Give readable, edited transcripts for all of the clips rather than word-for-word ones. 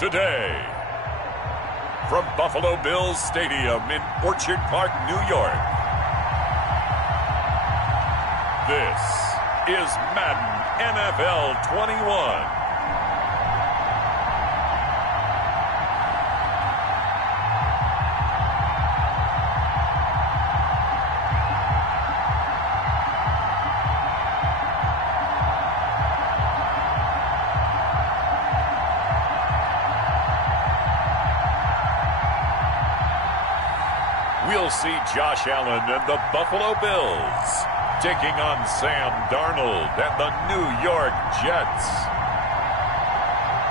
today. From Buffalo Bills Stadium in Orchard Park, New York, this is Madden NFL 21. We'll see Josh Allen and the Buffalo Bills taking on Sam Darnold and the New York Jets.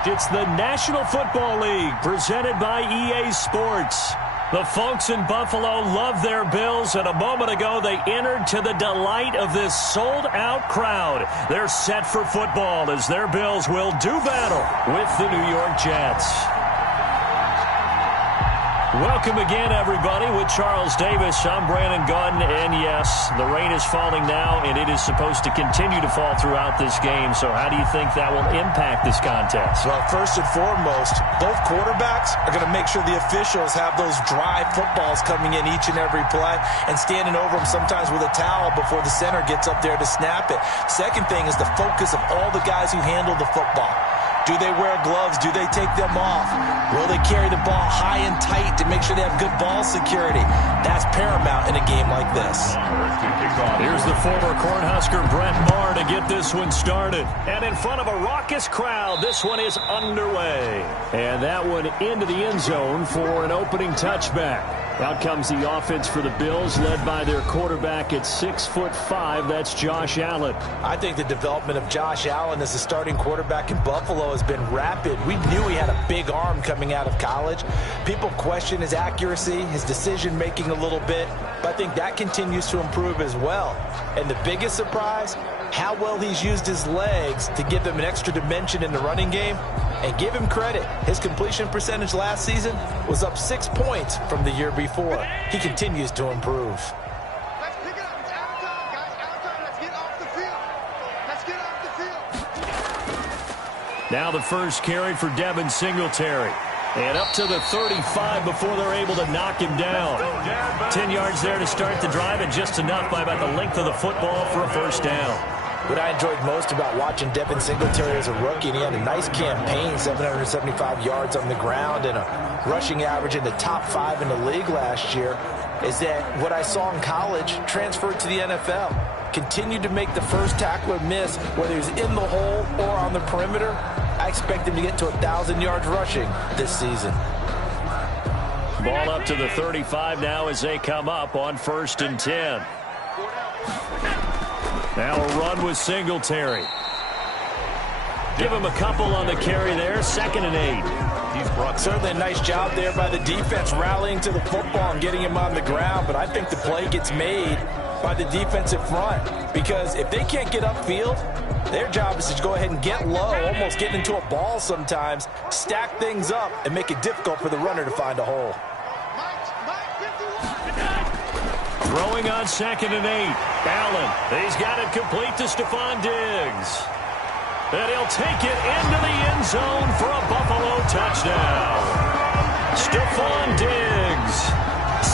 It's the National Football League presented by EA Sports. The folks in Buffalo love their Bills, and a moment ago they entered to the delight of this sold-out crowd. They're set for football as their Bills will do battle with the New York Jets. Welcome again, everybody, with Charles Davis. I'm Brandon Gunn, and yes, the rain is falling now, and it is supposed to continue to fall throughout this game. So how do you think that will impact this contest? Well, first and foremost, both quarterbacks are going to make sure the officials have those dry footballs coming in each and every play and standing over them sometimes with a towel before the center gets up there to snap it. Second thing is the focus of all the guys who handle the football. Do they wear gloves? Do they take them off? Will they carry the ball high and tight to make sure they have good ball security? That's paramount in a game like this. Here's the former Cornhusker Brett Maher to get this one started. And in front of a raucous crowd, this one is underway. And that one into the end zone for an opening touchback. Out comes the offense for the Bills, led by their quarterback at 6'5". That's Josh Allen. I think the development of Josh Allen as a starting quarterback in Buffalo has been rapid. We knew he had a big arm coming out of college. People question his accuracy, his decision-making a little bit, but I think that continues to improve as well. And the biggest surprise, how well he's used his legs to give him an extra dimension in the running game. And give him credit, his completion percentage last season was up 6 points from the year before. He continues to improve. Let's pick it up. It's out of time, guys. Out of time. Let's get off the field. Let's get off the field. Now the first carry for Devin Singletary. And up to the 35 before they're able to knock him down. 10 yards there to start the drive, and just enough by about the length of the football for a first down. What I enjoyed most about watching Devin Singletary as a rookie, and he had a nice campaign, 775 yards on the ground and a rushing average in the top 5 in the league last year, is that what I saw in college transferred to the NFL. Continued to make the first tackler miss, whether he's in the hole or on the perimeter. I expect him to get to 1,000 yards rushing this season. Ball up to the 35 now as they come up on 1st and 10. Now a run with Singletary. Give him a couple on the carry there. 2nd and 8. Certainly a nice job there by the defense rallying to the football and getting him on the ground, but I think the play gets made by the defensive front, because if they can't get upfield, their job is to go ahead and get low, almost get into a ball sometimes, stack things up, and make it difficult for the runner to find a hole. Throwing on 2nd and 8. Allen, he's got it complete to Stephon Diggs. And he'll take it into the end zone for a Buffalo touchdown. Stephon Diggs,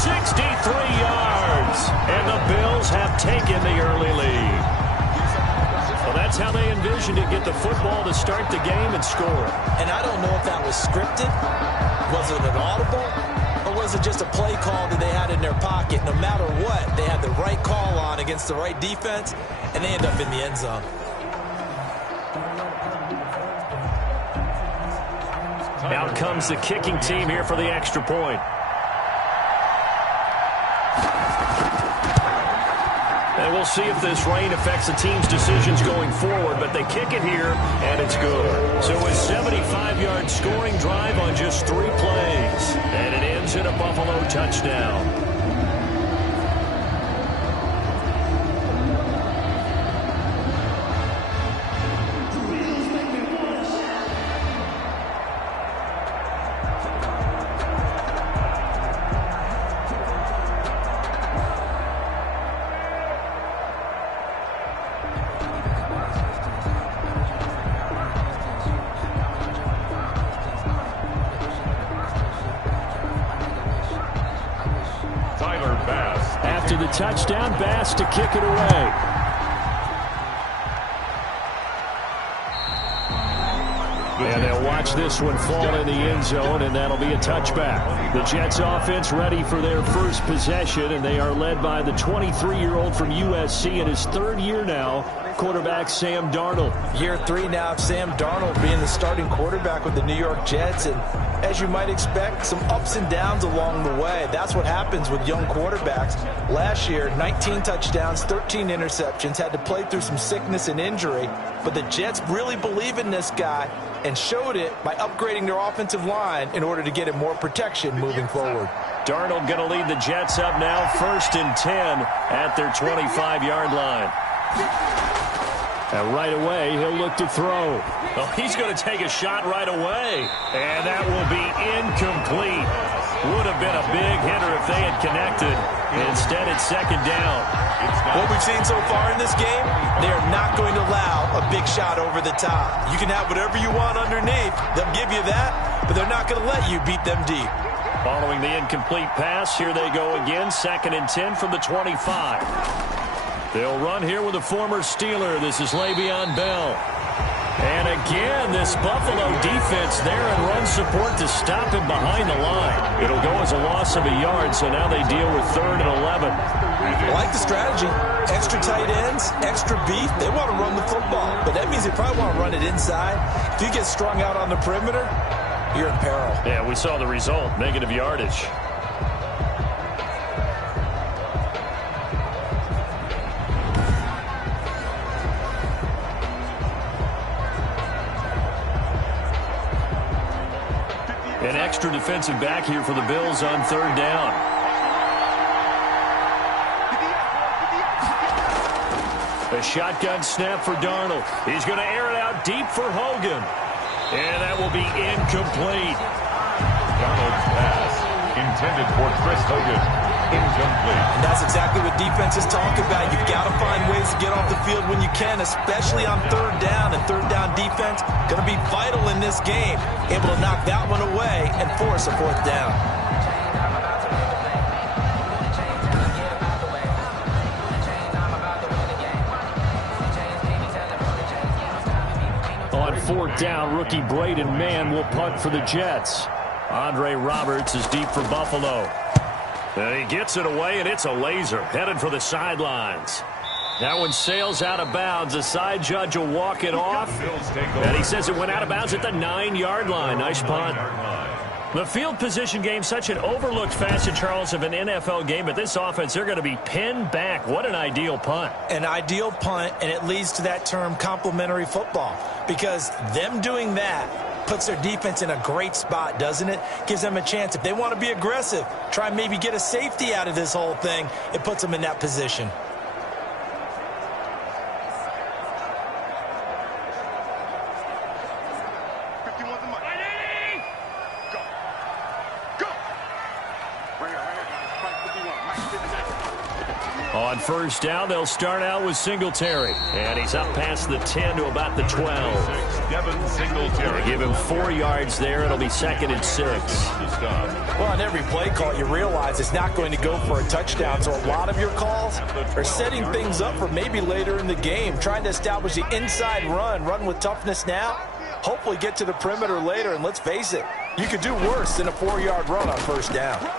63 yards. And the Bills have taken the early lead. Well, that's how they envisioned it, get the football to start the game and score. And I don't know if that was scripted. Was it an audible? Or was it just a play call that they had in their pocket? No matter what, they had the right call on against the right defense, and they end up in the end zone. Out comes the kicking team here for the extra point. And we'll see if this rain affects the team's decisions going forward, but they kick it here, and it's good. So a 75-yard scoring drive on just 3 plays, and it ends in a Buffalo touchdown. After the touchdown, Bass to kick it away. And they'll watch this one fall in the end zone, and that'll be a touchback. The Jets offense ready for their first possession, and they are led by the 23-year-old from USC in his third year now, quarterback Sam Darnold. Year 3 now of Sam Darnold being the starting quarterback with the New York Jets, and as you might expect, some ups and downs along the way. That's what happens with young quarterbacks. Last year, 19 touchdowns, 13 interceptions, had to play through some sickness and injury, but the Jets really believe in this guy and showed it by upgrading their offensive line in order to get him more protection moving forward. Darnold going to lead the Jets up now, 1st and 10 at their 25-yard line. And right away, he'll look to throw. Oh, he's going to take a shot right away. And that will be incomplete. Would have been a big hitter if they had connected. Instead, it's 2nd down. What we've seen so far in this game, they are not going to allow a big shot over the top. You can have whatever you want underneath. They'll give you that, but they're not going to let you beat them deep. Following the incomplete pass, here they go again. 2nd and 10 from the 25. They'll run here with a former Steeler. This is Le'Veon Bell. And again, this Buffalo defense there in run support to stop him behind the line. It'll go as a loss of a yard, so now they deal with 3rd and 11. I like the strategy. Extra tight ends, extra beef. They want to run the football, but that means they probably want to run it inside. If you get strung out on the perimeter, you're in peril. Yeah, we saw the result, negative yardage. An extra defensive back here for the Bills on 3rd down. A shotgun snap for Darnold. He's going to air it out deep for Hogan. And that will be incomplete. Darnold's pass intended for Chris Hogan. Incomplete. And that's exactly what defenses talk about. You've got to find ways to get off the field when you can, especially on 3rd down. And 3rd down defense going to be vital in this game. Able to knock that one away and force a 4th down. On 4th down, rookie Braden Mann will punt for the Jets. Andre Roberts is deep for Buffalo. And he gets it away, and it's a laser. Headed for the sidelines. That one sails out of bounds. The side judge will walk it off. And he says it went out of bounds at the 9-yard line. Nice punt. The field position game, such an overlooked facet, Charles, of an NFL game. But this offense, they're going to be pinned back. What an ideal punt. An ideal punt, and it leads to that term complementary football. Because them doing that puts their defense in a great spot, doesn't it? Gives them a chance. If they want to be aggressive, try and maybe get a safety out of this whole thing, it puts them in that position. On 1st down, they'll start out with Singletary. And he's up past the 10 to about the 12. Devin Singletary. Give him 4 yards there. It'll be 2nd and 6. Well, on every play call, you realize it's not going to go for a touchdown. So a lot of your calls are setting things up for maybe later in the game, trying to establish the inside run with toughness now, hopefully get to the perimeter later. And let's face it, you could do worse than a 4-yard run on 1st down.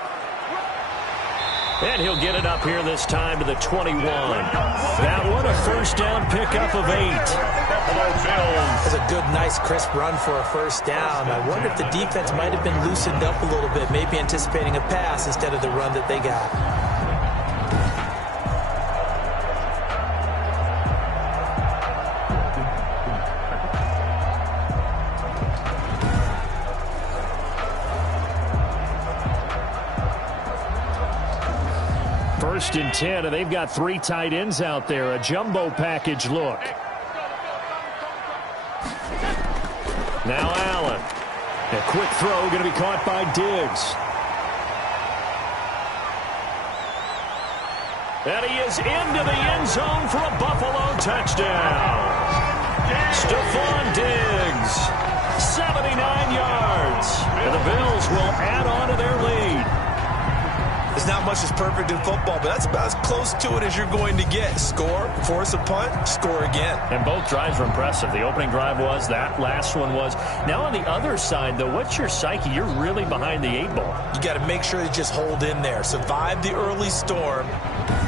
And he'll get it up here this time to the 21. That one, a 1st down pickup of 8. That's a good, nice, crisp run for a 1st down. I wonder if the defense might have been loosened up a little bit, maybe anticipating a pass instead of the run that they got. First and 10, and they've got 3 tight ends out there. A jumbo package look. Now Allen. A quick throw going to be caught by Diggs. And he is into the end zone for a Buffalo touchdown. Stephon Diggs, 79 yards. And the Bills will add on to their lead. There's not much that's perfect in football, but that's about as close to it as you're going to get. Score, force a punt, score again. And both drives were impressive. The opening drive was, that last one was. Now on the other side, though, what's your psyche? You're really behind the 8 ball. You got to make sure you just hold in there. Survive the early storm,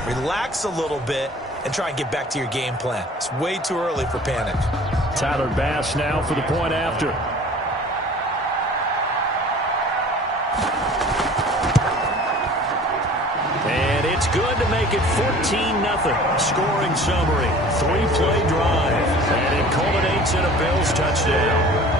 relax a little bit, and try and get back to your game plan. It's way too early for panic. Tyler Bass now for the point after. And it's good to make it 14-0. Scoring summary, 3-play drive. And it culminates in a Bills touchdown.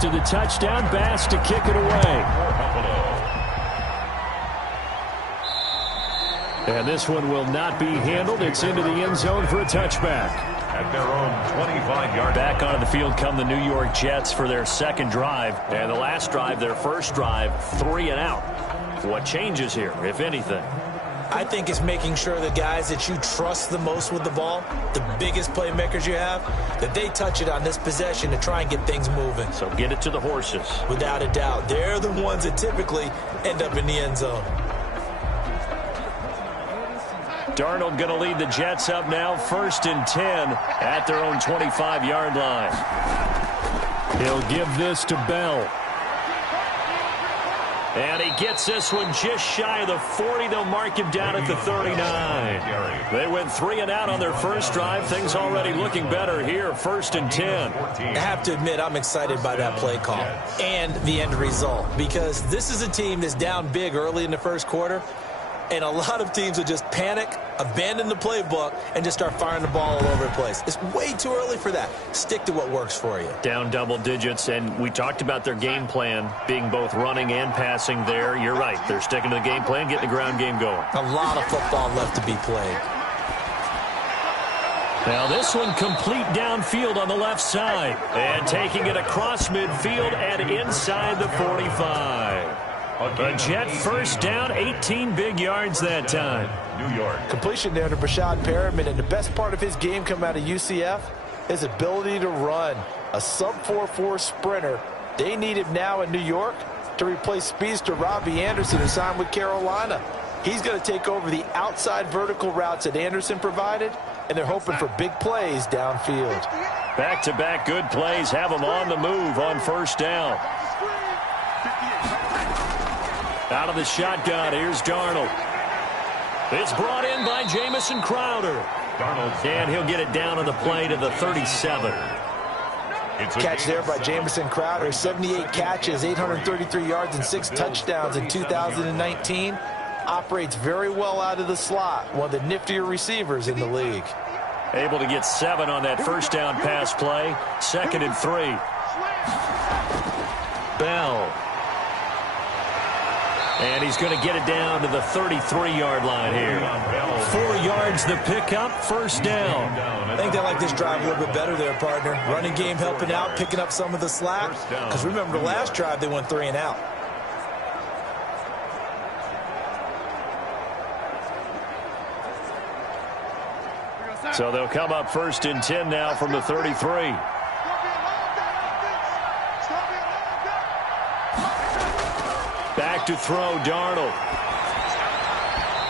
To the touchdown, Bass to kick it away. And this one will not be handled. It's into the end zone for a touchback. At their own 25-yard. Back onto the field come the New York Jets for their second drive. And the last drive, their first drive, 3 and out. What changes here, if anything? I think it's making sure the guys that you trust the most with the ball, the biggest playmakers you have, that they touch it on this possession to try and get things moving. So get it to the horses. Without a doubt. They're the ones that typically end up in the end zone. Darnold going to lead the Jets up now, 1st and 10 at their own 25-yard line. He'll give this to Bell. And he gets this one just shy of the 40. They'll mark him down at the 39. They went 3 and out on their first drive. Things already looking better here. 1st and 10. I have to admit, I'm excited by that play call and the end result, because this is a team that's down big early in the first quarter, and a lot of teams will just panic, abandon the playbook, and just start firing the ball all over the place. It's way too early for that. Stick to what works for you. Down double digits, and we talked about their game plan being both running and passing there. You're right. They're sticking to the game plan, getting the ground game going. A lot of football left to be played. Now this one complete downfield on the left side. And taking it across midfield and inside the 45. A Jet first down, 18 big yards that time. New York. Completion there to Brashad Perriman, and the best part of his game coming out of UCF, his ability to run. A sub-4.4 sprinter. They need him now in New York to replace speedster Robbie Anderson, who signed with Carolina. He's going to take over the outside vertical routes that Anderson provided, and they're hoping for big plays downfield. Back-to-back good plays have them on the move on first down. Out of the shotgun, here's Darnold. It's brought in by Jamison Crowder. And he'll get it down on the play to the 37. Catch there by Jamison Crowder. 78 catches, 833 yards, and 6 touchdowns in 2019. Operates very well out of the slot. One of the niftier receivers in the league. Able to get 7 on that first down pass play. 2nd and 3. Bell. And he's going to get it down to the 33-yard line here. 4 yards the pickup, first down. I think they like this drive a little bit better there, partner. Running game helping out, picking up some of the slack. Because remember, the last drive they went 3 and out. So they'll come up 1st and 10 now from the 33. Back to throw, Darnold.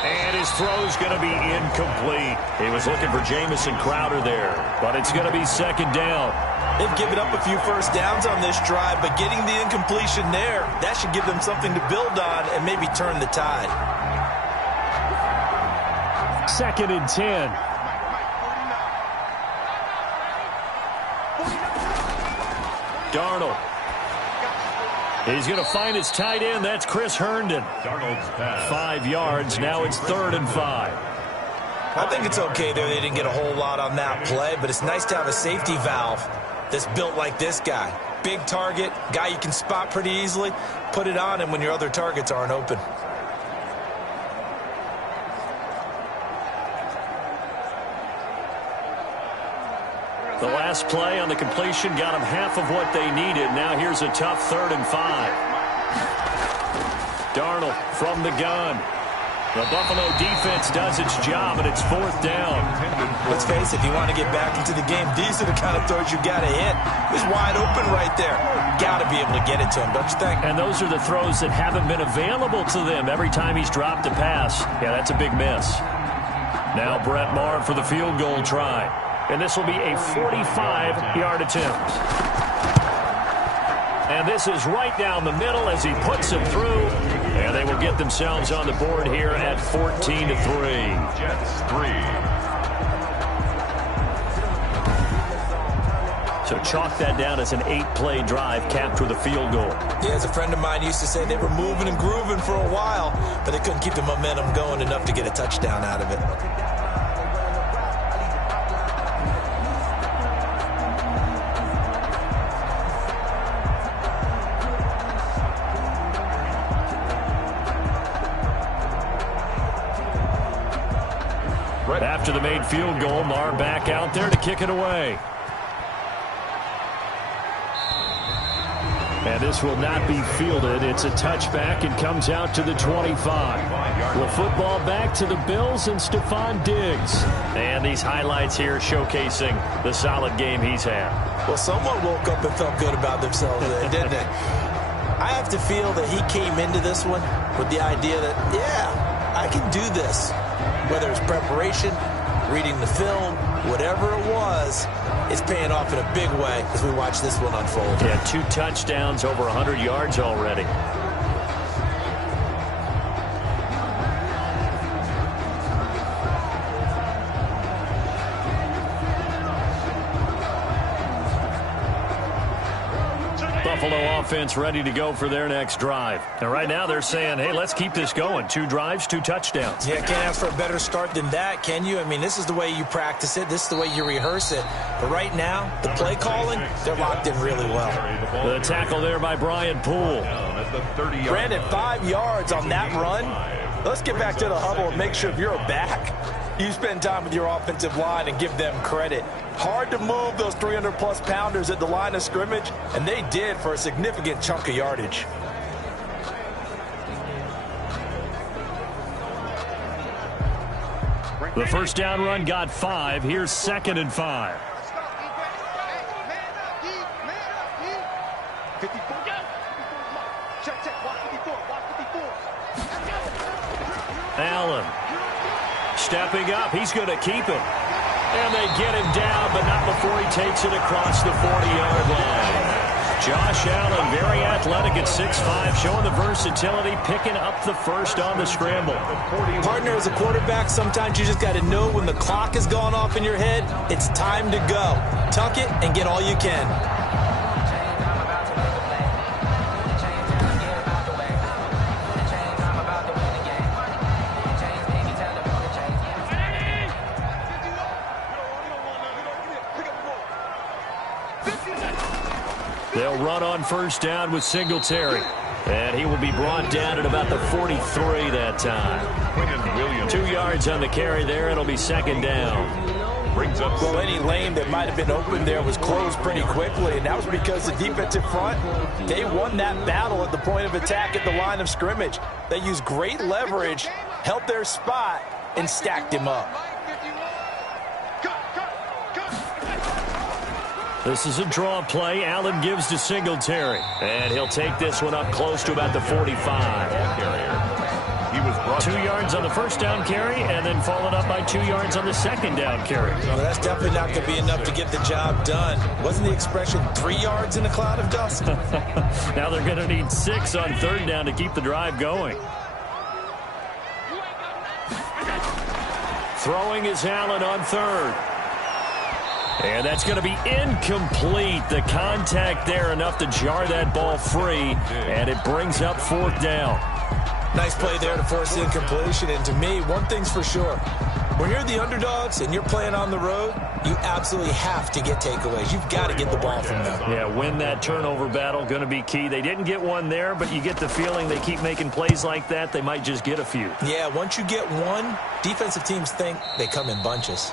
And his throw's going to be incomplete. He was looking for Jamison Crowder there, but it's going to be 2nd down. They've given up a few first downs on this drive, but getting the incompletion there, that should give them something to build on and maybe turn the tide. 2nd and 10. Darnold. He's going to find his tight end. That's Chris Herndon. 5 yards. Now it's 3rd and 5. I think it's okay there. They didn't get a whole lot on that play, but it's nice to have a safety valve that's built like this guy. Big target, guy you can spot pretty easily. Put it on him when your other targets aren't open. The last play on the completion got them half of what they needed. Now here's a tough 3rd and 5. Darnold from the gun. The Buffalo defense does its job, and it's 4th down. Let's face it, if you want to get back into the game, these are the kind of throws you got to hit. He's wide open right there. Got to be able to get it to him, don't you think? And those are the throws that haven't been available to them every time he's dropped a pass. Yeah, that's a big miss. Now Brett Maher for the field goal try. And this will be a 45-yard attempt. And this is right down the middle as he puts it through. And they will get themselves on the board here at 14-3. Jets 3. So chalk that down as an 8-play drive capped with a field goal. Yeah, as a friend of mine used to say, they were moving and grooving for a while, but they couldn't keep the momentum going enough to get a touchdown out of it. After the made field goal, Maher back out there to kick it away. And this will not be fielded. It's a touchback and comes out to the 25. The football back to the Bills and Stephon Diggs. And these highlights here showcasing the solid game he's had. Well, someone woke up and felt good about themselves there, didn't they? I have to feel that he came into this one with the idea that, yeah, I can do this. Whether it's preparation, reading the film, whatever it was, it's paying off in a big way as we watch this one unfold. Yeah, 2 touchdowns, over 100 yards already. Buffalo offense ready to go for their next drive. And right now they're saying, hey, let's keep this going. 2 drives, 2 touchdowns. Yeah, can't ask for a better start than that, can you? I mean, this is the way you practice it. This is the way you rehearse it. But right now, the play calling, they're locked in really well. The tackle there by Brian Poole. Brandon, 5 yards on that run. Let's get back to the huddle and make sure if you're back, you spend time with your offensive line and give them credit. Hard to move those 300-plus pounders at the line of scrimmage, and they did for a significant chunk of yardage. The first down run got 5. Here's 2nd and 5. Allen stepping up. He's going to keep it. And they get him down, but not before he takes it across the 40-yard line. Josh Allen, very athletic at 6'5", showing the versatility, picking up the first on the scramble. Partner, as a quarterback, sometimes you just got to know when the clock has gone off in your head, it's time to go. Tuck it and get all you can. They'll run on first down with Singletary. And he will be brought down at about the 43 that time. 2 yards on the carry there. It'll be 2nd down. Brings up well, any lane that might have been open there was closed pretty quickly, and that was because the defensive front, they won that battle at the point of attack at the line of scrimmage. They used great leverage, held their spot, and stacked him up. This is a draw play. Allen gives to Singletary. And he'll take this one up close to about the 45. He was brought 2 yards on the first down carry, and then followed up by 2 yards on the 2nd down carry. Well, that's definitely not going to be enough to get the job done. Wasn't the expression 3 yards in a cloud of dust? Now they're going to need 6 on 3rd down to keep the drive going. Throwing is Allen on 3rd. And that's going to be incomplete. The contact there enough to jar that ball free, and it brings up 4th down. Nice play there to force incompletion. And to me, one thing's for sure. When you're the underdogs and you're playing on the road, you absolutely have to get takeaways. You've got to get the ball from them. Yeah, win that turnover battle, going to be key. They didn't get one there, but you get the feeling they keep making plays like that, they might just get a few. Yeah, once you get one, defensive teams think they come in bunches.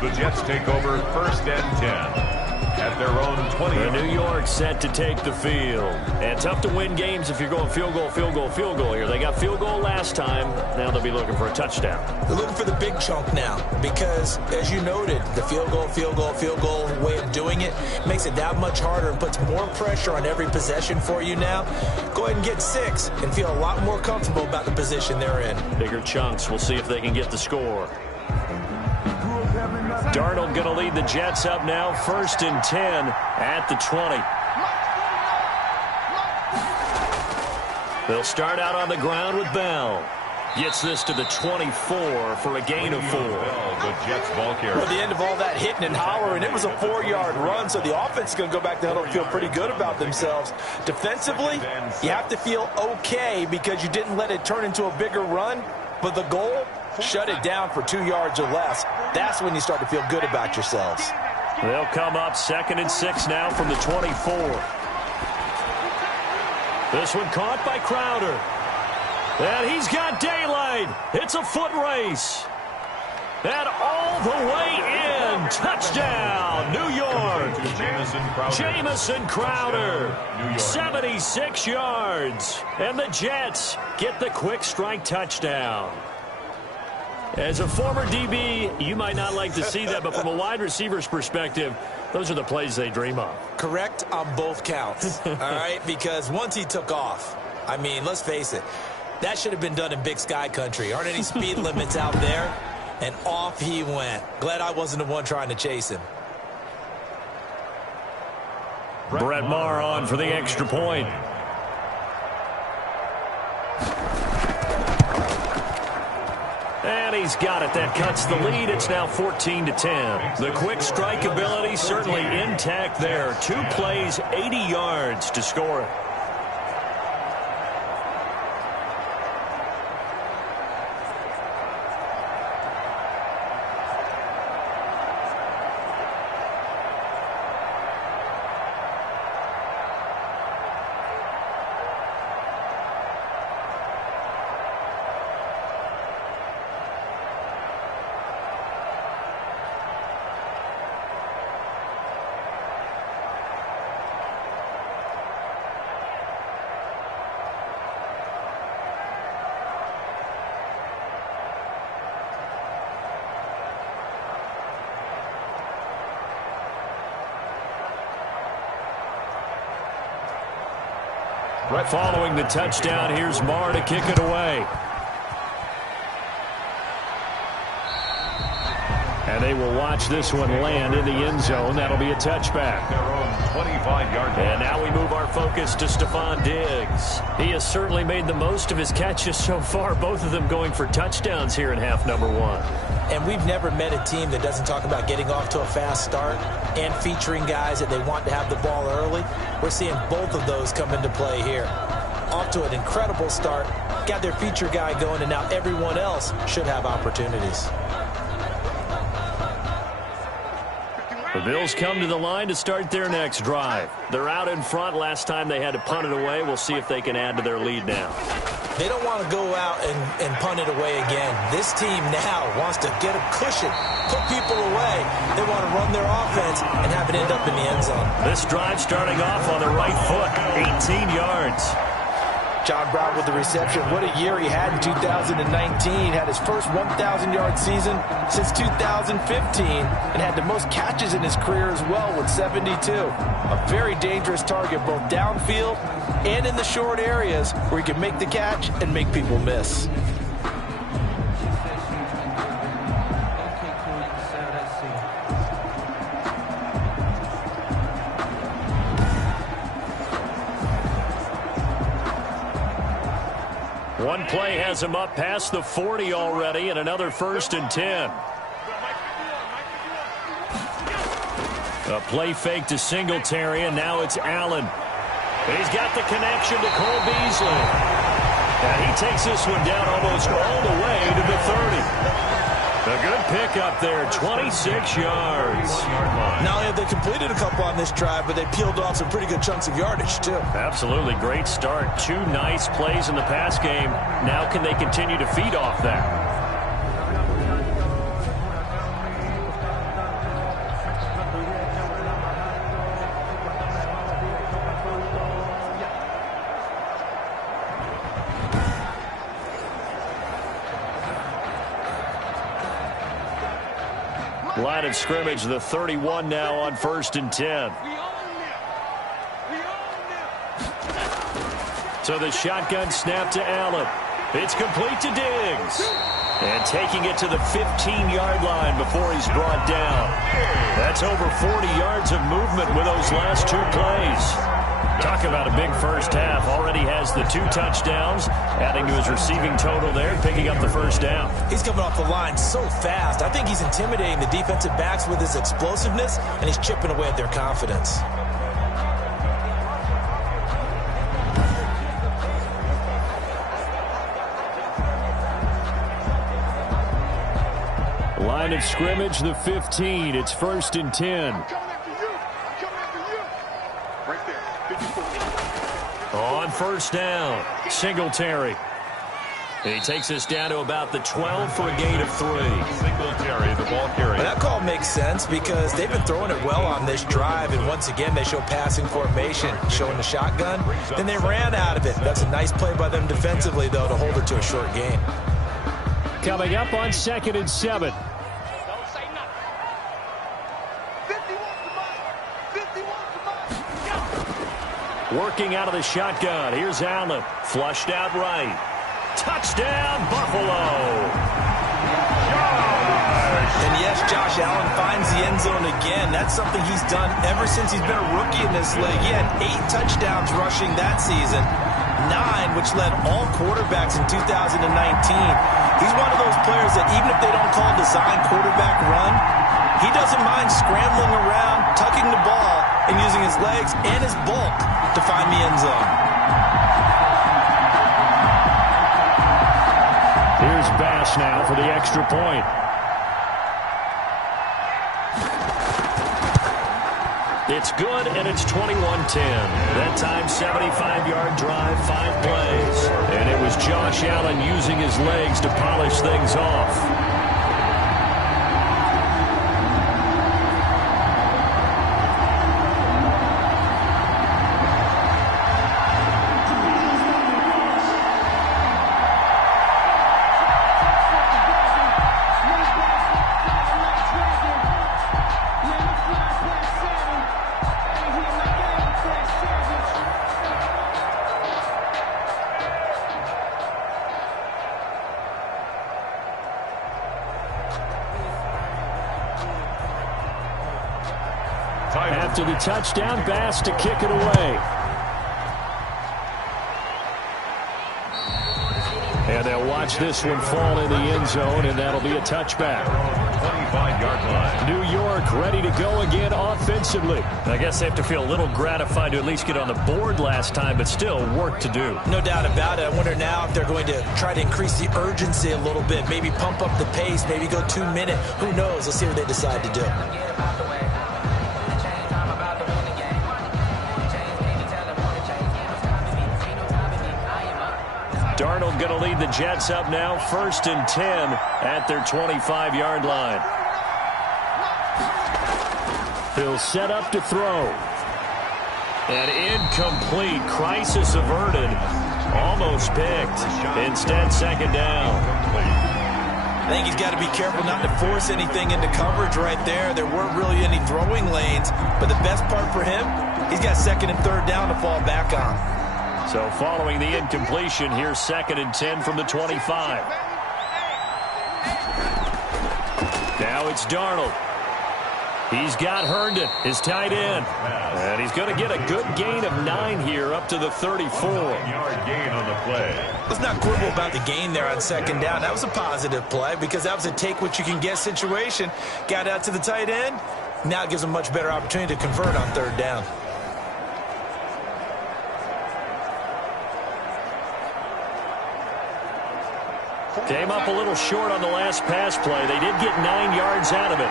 The Jets take over 1st and 10. At their own 20. The New York set to take the field. And tough to win games if you're going field goal, field goal, field goal here. They got field goal last time. Now they'll be looking for a touchdown. They're looking for the big chunk now because, as you noted, the field goal way of doing it makes it that much harder and puts more pressure on every possession for you now. Go ahead and get 6 and feel a lot more comfortable about the position they're in. Bigger chunks. We'll see if they can get the score. Darnold going to lead the Jets up now, 1st and 10 at the 20. They'll start out on the ground with Bell. Gets this to the 24 for a gain of 4. The Jets ball carrier. At the end of all that hitting and hollering, it was a 4-yard run, so the offense is going to go back to huddle and feel pretty good about themselves. Defensively, you have to feel okay because you didn't let it turn into a bigger run, but the goal, shut it down for 2 yards or less. That's when you start to feel good about yourselves. They'll come up 2nd and 6 now from the 24. This one caught by Crowder. And he's got daylight. It's a foot race. And all the way in. Touchdown, New York. Jamison Crowder. 76 yards. And the Jets get the quick strike touchdown. As a former DB, you might not like to see that, but from a wide receiver's perspective, those are the plays they dream of. Correct on both counts, all right? Because once he took off, I mean, let's face it, that should have been done in Big Sky country. Aren't any speed limits out there? And off he went. Glad I wasn't the one trying to chase him. Brett Maher on for the extra point. And he's got it. That cuts the lead. It's now 14-10. The quick strike ability certainly intact there. 2 plays, 80 yards to score it. Following the touchdown, here's Maher to kick it away. And they will watch this one land in the end zone. That'll be a touchback. Their own 25-yard line. And now we move our focus to Stephon Diggs. He has certainly made the most of his catches so far, both of them going for touchdowns here in half number 1. And we've never met a team that doesn't talk about getting off to a fast start and featuring guys that they want to have the ball early. We're seeing both of those come into play here. Off to an incredible start, got their feature guy going, and now everyone else should have opportunities. The Bills come to the line to start their next drive. They're out in front. Last time they had to punt it away. We'll see if they can add to their lead now. They don't want to go out and punt it away again. This team now wants to get a cushion, put people away. They want to run their offense and have it end up in the end zone. This drive starting off on the right foot, 18 yards. John Brown with the reception. What a year he had in 2019. Had his first 1,000-yard season since 2015 and had the most catches in his career as well with 72. A very dangerous target both downfield and in the short areas where he can make the catch and make people miss. One play has him up past the 40 already, and another 1st and 10. A play fake to Singletary, and now it's Allen. And he's got the connection to Cole Beasley. And he takes this one down almost all the way to the 30. A good pickup there, 26 yards. Not only have they completed a couple on this drive, but they peeled off some pretty good chunks of yardage, too. Absolutely. Great start. 2 nice plays in the pass game. Now can they continue to feed off that? Line of scrimmage, the 31 now on 1st and 10. So the shotgun snap to Allen. It's complete to Diggs. And taking it to the 15-yard line before he's brought down. That's over 40 yards of movement with those last 2 plays. Talk about a big first half. Already has the 2 touchdowns, adding to his receiving total there, picking up the first down. He's coming off the line so fast. I think he's intimidating the defensive backs with his explosiveness, and he's chipping away at their confidence. Line of scrimmage, the 15. It's 1st and 10. On 1st down, Singletary. He takes us down to about the 12 for a gain of 3. Singletary, the ball carrier. That call makes sense because they've been throwing it well on this drive, and once again they show passing formation, showing the shotgun. Then they ran out of it. That's a nice play by them defensively, though, to hold it to a short gain. Coming up on 2nd and 7. Working out of the shotgun. Here's Allen. Flushed out right. Touchdown, Buffalo. And yes, Josh Allen finds the end zone again. That's something he's done ever since he's been a rookie in this league. He had 8 touchdowns rushing that season, 9 which led all quarterbacks in 2019. He's one of those players that even if they don't call design quarterback run, he doesn't mind scrambling around, tucking the ball, and using his legs and his bulk to find the end zone. Here's Bass now for the extra point. It's good, and it's 21-10. That time, 75-yard drive, 5 plays. And it was Josh Allen using his legs to polish things off. After the touchdown, Bass to kick it away. And they'll watch this one fall in the end zone, and that'll be a touchback. 25-yard line. New York ready to go again offensively. I guess they have to feel a little gratified to at least get on the board last time, but still work to do. No doubt about it. I wonder now if they're going to try to increase the urgency a little bit, maybe pump up the pace, maybe go 2-minute. Who knows? Let's see what they decide to do. Darnold going to lead the Jets up now, 1st and 10 at their 25-yard line. He'll set up to throw. And incomplete. Crisis averted. Almost picked. Instead, 2nd down. I think he's got to be careful not to force anything into coverage right there. There weren't really any throwing lanes. But the best part for him, he's got 2nd and 3rd down to fall back on. So following the incompletion, here's 2nd and 10 from the 25. Now it's Darnold. He's got Herndon, his tight end. And he's going to get a good gain of 9 here up to the 34-yard gain on the play. Let's not quibble about the gain there on 2nd down. That was a positive play because that was a take-what-you-can-get situation. Got out to the tight end. Now it gives him a much better opportunity to convert on 3rd down. Came up a little short on the last pass play. They did get 9 yards out of it,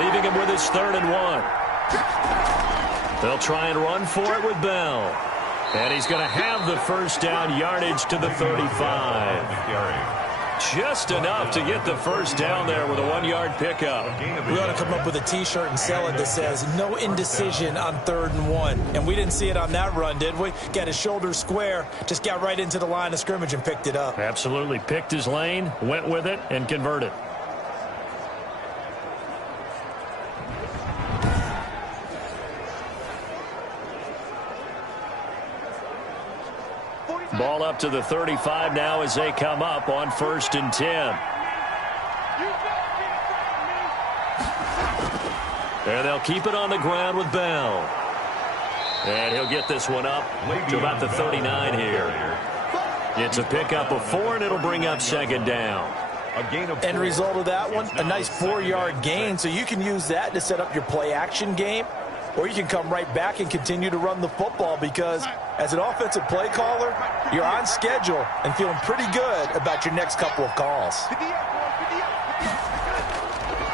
leaving him with his 3rd and 1. They'll try and run for it with Bell. And he's going to have the 1st down, yardage to the 35. Just enough to get the 1st down there with a 1-yard pickup. We ought to come up with a T-shirt and sell it that says, no indecision on 3rd and 1. And we didn't see it on that run, did we? Got his shoulders square, just got right into the line of scrimmage and picked it up. Absolutely. Picked his lane, went with it, and converted. Ball up to the 35 now as they come up on 1st and 10. And they'll keep it on the ground with Bell. And he'll get this one up to about the 39 here. It's a pickup of 4, and it'll bring up 2nd down. End result of that one, a nice 4-yard gain, so you can use that to set up your play-action game, or you can come right back and continue to run the football because as an offensive play caller, you're on schedule and feeling pretty good about your next couple of calls.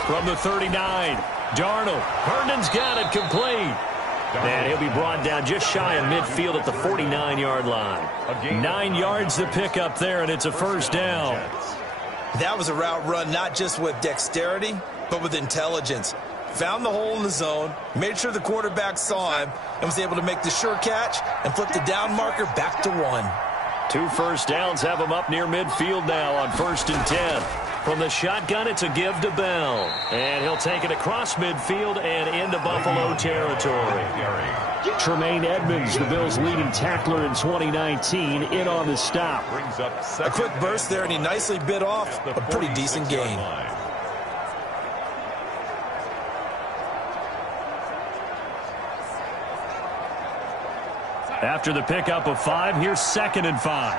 From the 39, Darnold. Herndon's got it complete. And he'll be brought down just shy of midfield at the 49-yard line. 9 yards to pick up there, and it's a 1st down. That was a route run not just with dexterity, but with intelligence. Found the hole in the zone, made sure the quarterback saw him, and was able to make the sure catch and flip the down marker back to 1. 2 first downs have him up near midfield now on 1st and 10. From the shotgun, it's a give to Bell. And he'll take it across midfield and into Buffalo territory. Tremaine Edmonds, the Bills' leading tackler in 2019, in on the stop. A quick burst there, and he nicely bit off a pretty decent gain. After the pickup of 5, here's 2nd and 5.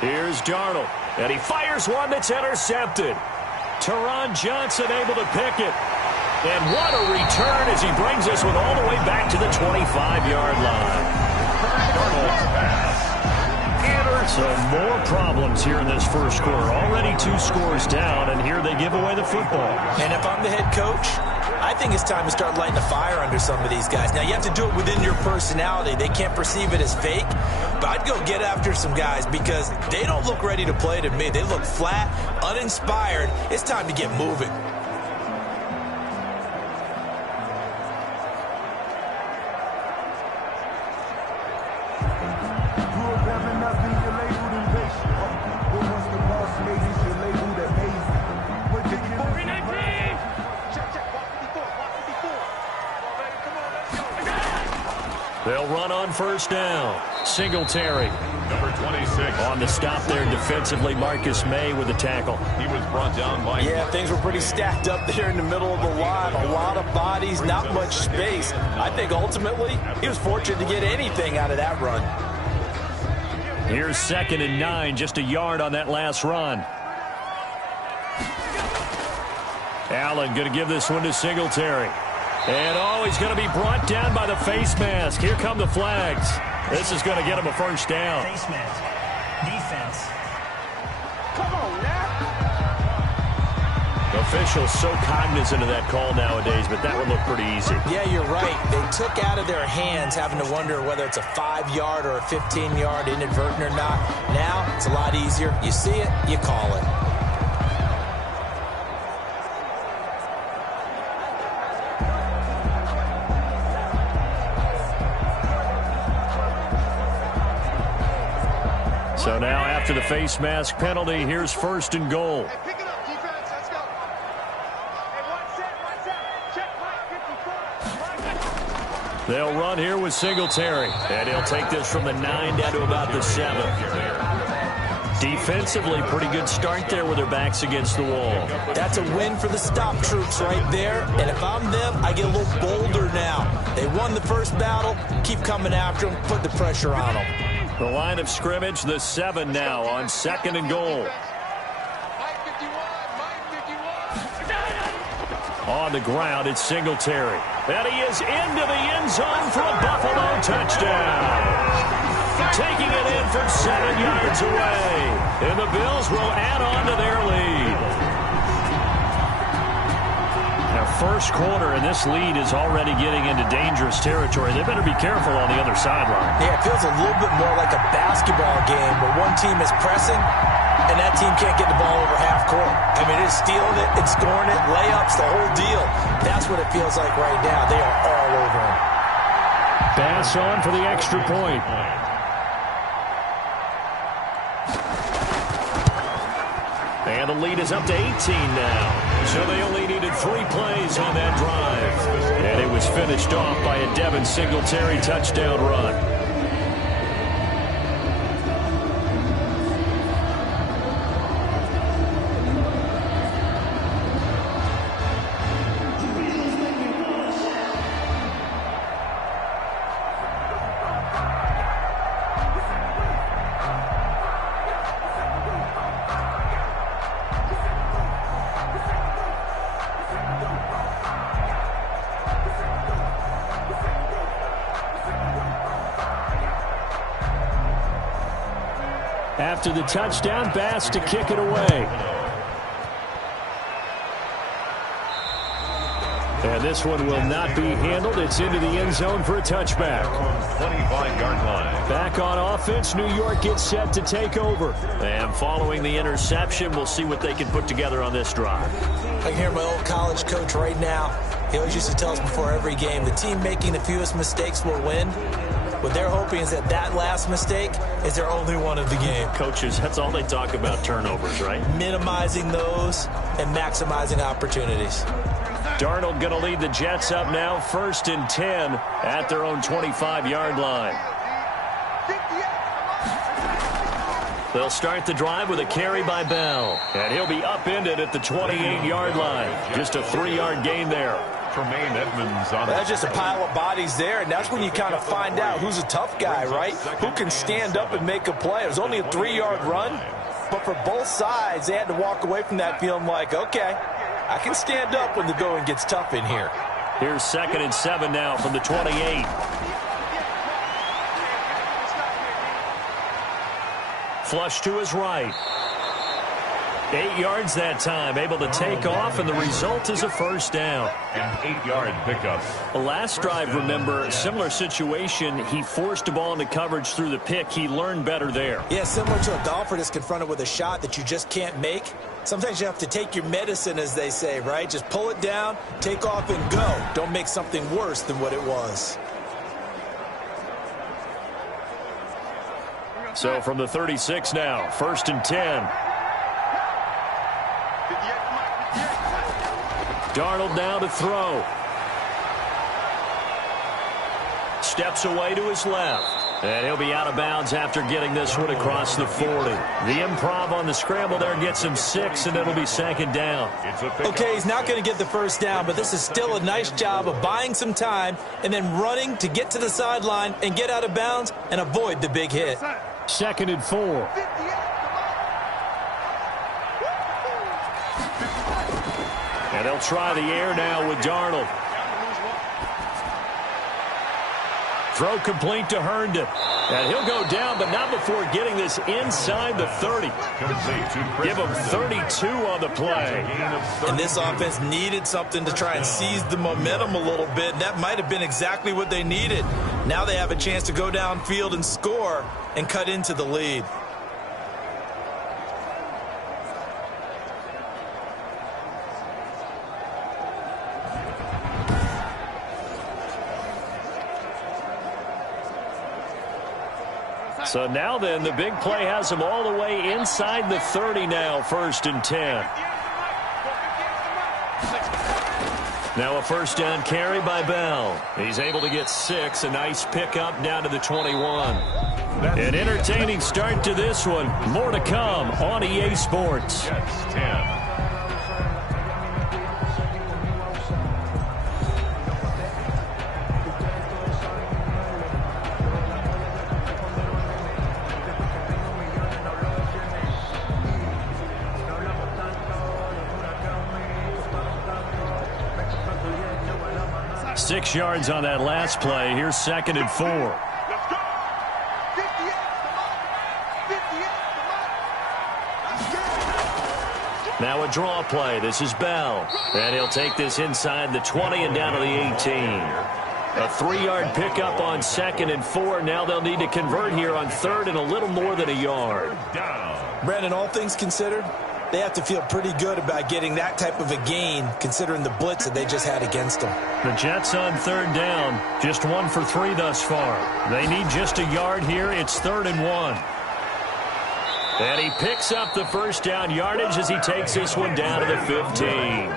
Here's Darnold, and he fires one that's intercepted. Teron Johnson able to pick it. And what a return as he brings this one all the way back to the 25-yard line. So more problems here in this first quarter. Already 2 scores down, and here they give away the football. And if I'm the head coach, I think it's time to start lighting a fire under some of these guys. Now, you have to do it within your personality. They can't perceive it as fake. But I'd go get after some guys because they don't look ready to play to me. They look flat, uninspired. It's time to get moving. They'll run on 1st down. Singletary. Number 26. On the stop there defensively, Marcus May with the tackle. He was brought down by... Yeah, things were pretty stacked up there in the middle of the line. A lot of bodies, not much space. I think ultimately he was fortunate to get anything out of that run. Here's 2nd and 9, just a yard on that last run. Allen going to give this one to Singletary. And, he's going to be brought down by the face mask. Here come the flags. This is going to get him a 1st down. Face mask. Defense. Come on, now. Officials so cognizant of that call nowadays, but that would look pretty easy. Yeah, you're right. They took out of their hands having to wonder whether it's a 5-yard or a 15-yard inadvertent or not. Now, it's a lot easier. You see it, you call it. So now after the face mask penalty, here's 1st and goal. Hey, pick it up, defense. Let's go. Hey, one set. Check Mike 54. They'll run here with Singletary. And he'll take this from the 9 down to about the 7. Defensively, pretty good start there with their backs against the wall. That's a win for the stop troops right there. And if I'm them, I get a little bolder now. They won the first battle. Keep coming after them. Put the pressure on them. The line of scrimmage, the 7 now on 2nd and goal. Mike 51. On the ground, it's Singletary. And he is into the end zone for a Buffalo touchdown. Taking it in from 7 yards away. And the Bills will add on to their lead. Now, first quarter, and this lead is already getting into dangerous territory. They better be careful on the other sideline. Yeah, it feels a little bit more like a basketball game where one team is pressing and that team can't get the ball over half court. I mean, it's stealing it, it's scoring it, layups, the whole deal. That's what it feels like right now. They are all over him. Pass on for the extra point. And the lead is up to 18 now. So they only needed 3 plays on that drive. And it was It's finished off by a Devin Singletary touchdown run. After the touchdown, Bass to kick it away. And this one will not be handled. It's into the end zone for a touchback. 25-yard line. Back on offense, New York gets set to take over. And following the interception, we'll see what they can put together on this drive. I can hear my old college coach right now. He always used to tell us before every game, the team making the fewest mistakes will win. What they're hoping is that last mistake is their only one of the game. Coaches, that's all they talk about, turnovers, right? Minimizing those and maximizing opportunities. Darnold going to lead the Jets up now, 1st and 10 at their own 25-yard line. They'll start the drive with a carry by Bell. And he'll be upended at the 28-yard line. Just a 3-yard gain there. Tremaine Edmonds on That's just a pile of bodies there, and that's when you kind of find out who's a tough guy, right? Who can stand up and make a play. It was only a 3-yard run, but for both sides, they had to walk away from that feeling like, okay, I can stand up when the going gets tough in here. Here's 2nd and 7 now from the 28. Flush to his right. 8 yards that time, able to take off, and the result is a 1st down. An 8-yard pickup. Last drive, remember, similar situation. He forced a ball into coverage through the pick. He learned better there. Yeah, similar to a golfer that's confronted with a shot that you just can't make. Sometimes you have to take your medicine, as they say, right? Just pull it down, take off, and go. Don't make something worse than what it was. So from the 36 now, 1st and 10. Darnold now to throw. Steps away to his left. And he'll be out of bounds after getting this one across the 40. The improv on the scramble there gets him 6, and it'll be 2nd down. Okay, he's not going to get the 1st down, but this is still a nice job of buying some time and then running to get to the sideline and get out of bounds and avoid the big hit. 2nd and 4. And they'll try the air now with Darnold. Throw complete to Herndon. And he'll go down, but not before getting this inside the 30. Give him 32 on the play. And this offense needed something to try and seize the momentum a little bit. That might have been exactly what they needed. Now they have a chance to go downfield and score and cut into the lead. So now then, the big play has him all the way inside the 30 now, 1st and 10. Now a 1st down carry by Bell. He's able to get 6, a nice pickup down to the 21. An entertaining start to this one. More to come on EA Sports. Jets 10. Six yards on that last play. Here's 2nd and 4. Now a draw play. This is Bell. And he'll take this inside the 20 and down to the 18. A 3-yard pickup on 2nd and 4. Now they'll need to convert here on 3rd and a little more than a yard. Brandon, all things considered, they have to feel pretty good about getting that type of a gain, considering the blitz that they just had against them. The Jets on 3rd down, just 1 for 3 thus far. They need just a yard here. It's 3rd and 1. And he picks up the 1st down yardage as he takes this one down to the 15.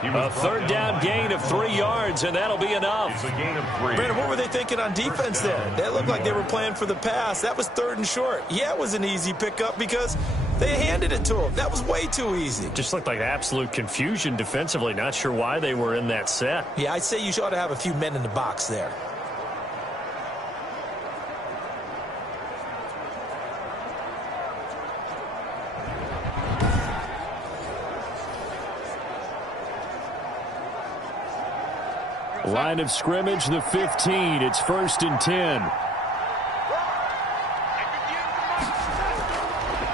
A third down gain of 3 yards, and that'll be enough. It's a gain of 3. Brandon, what were they thinking on defense there? They looked like they were playing for the pass. That was 3rd and short. Yeah, it was an easy pickup because they handed it to him. That was way too easy. Just looked like absolute confusion defensively. Not sure why they were in that set. Yeah, I'd say you ought to have a few men in the box there. Line of scrimmage, the 15. It's 1st and 10.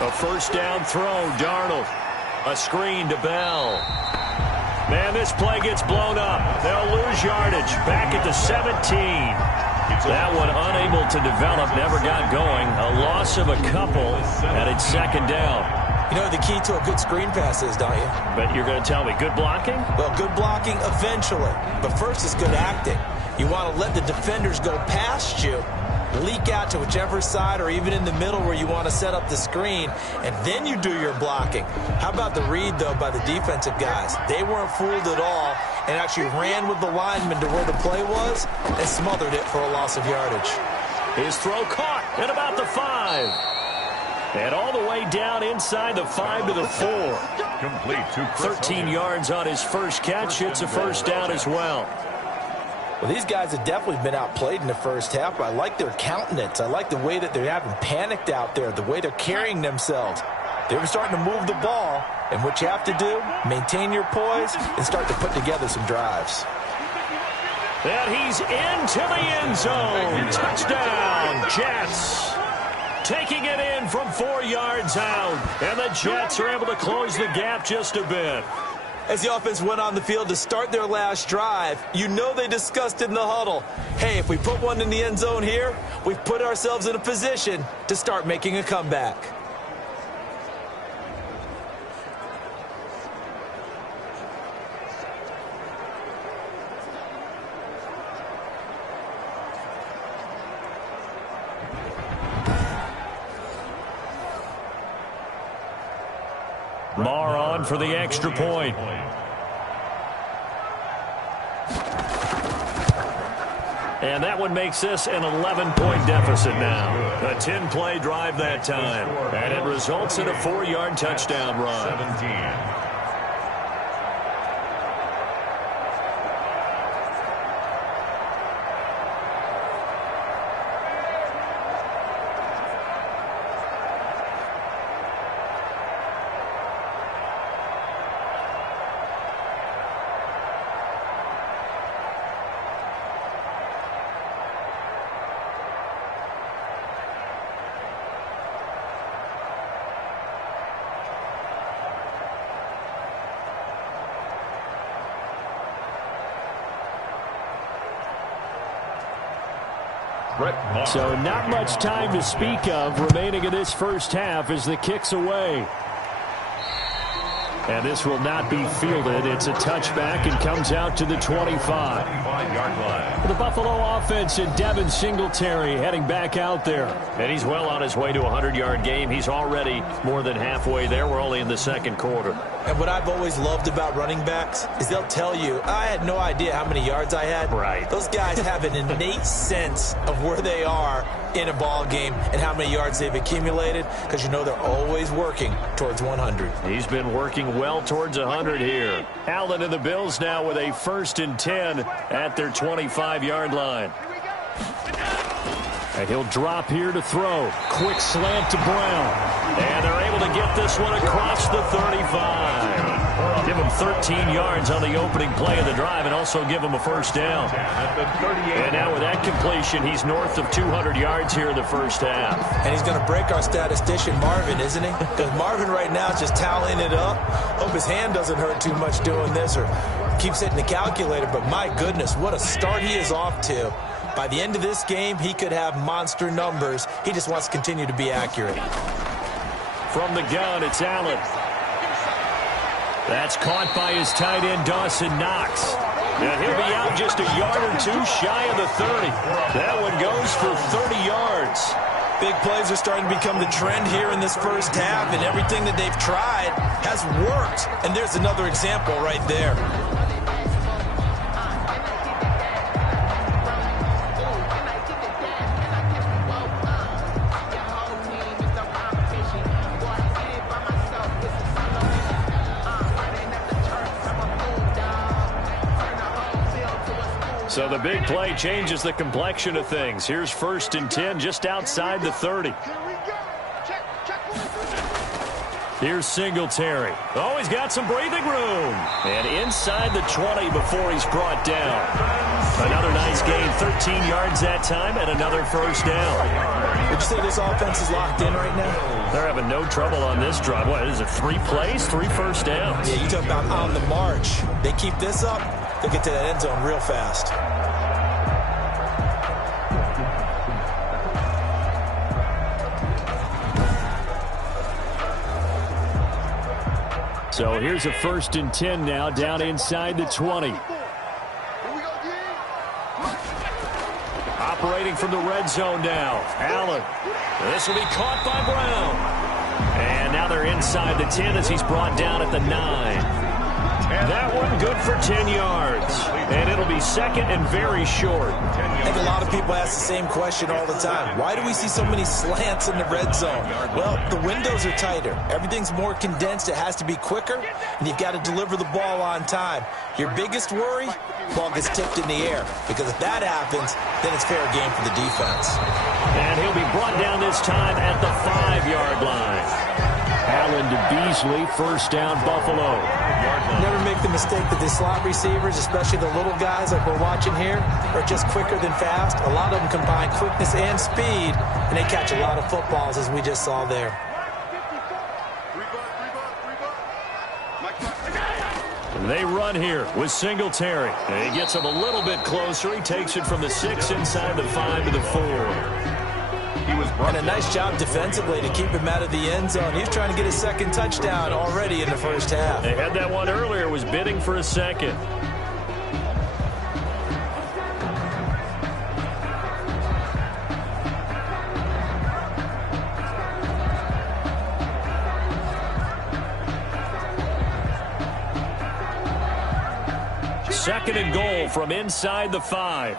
A first down throw, Darnold. A screen to Bell. Man, this play gets blown up. They'll lose yardage. Back at the 17. That one unable to develop, never got going. A loss of a couple, and it's 2nd down. You know what the key to a good screen pass is, don't you? But you're going to tell me, good blocking? Well, good blocking eventually. But first is good acting. You want to let the defenders go past you, leak out to whichever side or even in the middle where you want to set up the screen, and then you do your blocking. How about the read, though, by the defensive guys? They weren't fooled at all and actually ran with the lineman to where the play was and smothered it for a loss of yardage. His throw caught at about the 5. And all the way down inside the 5 to the 4. Complete to Chris 13 Hogan. yards on his first catch. It's a first down as well. Well, these guys have definitely been outplayed in the first half, but I like their countenance. I like the way that they haven't panicked out there, the way they're carrying themselves. They're starting to move the ball, and what you have to do, maintain your poise and start to put together some drives. And he's into the end zone. Touchdown, Jets. Taking it in from 4 yards out. And the Jets are able to close the gap just a bit. As the offense went on the field to start their last drive, you know they discussed in the huddle, hey, if we put one in the end zone here, we've put ourselves in a position to start making a comeback. Marr on for the extra point. And that one makes this an 11-point deficit now. A 10-play drive that time. And it results in a 4-yard touchdown run. 17. So not much time to speak of remaining in this first half as the kick's away. And this will not be fielded. It's a touchback and comes out to the 25. 25-yard line. The Buffalo offense and Devin Singletary heading back out there. And he's well on his way to a 100-yard game. He's already more than halfway there. We're only in the second quarter. And what I've always loved about running backs is they'll tell you, I had no idea how many yards I had. Right. Those guys have an innate sense of where they are in a ball game and how many yards they've accumulated because you know they're always working towards 100. He's been working well towards 100 here. Allen and the Bills now with a 1st and 10 at their 25-yard line. And he'll drop here to throw. Quick slant to Brown. And they're able to get this one across the 35. Give him 13 yards on the opening play of the drive and also give him a first down. And now with that completion, he's north of 200 yards here in the first half. And he's going to break our statistician Marvin, isn't he? Because Marvin right now is just toweling it up. Hope his hand doesn't hurt too much doing this or keeps hitting the calculator. But my goodness, what a start he is off to. By the end of this game, he could have monster numbers. He just wants to continue to be accurate. From the gun, it's Allen. That's caught by his tight end, Dawson Knox. And he'll be out just a yard or two shy of the 30. That one goes for 30 yards. Big plays are starting to become the trend here in this first half, and everything that they've tried has worked. And there's another example right there. So the big play changes the complexion of things. Here's 1st and 10 just outside the 30. Here we go. Check 1. Here's Singletary. Oh, he's got some breathing room. And inside the 20 before he's brought down. Another nice gain, 13 yards that time, and another 1st down. Would you say this offense is locked in right now? They're having no trouble on this drive. What is it, 3 plays, 3 first downs? Yeah, you talk about on the march. They keep this up, they'll get to that end zone real fast. So here's a 1st and 10 now, down inside the 20. Here we go, D. Operating from the red zone now. Allen. This will be caught by Brown. And now they're inside the 10 as he's brought down at the 9. That one good for 10 yards. And it'll be 2nd and very short. I think a lot of people ask the same question all the time. Why do we see so many slants in the red zone? Well, the windows are tighter. Everything's more condensed. It has to be quicker, and you've got to deliver the ball on time. Your biggest worry, ball gets tipped in the air, because if that happens, then it's fair game for the defense. And he'll be brought down this time at the 5-yard line. Allen to Beasley, 1st down, Buffalo. Never make the mistake that the slot receivers, especially the little guys like we're watching here, are just quicker than fast. A lot of them combine quickness and speed, and they catch a lot of footballs, as we just saw there. They run here with Singletary. And he gets him a little bit closer. He takes it from the 6 inside the 5 to the 4. And a nice job defensively to keep him out of the end zone. He's trying to get his 2nd touchdown already in the 1st half. They had that one earlier, was bidding for a 2nd. Second and goal from inside the 5.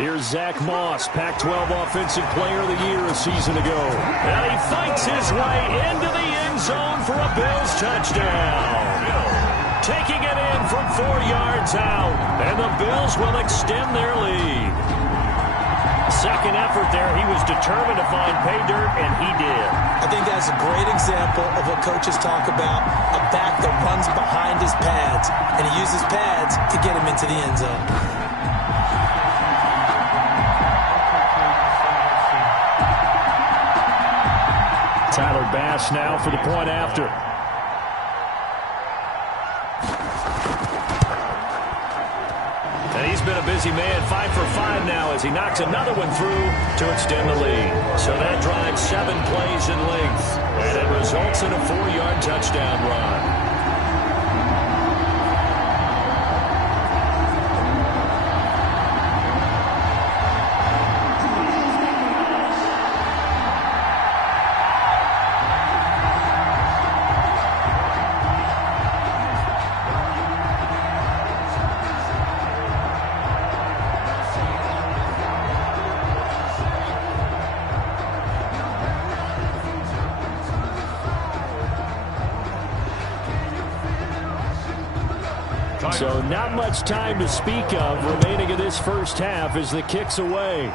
Here's Zach Moss, Pac-12 Offensive Player of the Year a season ago. And he fights his way into the end zone for a Bills touchdown. Taking it in from 4 yards out, and the Bills will extend their lead. Second effort there, he was determined to find pay dirt, and he did. I think that's a great example of what coaches talk about, a back that runs behind his pads, and he uses pads to get him into the end zone. Tyler Bass now for the point after. And he's been a busy man, 5 for 5 now as he knocks another one through to extend the lead. So that drives 7 plays in length, and it results in a 4-yard touchdown run. So not much time to speak of remaining in this 1st half as the kick's away.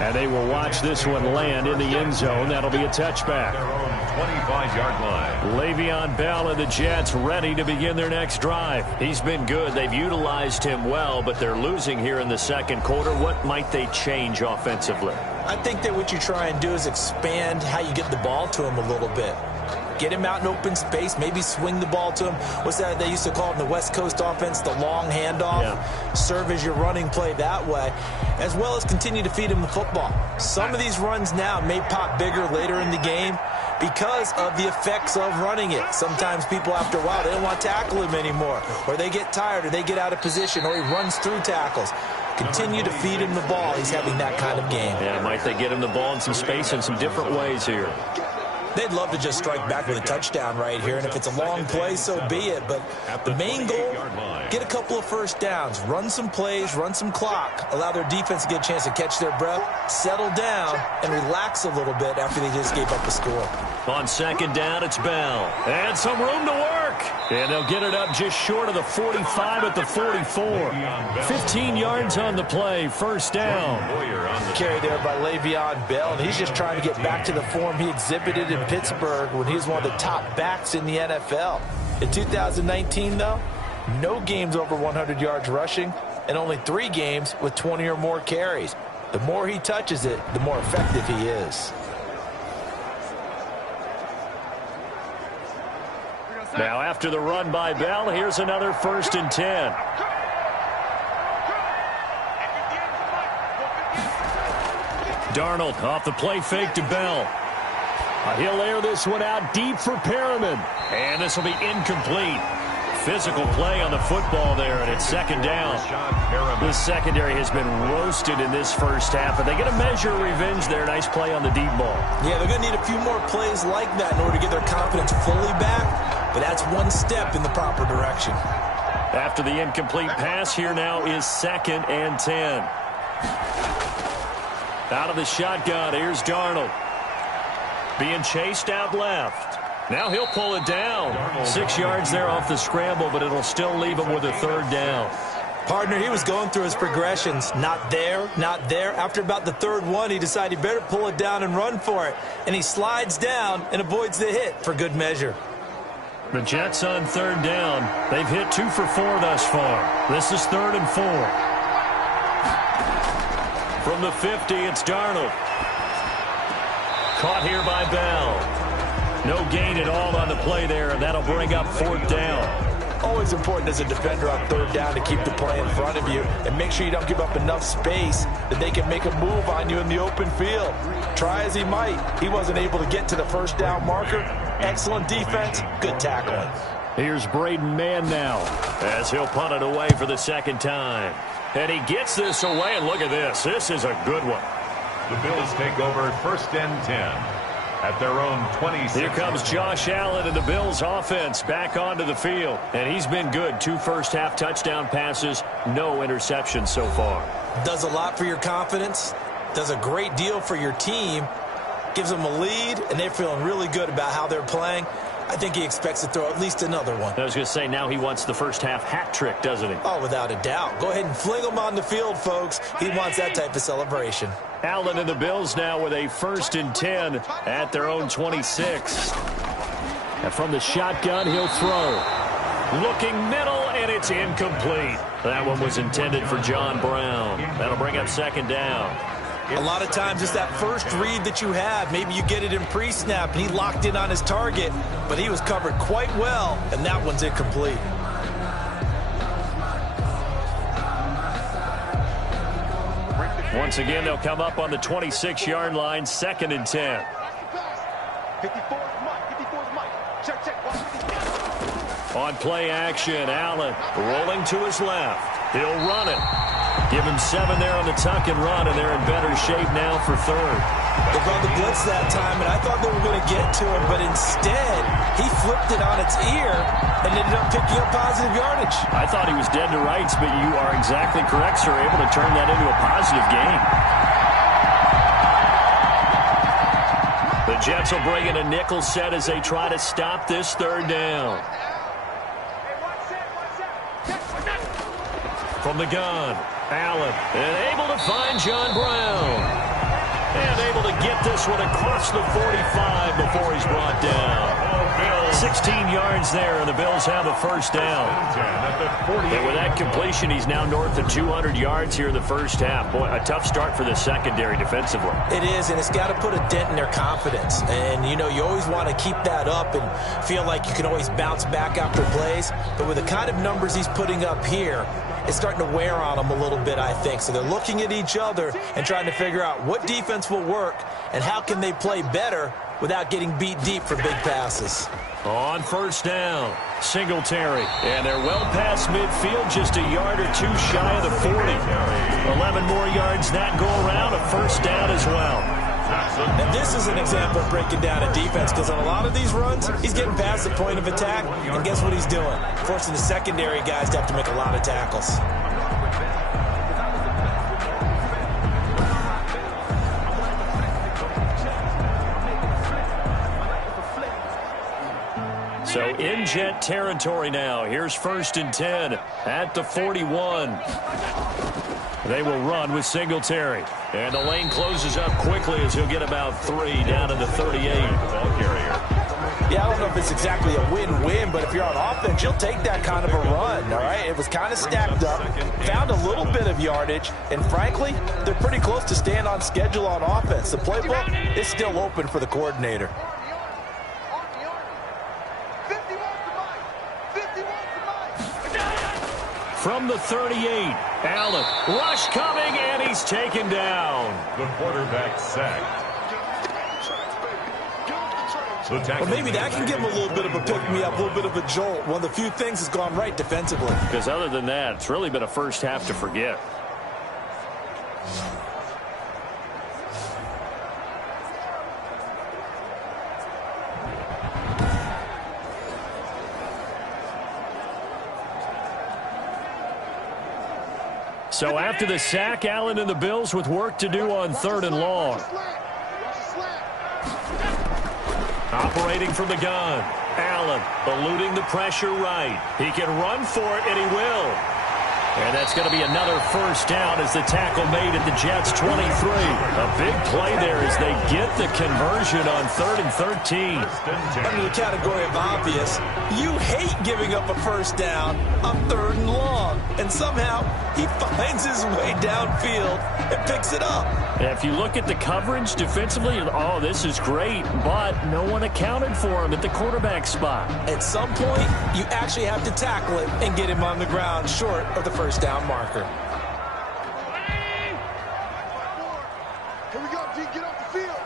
And they will watch this one land in the end zone. That'll be a touchback. 25-yard line. Le'Veon Bell and the Jets ready to begin their next drive. He's been good. They've utilized him well, but they're losing here in the 2nd quarter. What might they change offensively? I think that what you try and do is expand how you get the ball to him a little bit. Get him out in open space, maybe swing the ball to him. What's that they used to call it in the West Coast offense, the long handoff? Yeah. Serve as your running play that way, as well as continue to feed him the football. Some of these runs now may pop bigger later in the game because of the effects of running it. Sometimes people, after a while, they don't want to tackle him anymore, or they get tired, or they get out of position, or he runs through tackles. Continue to feed him the ball. He's having that kind of game. Yeah, might they get him the ball in some space in some different ways here? They'd love to just strike back with a touchdown right here, and if it's a long play, so be it. But the main goal, get a couple of 1st downs, run some plays, run some clock, allow their defense to get a chance to catch their breath, settle down, and relax a little bit after they just gave up a score. On second down, it's Bell. And some room to work. And they'll get it up just short of the 45 at the 44. 15 yards on the play, first down. Carry there by Le'Veon Bell, and he's just trying to get back to the form he exhibited in Pittsburgh when he was one of the top backs in the NFL. In 2019, though, no games over 100 yards rushing, and only 3 games with 20 or more carries. The more he touches it, the more effective he is. Now after the run by Bell, here's another 1st and 10. Darnold off the play fake to Bell. He'll air this one out deep for Perriman. And this will be incomplete. Physical play on the football there, and it's second down. This secondary has been roasted in this first half, but they get a measure of revenge there. Nice play on the deep ball. Yeah, they're going to need a few more plays like that in order to get their confidence fully back, but that's one step in the proper direction. After the incomplete pass, here now is 2nd and 10. Out of the shotgun, here's Darnold. Being chased out left. Now he'll pull it down. 6 yards there off the scramble, but it'll still leave him with a 3rd down. Partner, he was going through his progressions. Not there, not there. After about the 3rd one, he decided he better pull it down and run for it. And he slides down and avoids the hit for good measure. The Jets on 3rd down. They've hit 2 for 4 thus far. This is 3rd and 4. From the 50, it's Darnold. Caught here by Bell. No gain at all on the play there, and that'll bring up 4th down. Always important as a defender on 3rd down to keep the play in front of you and make sure you don't give up enough space that they can make a move on you in the open field. Try as he might, he wasn't able to get to the 1st down marker. Excellent defense, good tackling. Here's Braden Mann now as he'll punt it away for the 2nd time. And he gets this away, and look at this. This is a good one. The Bills take over 1st and 10. At their own 26. Here comes Josh Allen and the Bills offense back onto the field. And he's been good. 2 first-half touchdown passes, no interceptions so far. Does a lot for your confidence. Does a great deal for your team. Gives them a lead, and they're feeling really good about how they're playing. I think he expects to throw at least another one. I was going to say, now he wants the first-half hat trick, doesn't he? Oh, without a doubt. Go ahead and fling him on the field, folks. He wants that type of celebration. Allen and the Bills now with a 1st and 10 at their own 26. And from the shotgun, he'll throw. Looking middle, and it's incomplete. That one was intended for John Brown. That'll bring up 2nd down. A lot of times it's that first read that you have. Maybe you get it in pre-snap, and he locked in on his target, but he was covered quite well, and that one's incomplete. Once again, they'll come up on the 26-yard line, 2nd and 10. 54 is Mike. 54 is Mike. Check, check. On play action, Allen rolling to his left. He'll run it. Give him 7 there on the tuck and run, and they're in better shape now for 3rd. They brought the blitz that time, and I thought they were going to get to him, but instead, he flipped it on its ear and ended up picking up positive yardage. I thought he was dead to rights, but you are exactly correct, sir, able to turn that into a positive gain. The Jets will bring in a nickel set as they try to stop this 3rd down. From the gun, Allen, and able to find John Brown. And able to get this one across the 45 before he's brought down. 16 yards there, and the Bills have a 1st down. And with that completion, he's now north of 200 yards here in the first half. Boy, a tough start for the secondary defensively. It is, and it's got to put a dent in their confidence. And, you know, you always want to keep that up and feel like you can always bounce back after plays. But with the kind of numbers he's putting up here, it's starting to wear on them a little bit, I think. So they're looking at each other and trying to figure out what defense will work and how can they play better without getting beat deep for big passes. On 1st down, Singletary. And they're well past midfield, just a yard or 2 shy of the 40. 11 more yards that go around, a 1st down as well. And this is an example of breaking down a defense, because on a lot of these runs, he's getting past the point of attack, and guess what he's doing? Forcing the secondary guys to have to make a lot of tackles. So in Jet territory now. Here's 1st and 10 at the 41. They will run with Singletary. And the lane closes up quickly as he'll get about 3 down to the 38. Ball carrier. Yeah, I don't know if it's exactly a win-win, but if you're on offense, you'll take that kind of a run, all right? It was kind of stacked up, found a little bit of yardage, and frankly, they're pretty close to staying on schedule on offense. The playbook is still open for the coordinator. From the 38, Allen, rush coming, and he's taken down. The quarterback sacked. Well, maybe that can give him a little bit of a pick-me-up, a little bit of a jolt. One of the few things that's gone right defensively. Because other than that, it's really been a first half to forget. So after the sack, Allen and the Bills with work to do on 3rd and long. Operating from the gun. Allen eluding the pressure right. He can run for it, and he will. And that's going to be another first down as the tackle made at the Jets' 23. A big play there as they get the conversion on 3rd and 13. Under the category of obvious, you hate giving up a first down on 3rd and long. And somehow he finds his way downfield and picks it up. If you look at the coverage defensively, oh, this is great, but no one accounted for him at the quarterback spot. At some point, you actually have to tackle it and get him on the ground short of the first down marker. Here we go, D, get off the field.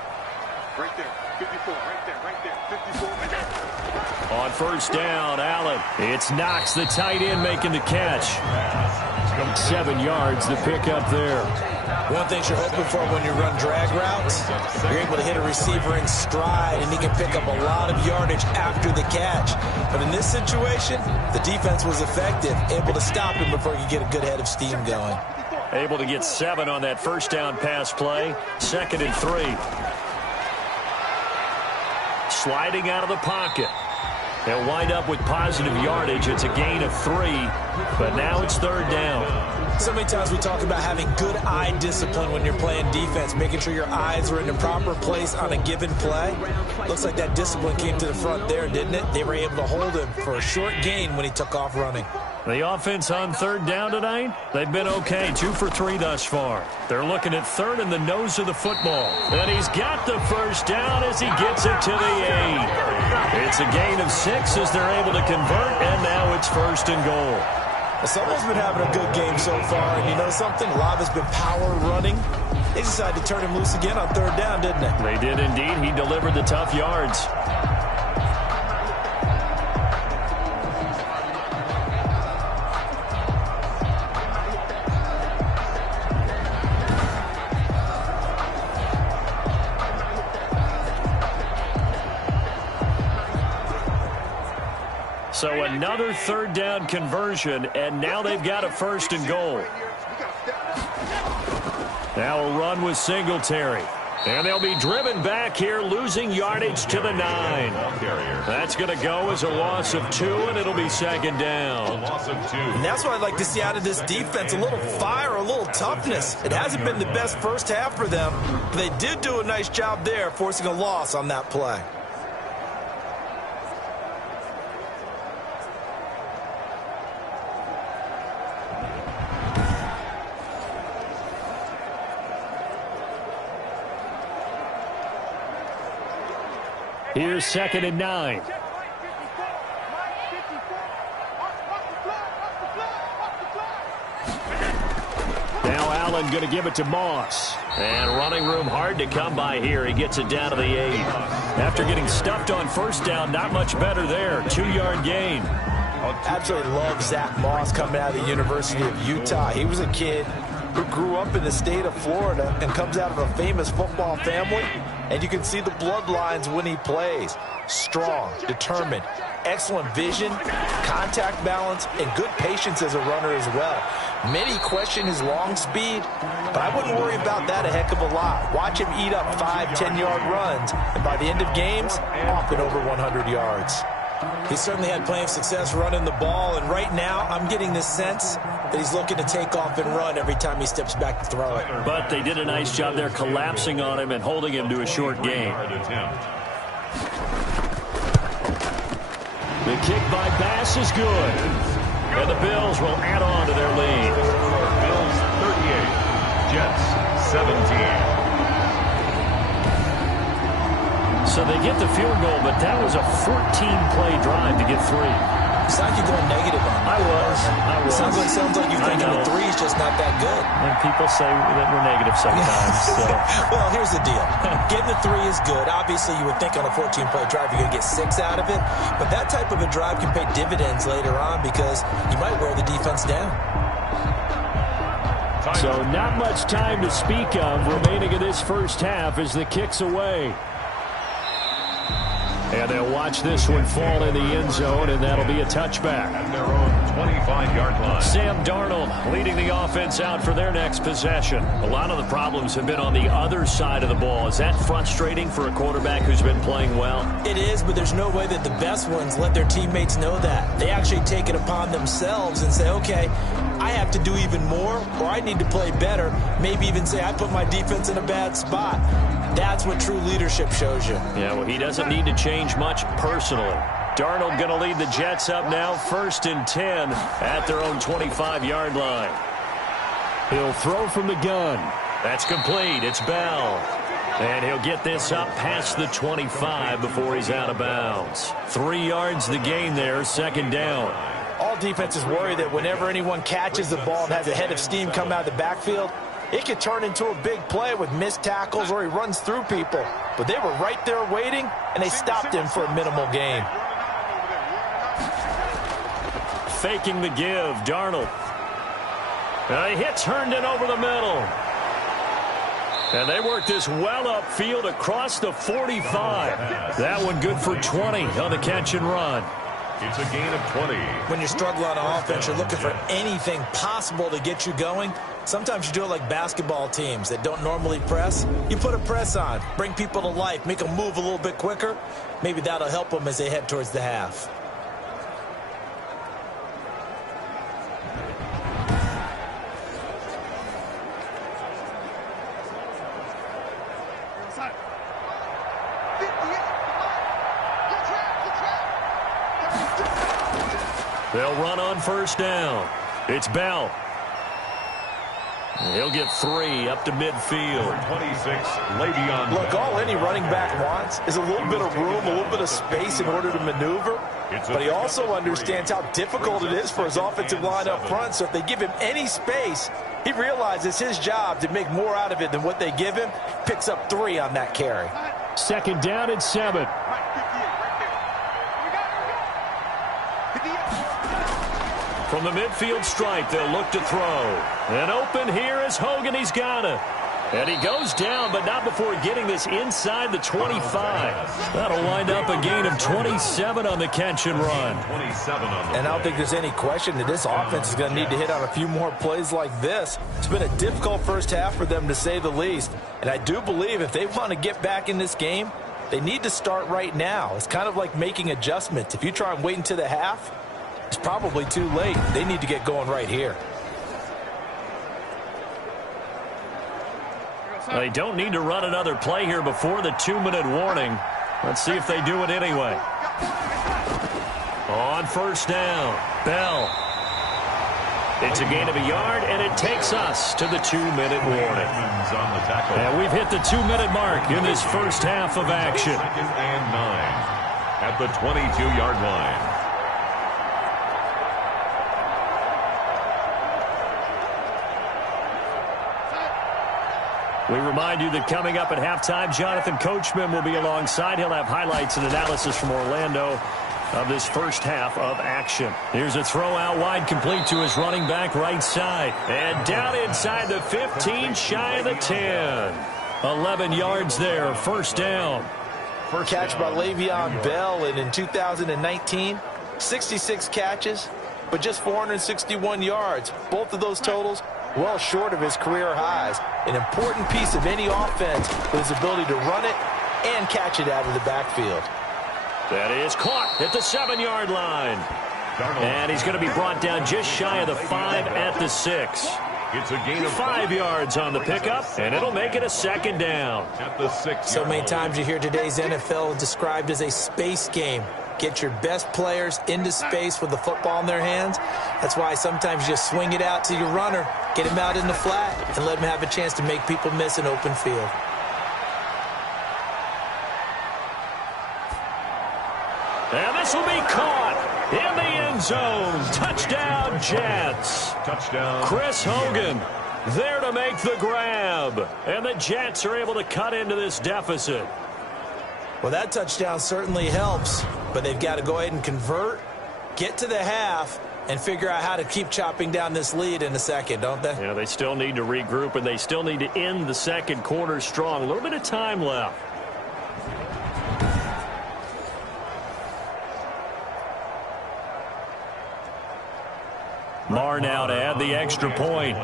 Right there, 54, right there, 54. On first down, Allen. It's Knox, the tight end, making the catch. 7 yards, the pickup there. One thing you're hoping for when you run drag routes, you're able to hit a receiver in stride, and he can pick up a lot of yardage after the catch. But in this situation, the defense was effective, able to stop him before he could get a good head of steam going. Able to get 7 on that first down pass play. 2nd and 3. Sliding out of the pocket. They'll wind up with positive yardage. It's a gain of 3, but now it's 3rd down. So many times we talk about having good eye discipline when you're playing defense, making sure your eyes are in the proper place on a given play. Looks like that discipline came to the front there, didn't it? They were able to hold him for a short gain when he took off running. The offense on 3rd down tonight, they've been okay, 2 for 3 thus far. They're looking at 3rd in the nose of the football. And he's got the first down as he gets it to the 8. It's a gain of 6 as they're able to convert, and now it's 1st and goal. Someone's been having a good game so far, and you know something? A lot of it's been power running. They decided to turn him loose again on 3rd down, didn't they? They did indeed. He delivered the tough yards. So another 3rd down conversion, and now they've got a 1st and goal. Now a run with Singletary. And they'll be driven back here, losing yardage to the 9. That's going to go as a loss of 2, and it'll be 2nd down. And that's what I'd like to see out of this defense, a little fire, a little toughness. It hasn't been the best first half for them, but they did do a nice job there, forcing a loss on that play. Here's 2nd and 9. Now Allen going to give it to Moss. And running room hard to come by here. He gets it down to the 8. After getting stuffed on first down, not much better there. 2-yard gain. Absolutely love Zach Moss coming out of the University of Utah. He was a kid who grew up in the state of Florida and comes out of a famous football family. And you can see the bloodlines when he plays. Strong, determined, excellent vision, contact balance, and good patience as a runner as well. Many question his long speed, but I wouldn't worry about that a heck of a lot. Watch him eat up 5-10-yard runs, and by the end of games, often over 100 yards. He certainly had plenty of success running the ball, and right now I'm getting this sense that he's looking to take off and run every time he steps back to throw it. But they did a nice job there collapsing on him and holding him to a short gain. The kick by Bass is good. And the Bills will add on to their lead. Bills 38, Jets 17. So they get the field goal, but that was a 14-play drive to get 3. It's like you're going negative on it. I was. Sounds like you're thinking the 3 is just not that good. And people say that we're negative sometimes. So. Well, here's the deal. Getting the 3 is good. Obviously, you would think on a 14-play drive you're going to get 6 out of it. But that type of a drive can pay dividends later on because you might wear the defense down. So not much time to speak of remaining in this first half as the kick's away. And they'll watch this one fall in the end zone, and that'll be a touchback. At their own 25-yard line. Sam Darnold leading the offense out for their next possession. A lot of the problems have been on the other side of the ball. Is that frustrating for a quarterback who's been playing well? It is, but there's no way that the best ones let their teammates know that. They actually take it upon themselves and say, okay, I have to do even more, or I need to play better. Maybe even say I put my defense in a bad spot. That's what true leadership shows you. Yeah, well, he doesn't need to change much personally. Darnold going to lead the Jets up now, 1st and 10 at their own 25-yard line. He'll throw from the gun. That's complete. It's Bell. And he'll get this up past the 25 before he's out of bounds. 3 yards the gain there, 2nd down. All defenses worry that whenever anyone catches the ball and has a head of steam come out of the backfield, it could turn into a big play with missed tackles or he runs through people. But they were right there waiting, and they stopped him for a minimal gain. Faking the give, Darnold. He hits Herndon over the middle. And they work this well upfield across the 45. That one good for 20 on the catch and run. It's a gain of 20. When you're struggling on offense, you're looking for anything possible to get you going. Sometimes you do it like basketball teams that don't normally press. You put a press on, bring people to life, make them move a little bit quicker. Maybe that'll help them as they head towards the half. They'll run on 1st down. It's Bell. He'll get 3 up to midfield. 26, Le'Veon Bell. Look, all any running back wants is a little bit of room, a little bit of space in order to maneuver. But he also understands how difficult it is for his offensive line up front. So if they give him any space, he realizes his job to make more out of it than what they give him. Picks up 3 on that carry. 2nd down and 7. From the midfield stripe, they'll look to throw. And open here is Hogan. He's got it. And he goes down, but not before getting this inside the 25. That'll wind up a gain of 27 on the catch and run. 27 on the And I don't think there's any question that this offense is going to need to hit on a few more plays like this. It's been a difficult first half for them, to say the least. And I do believe if they want to get back in this game, they need to start right now. It's kind of like making adjustments. If you try and wait until the half, it's probably too late. They need to get going right here. They don't need to run another play here before the 2-minute warning. Let's see if they do it anyway. On 1st down, Bell. It's a gain of a yard, and it takes us to the 2-minute warning. And we've hit the 2-minute mark in this first half of action. 2nd and 9 at the 22-yard line. We remind you that coming up at halftime, Jonathan Coachman will be alongside. He'll have highlights and analysis from Orlando of this first half of action. Here's a throw out wide, complete to his running back right side. And down inside the 15, shy of the 10. 11 yards there, 1st down. First catch by Le'Veon Bell, and in 2019, 66 catches, but just 461 yards. Both of those totals well short of his career highs. An important piece of any offense with his ability to run it and catch it out of the backfield. That is caught at the 7-yard line. And he's going to be brought down just shy of the 5 at the 6. It's a gain of 5 yards on the pickup, and it'll make it a 2nd down. At the 6. So many times you hear today's NFL described as a space game. Get your best players into space with the football in their hands. That's why sometimes you just swing it out to your runner, get him out in the flat, and let him have a chance to make people miss an open field. And this will be caught in the end zone. Touchdown, Jets. Touchdown. Chris Hogan there to make the grab. And the Jets are able to cut into this deficit. Well, that touchdown certainly helps, but they've got to go ahead and convert, get to the half, and figure out how to keep chopping down this lead in the second, don't they? Yeah, they still need to regroup, and they still need to end the second quarter strong. A little bit of time left. Marr now to add the extra point.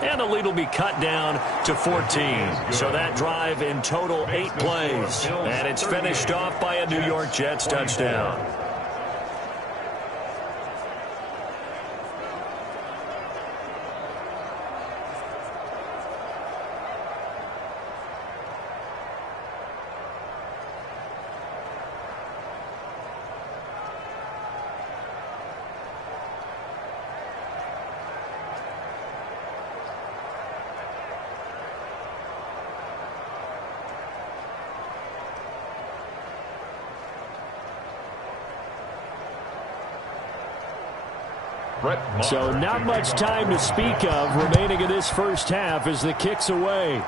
And the lead will be cut down to 14. So that drive in total 8 plays. And it's finished off by a New York Jets touchdown. So not much time to speak of remaining in this first half as the kick's away.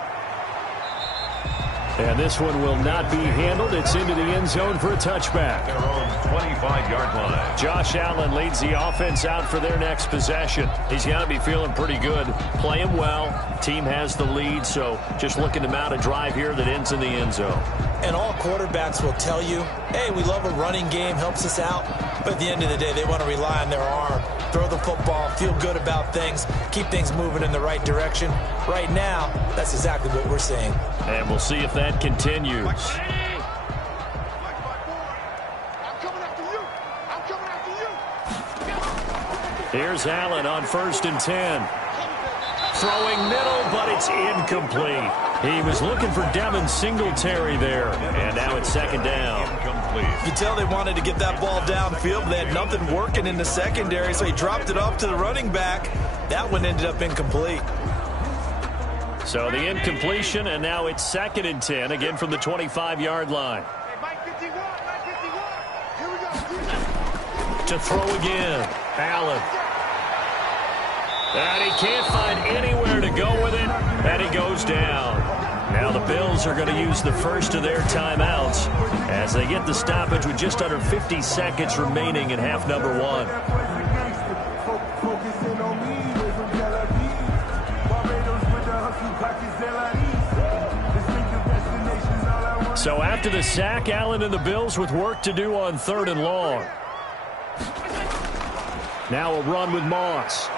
And this one will not be handled. It's into the end zone for a touchback. Their own 25-yard line. Josh Allen leads the offense out for their next possession. He's got to be feeling pretty good. Playing well. Team has the lead, so just looking to mount a drive here that ends in the end zone. And all quarterbacks will tell you, hey, we love a running game, helps us out. But at the end of the day, they want to rely on their arm. Throw the football, feel good about things, keep things moving in the right direction. Right now, that's exactly what we're seeing. And we'll see if that continues. Here's Allen on 1st and 10. Throwing middle, but it's incomplete. He was looking for Devin Singletary there. And now it's 2nd down. Incomplete. You can tell they wanted to get that ball downfield, but they had nothing working in the secondary, so he dropped it off to the running back. That one ended up incomplete. So the incompletion, and now it's 2nd and 10, again from the 25-yard line. To throw again, Allen. And he can't find anywhere to go with it, and he goes down. Now the Bills are going to use the first of their timeouts as they get the stoppage with just under 50 seconds remaining in half number 1. So after the sack, Allen and the Bills with work to do on 3rd and long. Now a run with Moss.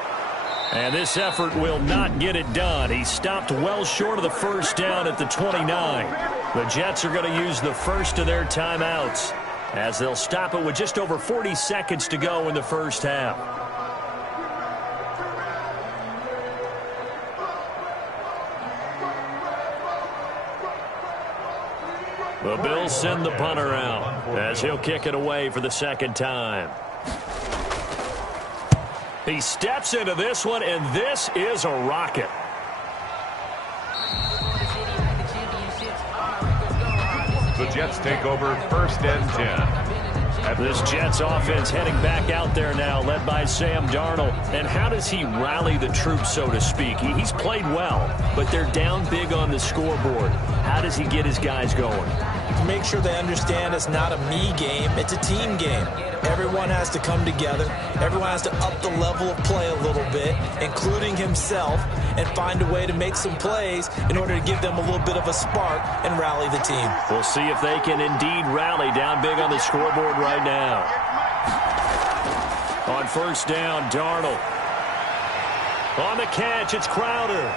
And this effort will not get it done. He stopped well short of the first down at the 29. The Jets are going to use the first of their timeouts as they'll stop it with just over 40 seconds to go in the first half. The Bills send the punter out as he'll kick it away for the 2nd time. He steps into this one, and this is a rocket. The Jets take over 1st and 10. This Jets offense heading back out there now, led by Sam Darnold. And how does he rally the troops, so to speak? He's played well, but they're down big on the scoreboard. How does he get his guys going? To make sure they understand it's not a me game, it's a team game. Everyone has to come together. Everyone has to up the level of play a little bit, including himself, and find a way to make some plays in order to give them a little bit of a spark and rally the team. We'll see if they can indeed rally down big on the scoreboard right now. On 1st down, Darnold. On the catch, it's Crowder.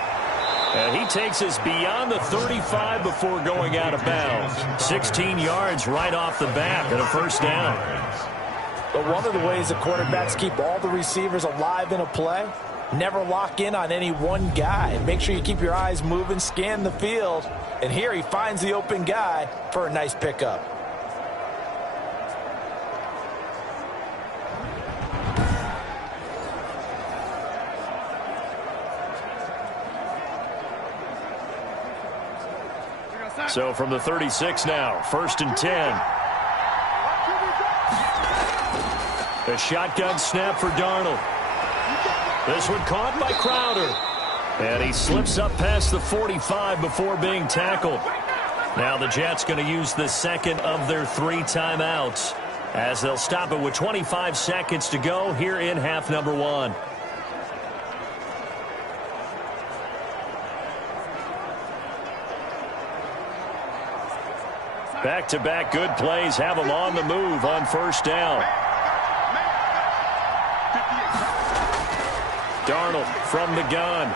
And he takes us beyond the 35 before going out of bounds. 16 yards right off the bat and a first down. But one of the ways the quarterbacks keep all the receivers alive in a play, never lock in on any one guy. Make sure you keep your eyes moving, scan the field. And here he finds the open guy for a nice pickup. So from the 36 now, 1st and 10. A shotgun snap for Darnold. This one caught by Crowder. And he slips up past the 45 before being tackled. Now the Jets going to use the second of their 3 timeouts as they'll stop it with 25 seconds to go here in half number 1. Back-to-back good plays have them on the move on first down. Darnold from the gun.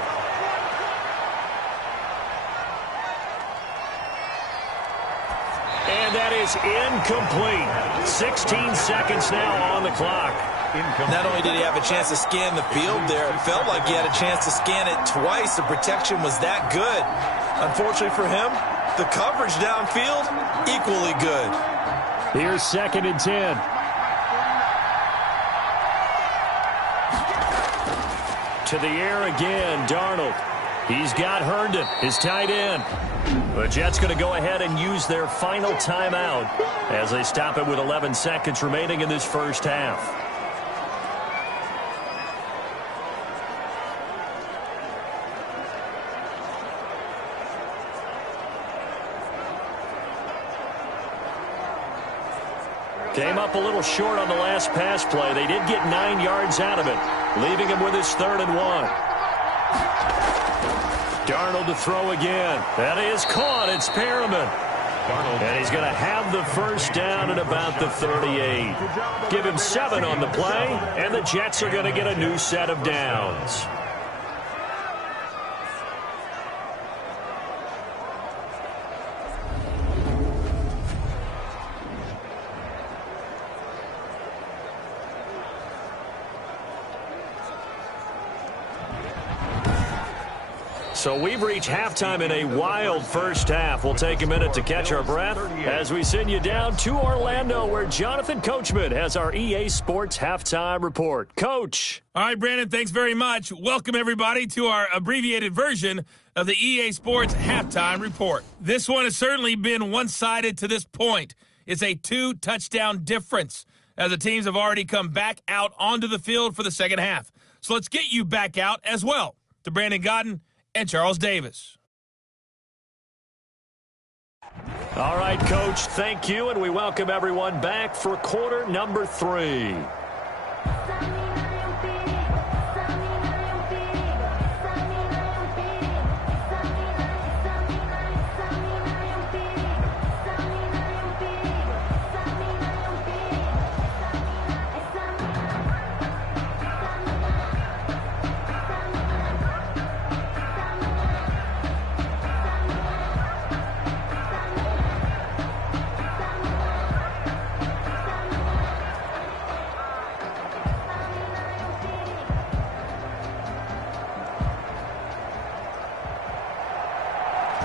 And that is incomplete. 16 seconds now on the clock. Not only did he have a chance to scan the field there, it felt like he had a chance to scan it twice. The protection was that good. Unfortunately for him, the coverage downfield, equally good. Here's 2nd and 10. To the air again, Darnold. He's got Herndon, his tight end. The Jets going to go ahead and use their final timeout as they stop it with 11 seconds remaining in this first half. Came up a little short on the last pass play. They did get 9 yards out of it, leaving him with his 3rd and 1. Darnold to throw again. That is caught. It's Perriman. And he's going to have the first down at about the 38. Give him 7 on the play, and the Jets are going to get a new set of downs. So we've reached halftime in a wild first half. We'll take a minute to catch our breath as we send you down to Orlando, where Jonathan Coachman has our EA Sports Halftime Report. Coach. All right, Brandon, thanks very much. Welcome, everybody, to our abbreviated version of the EA Sports Halftime Report. This one has certainly been one-sided to this point. It's a 2-touchdown difference as the teams have already come back out onto the field for the second half. So let's get you back out as well to Brandon Godden and Charles Davis. All right, Coach, thank you, and we welcome everyone back for quarter number 3.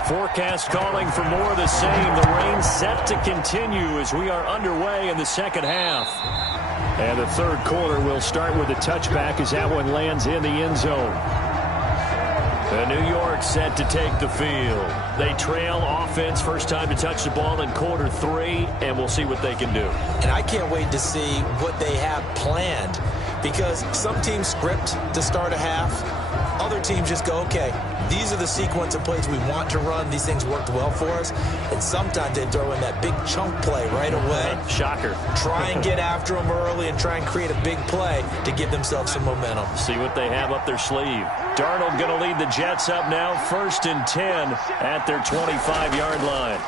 Forecast calling for more of the same. The rain set to continue as we are underway in the second half. And the third quarter will start with a touchback as that one lands in the end zone. The New York set to take the field. They trail offense, first time to touch the ball in quarter 3, and we'll see what they can do. And I can't wait to see what they have planned, because some teams script to start a half. Other teams just go, okay, these are the sequence of plays we want to run. These things worked well for us. And sometimes they throw in that big chunk play right away. Shocker. Try and get after them early and try and create a big play to give themselves some momentum. See what they have up their sleeve. Darnold going to lead the Jets up now, 1st and 10 at their 25-yard line.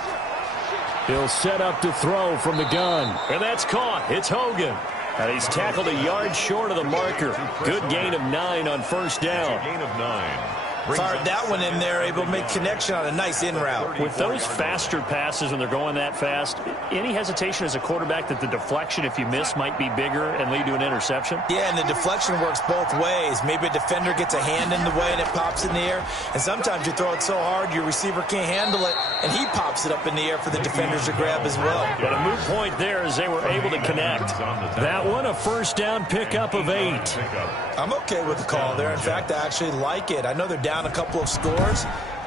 He'll set up to throw from the gun. And that's caught. It's Hogan. And he's tackled a yard short of the marker. Good gain of 9 on first down. Gain of 9. Fired that one in there, able to make connection on a nice in route. With those faster passes when they're going that fast, any hesitation as a quarterback that the deflection, if you miss, might be bigger and lead to an interception? Yeah, and the deflection works both ways. Maybe a defender gets a hand in the way and it pops in the air. And sometimes you throw it so hard your receiver can't handle it, and he pops it up in the air for the defenders to grab as well. But a moot point there as they were able to connect. That one, a first down pickup of 8. I'm okay with the call there. In fact, I actually like it. I know they're down a couple of scores,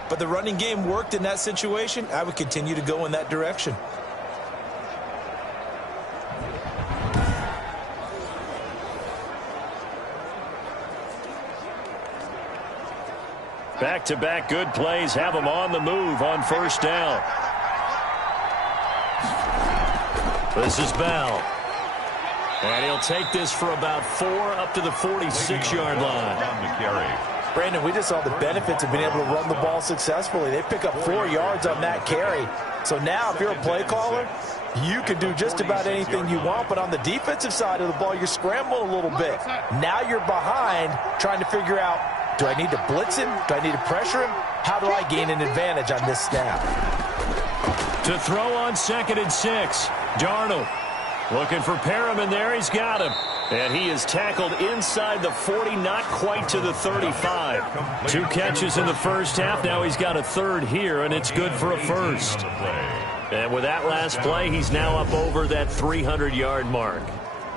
but the running game worked in that situation. I would continue to go in that direction. Back-to-back good plays have them on the move on first down. This is Bell. And he'll take this for about 4 up to the 46-yard line. Brandon, we just saw the benefits of being able to run the ball successfully. They pick up 4 yards on that carry. So now if you're a play caller, you can do just about anything you want. But on the defensive side of the ball, you're scrambling a little bit. Now you're behind trying to figure out, do I need to blitz him? Do I need to pressure him? How do I gain an advantage on this snap? To throw on 2nd and 6, Darnold. Looking for Perriman there. He's got him. And he is tackled inside the 40, not quite to the 35. 2 catches in the first half. Now he's got a 3rd here, and it's good for a first. And with that last play, he's now up over that 300-yard mark.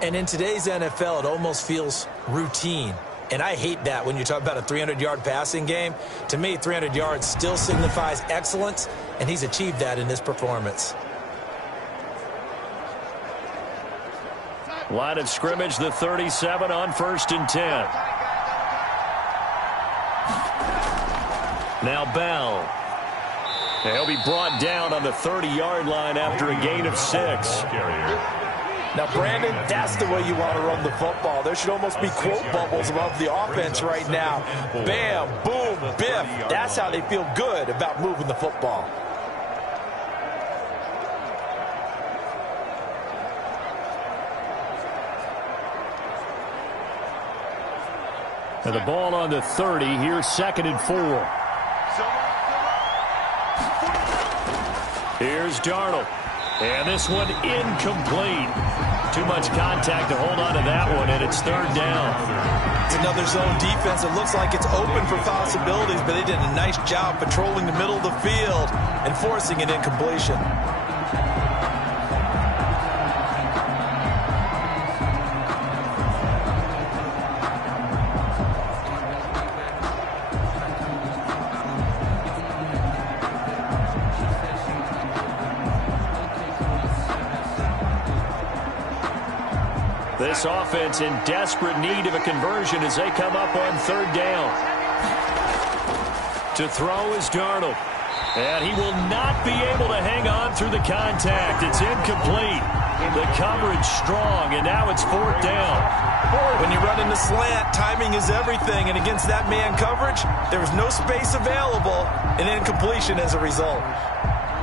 And in today's NFL, it almost feels routine. And I hate that when you talk about a 300-yard passing game. To me, 300 yards still signifies excellence, and he's achieved that in this performance. Line of scrimmage, the 37 on 1st and 10. Now Bell. And he'll be brought down on the 30-yard line after a gain of 6. Now, Brandon, that's the way you want to run the football. There should almost be quote bubbles above the offense right now. Bam, boom, biff. That's how they feel good about moving the football. And the ball on the 30. Here's 2nd and 4. Here's Darnold. And this one incomplete. Too much contact to hold on to that one, and it's 3rd down. It's another zone defense. It looks like it's open for possibilities, but they did a nice job patrolling the middle of the field and forcing an incompletion. This offense in desperate need of a conversion as they come up on 3rd down. To throw is Darnold. And he will not be able to hang on through the contact. It's incomplete. The coverage strong, and now it's 4th down. When you run in the slant, timing is everything. And against that man coverage, there is no space available, and incompletion as a result.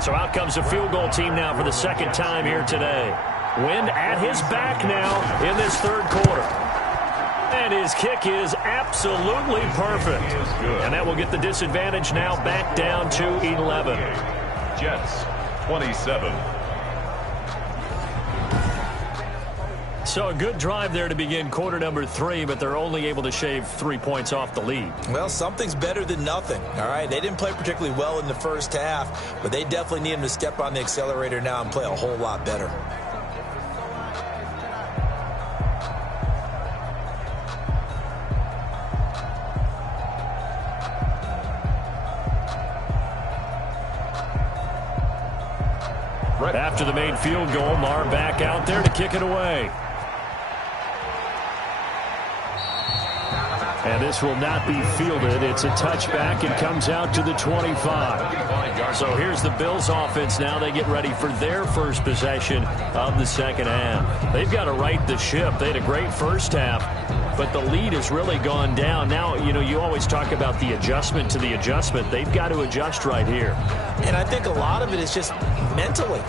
So out comes a field goal team now for the 2nd time here today. Wind at his back now in this 3rd quarter. And his kick is absolutely perfect. And that will get the disadvantage now back down to 11. Jets, 27. So a good drive there to begin quarter number 3, but they're only able to shave 3 points off the lead. Well, something's better than nothing, all right? They didn't play particularly well in the first half, but they definitely need him to step on the accelerator now and play a whole lot better. After the made field goal, Marr back out there to kick it away. And this will not be fielded. It's a touchback. It comes out to the 25. So here's the Bills offense now. They get ready for their first possession of the 2nd half. They've got to right the ship. They had a great first half, but the lead has really gone down. Now, you know, you always talk about the adjustment to the adjustment. They've got to adjust right here. And I think a lot of it is just mentally.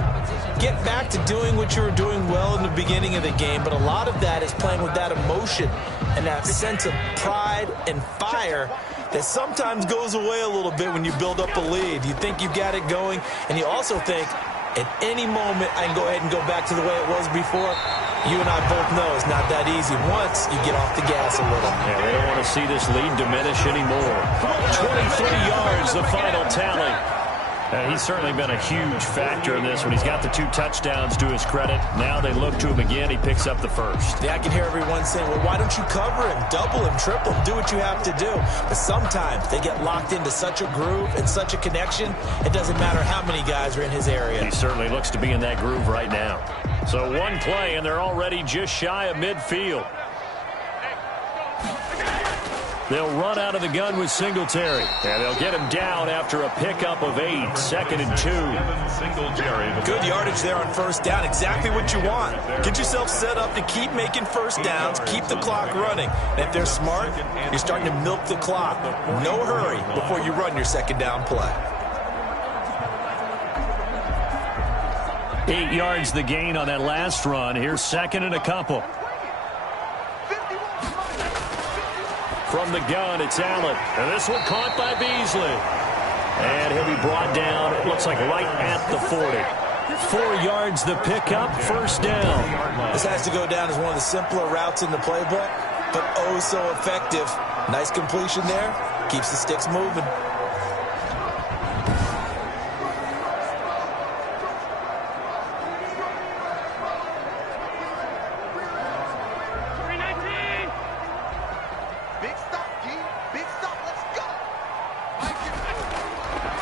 Get back to doing what you were doing well in the beginning of the game, but a lot of that is playing with that emotion and that sense of pride and fire that sometimes goes away a little bit when you build up a lead. You think you've got it going, and you also think, at any moment, I can go ahead and go back to the way it was before. You and I both know it's not that easy once you get off the gas a little. Yeah, they don't want to see this lead diminish anymore. 23 yards, the final tally. He's certainly been a huge factor in this when he's got the 2 touchdowns to his credit. Now they look to him again. He picks up the first. Yeah, I can hear everyone saying, well, why don't you cover him, double him, triple him, do what you have to do. But sometimes they get locked into such a groove and such a connection, it doesn't matter how many guys are in his area. He certainly looks to be in that groove right now. So one play, and they're already just shy of midfield. They'll run out of the gun with Singletary. And they'll get him down after a pickup of 8, 2nd and 2. Good yardage there on first down. Exactly what you want. Get yourself set up to keep making first downs, keep the clock running. And if they're smart, you're starting to milk the clock. No hurry before you run your second down play. 8 yards the gain on that last run. Here's 2nd and a couple. From the gun, it's Allen. And this one caught by Beasley. And he'll be brought down, it looks like right at the 40. 4 yards the pickup, first down. This has to go down as one of the simpler routes in the playbook, but oh so effective. Nice completion there. Keeps the sticks moving.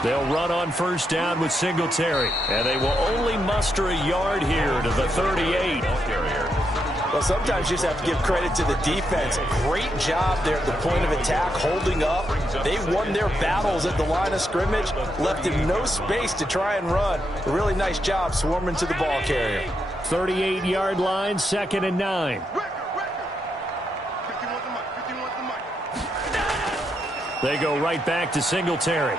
They'll run on first down with Singletary. And they will only muster a yard here to the 38. Well, sometimes you just have to give credit to the defense. Great job there at the point of attack, holding up. They won their battles at the line of scrimmage, left him no space to try and run. A really nice job swarming to the ball carrier. 38-yard line, 2nd and 9. They go right back to Singletary.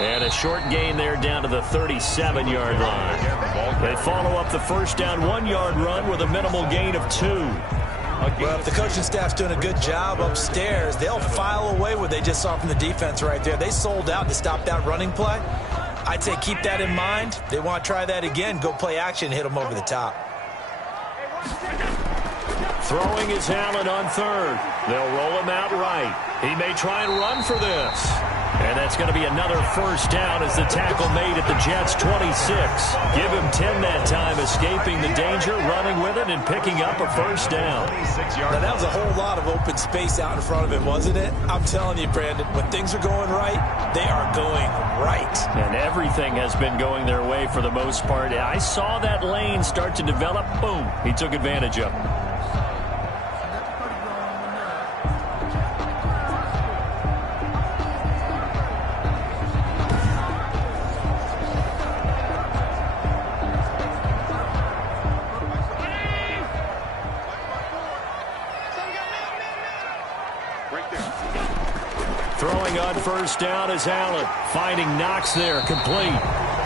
And a short gain there down to the 37-yard line. They follow up the first down 1-yard run with a minimal gain of 2. Well, if the coaching staff's doing a good job upstairs, they'll file away what they just saw from the defense right there. They sold out to stop that running play. I'd say keep that in mind. They want to try that again. Go play action, hit them over the top. Throwing is Allen on 3rd. They'll roll him out right. He may try and run for this. And that's going to be another first down as the tackle made at the Jets' 26. Give him 10 that time, escaping the danger, running with it, and picking up a first down. Now, that was a whole lot of open space out in front of him, wasn't it? I'm telling you, Brandon, when things are going right, they are going right. And everything has been going their way for the most part. I saw that lane start to develop. Boom. He took advantage of it. Throwing on first down is Allen. Finding Knox there, complete.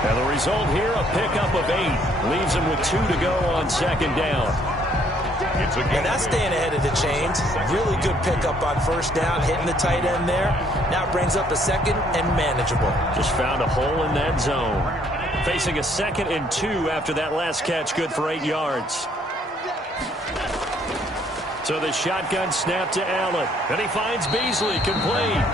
And the result here, a pickup of 8. Leaves him with 2 to go on 2nd down. And that's staying ahead of the chains. Really good pickup on first down, hitting the tight end there. Now it brings up a 2nd and manageable. Just found a hole in that zone. Facing a 2nd and 2 after that last catch, good for 8 yards. So the shotgun snap to Allen. And he finds Beasley, complete.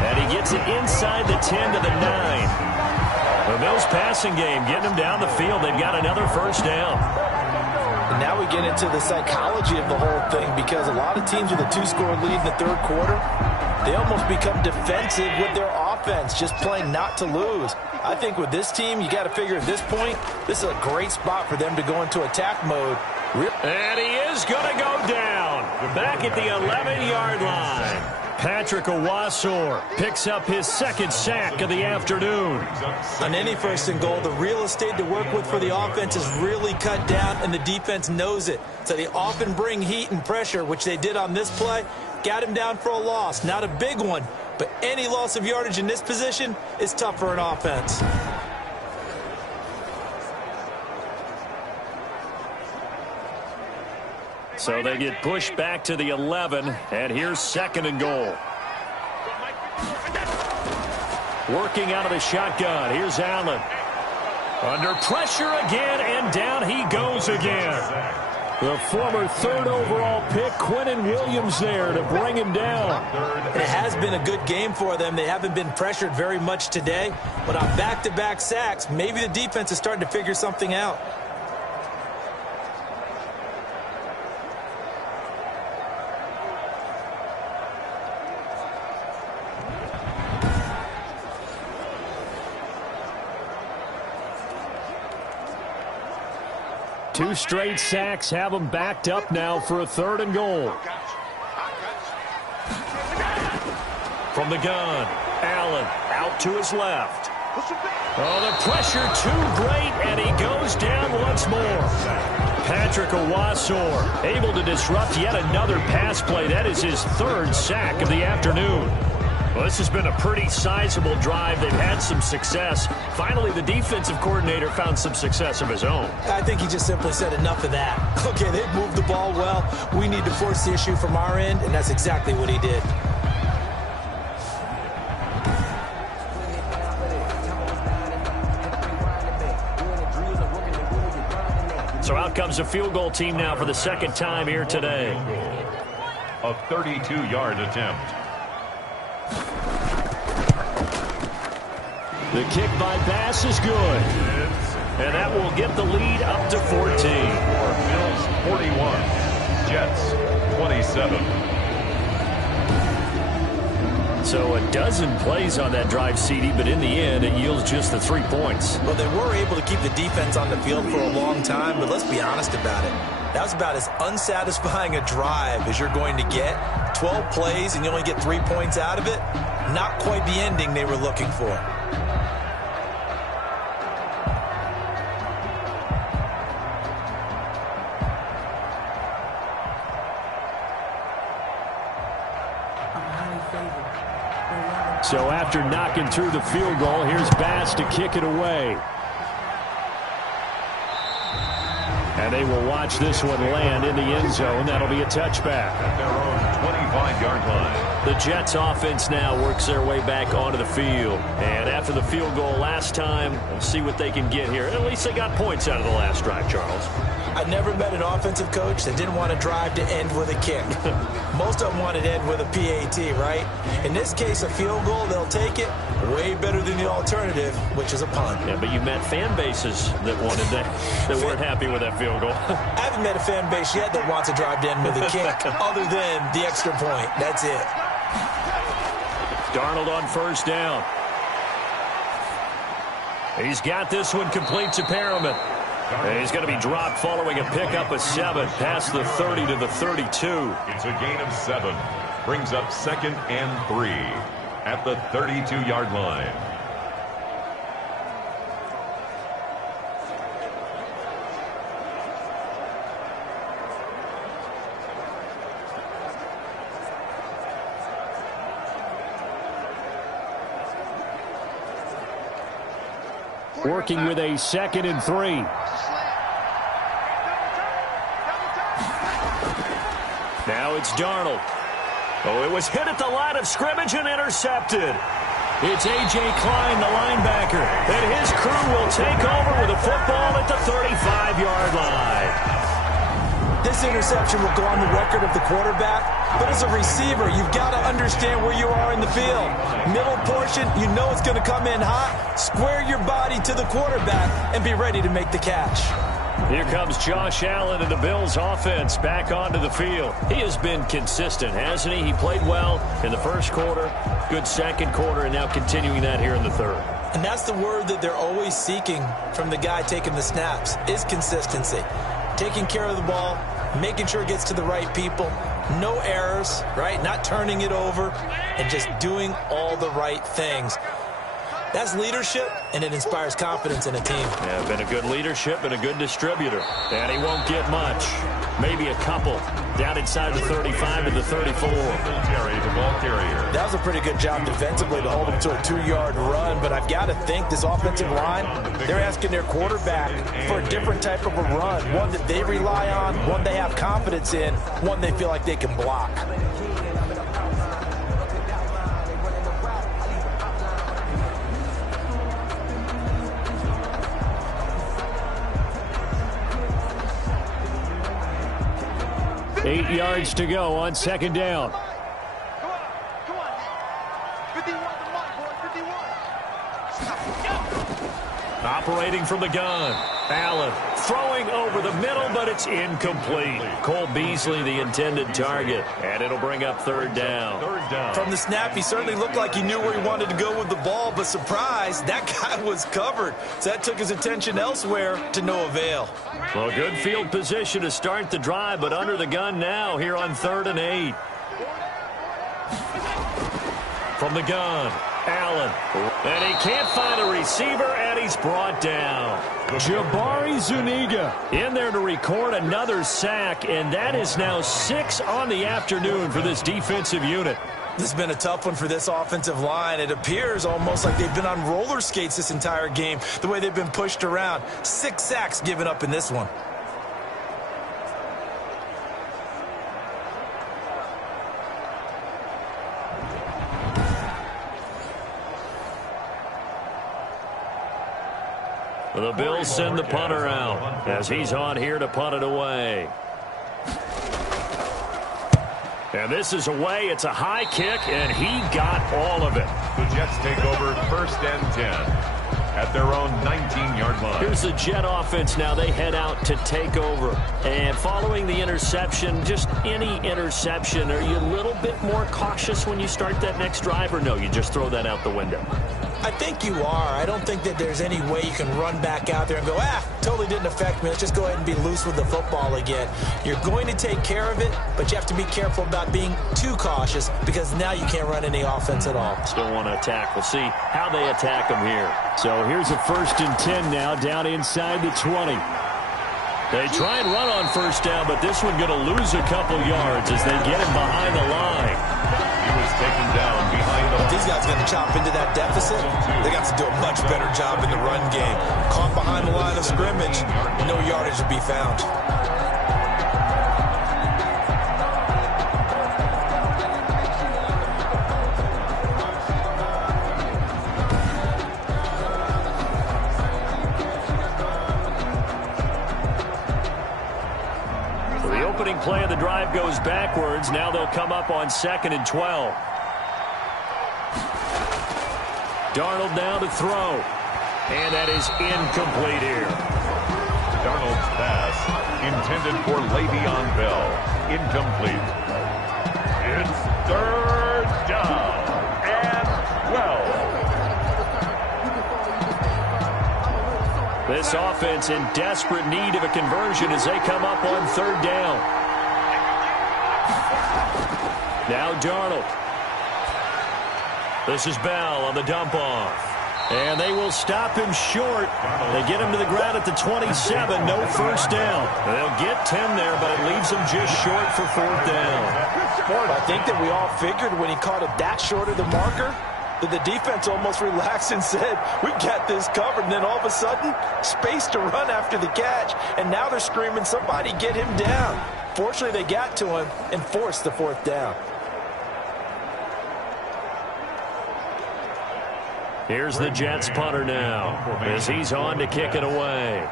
And he gets it inside the 10 to the 9. The Bills passing game, getting them down the field. They've got another first down. And now we get into the psychology of the whole thing, because a lot of teams with a 2-score lead in the 3rd quarter, they almost become defensive with their offense, just playing not to lose. I think with this team, you got to figure at this point, this is a great spot for them to go into attack mode. And he is going to go down. Back at the 11-yard line. Patrick Owasor picks up his 2nd sack of the afternoon. On any 1st and goal, the real estate to work with for the offense is really cut down, and the defense knows it. So they often bring heat and pressure, which they did on this play. Got him down for a loss. Not a big one, but any loss of yardage in this position is tough for an offense. So they get pushed back to the 11, and here's 2nd and goal. Working out of the shotgun. Here's Allen. Under pressure again, and down he goes again. The former third overall pick, Quentin Williams, there to bring him down. It has been a good game for them. They haven't been pressured very much today. But on back-to-back sacks, maybe the defense is starting to figure something out. Two straight sacks have them backed up now for a 3rd and goal. From the gun, Allen out to his left. Oh, the pressure too great, and he goes down once more. Patrick Owasor able to disrupt yet another pass play. That is his 3rd sack of the afternoon. Well, this has been a pretty sizable drive. They've had some success. Finally, the defensive coordinator found some success of his own. I think he just simply said enough of that. Okay, they've moved the ball well. We need to force the issue from our end, and that's exactly what he did. So out comes the field goal team now for the 2nd time here today. A 32-yard attempt. The kick by Bass is good. And that will get the lead up to 14. Bills 41, Jets 27. So a dozen plays on that drive, CD, but in the end, it yields just the 3 points. Well, they were able to keep the defense on the field for a long time, but let's be honest about it. That was about as unsatisfying a drive as you're going to get. 12 plays and you only get 3 points out of it. Not quite the ending they were looking for. So after knocking through the field goal, here's Bass to kick it away. And they will watch this one land in the end zone. That'll be a touchback. At their own 25-yard line. The Jets offense now works their way back onto the field. And after the field goal last time, we'll see what they can get here. At least they got points out of the last drive, Charles. I never met an offensive coach that didn't want to drive to end with a kick. Most of them wanted to end with a PAT, right? In this case, a field goal, they'll take it. Way better than the alternative, which is a punt. Yeah, but you met fan bases that wanted that weren't happy with that field goal. I haven't met a fan base yet that wants to drive to end with a kick, other than the extra point. That's it. Darnold on 1st down. He's got this one complete to Perriman. And he's going to be dropped following a pickup of 7 past the 30 to the 32. It's a gain of 7. Brings up 2nd and 3 at the 32-yard line. Working with a 2nd and 3. Now it's Darnold. Oh, it was hit at the line of scrimmage and intercepted. It's A.J. Klein, the linebacker, and his crew will take over with a football at the 35-yard line. This interception will go on the record of the quarterback, but as a receiver, you've got to understand where you are in the field. Middle portion, you know it's going to come in hot. Square your body to the quarterback and be ready to make the catch. Here comes Josh Allen and the Bills offense back onto the field. He has been consistent, hasn't he? He played well in the 1st quarter, good 2nd quarter, and now continuing that here in the 3rd. And that's the word that they're always seeking from the guy taking the snaps, is consistency. Taking care of the ball, making sure it gets to the right people, no errors, right? Not turning it over, and just doing all the right things. That's leadership, and it inspires confidence in a team. Yeah, been a good leadership and a good distributor. And he won't get much. Maybe a couple. Down inside the 35 to the 34. That was a pretty good job defensively to hold him to a 2-yard run, but I've got to think this offensive line, they're asking their quarterback for a different type of a run, one that they rely on, one they have confidence in, one they feel like they can block. 8 yards to go on second down. Come on. 51 to Mike, boy. 51. Operating from the gun. Allen throwing over the middle, but it's incomplete. Cole Beasley, the intended target, and it'll bring up third down. From the snap, he certainly looked like he knew where he wanted to go with the ball, but surprise, that guy was covered. So that took his attention elsewhere to no avail. Well, good field position to start the drive, but under the gun now here on 3rd and 8. From the gun, Allen. And he can't find a receiver, and he's brought down. Jabari Zuniga in there to record another sack, and that is now 6 on the afternoon for this defensive unit. This has been a tough one for this offensive line. It appears almost like they've been on roller skates this entire game, the way they've been pushed around. 6 sacks given up in this one. The Bills send the punter out as he's on here to punt it away. And this is away. It's a high kick, and he got all of it. The Jets take over 1st and 10 at their own 19-yard line. Here's the Jet offense now. They head out to take over. And following the interception, just any interception, are you a little bit more cautious when you start that next drive, or no, you just throw that out the window? I think you are. I don't think that there's any way you can run back out there and go, totally didn't affect me. Let's just go ahead and be loose with the football again. You're going to take care of it, but you have to be careful about being too cautious because now you can't run any offense at all. Still want to attack. We'll see how they attack them here. So here's a 1st and 10 now down inside the 20. They try and run on 1st down, but this one going to lose a couple yards as they get him behind the line. He was taken down behind the line. These guys going to chop into that deficit. They got to do a much better job in the run game. Caught behind the line of scrimmage, no yardage to be found. The opening play of the drive goes backwards. Now they'll come up on 2nd and 12. Darnold now to throw. And that is incomplete here. Darnold's pass intended for Le'Veon Bell. Incomplete. It's 3rd down and 12. This offense in desperate need of a conversion as they come up on 3rd down. Now Darnold. This is Bell on the dump-off. And they will stop him short. They get him to the ground at the 27. No 1st down. They'll get 10 there, but it leaves them just short for 4th down. I think that we all figured when he caught it that short of the marker that the defense almost relaxed and said, we got this covered. And then all of a sudden, space to run after the catch. And now they're screaming, somebody get him down. Fortunately, they got to him and forced the 4th down. Here's the Jets punter now as he's on to kick it away.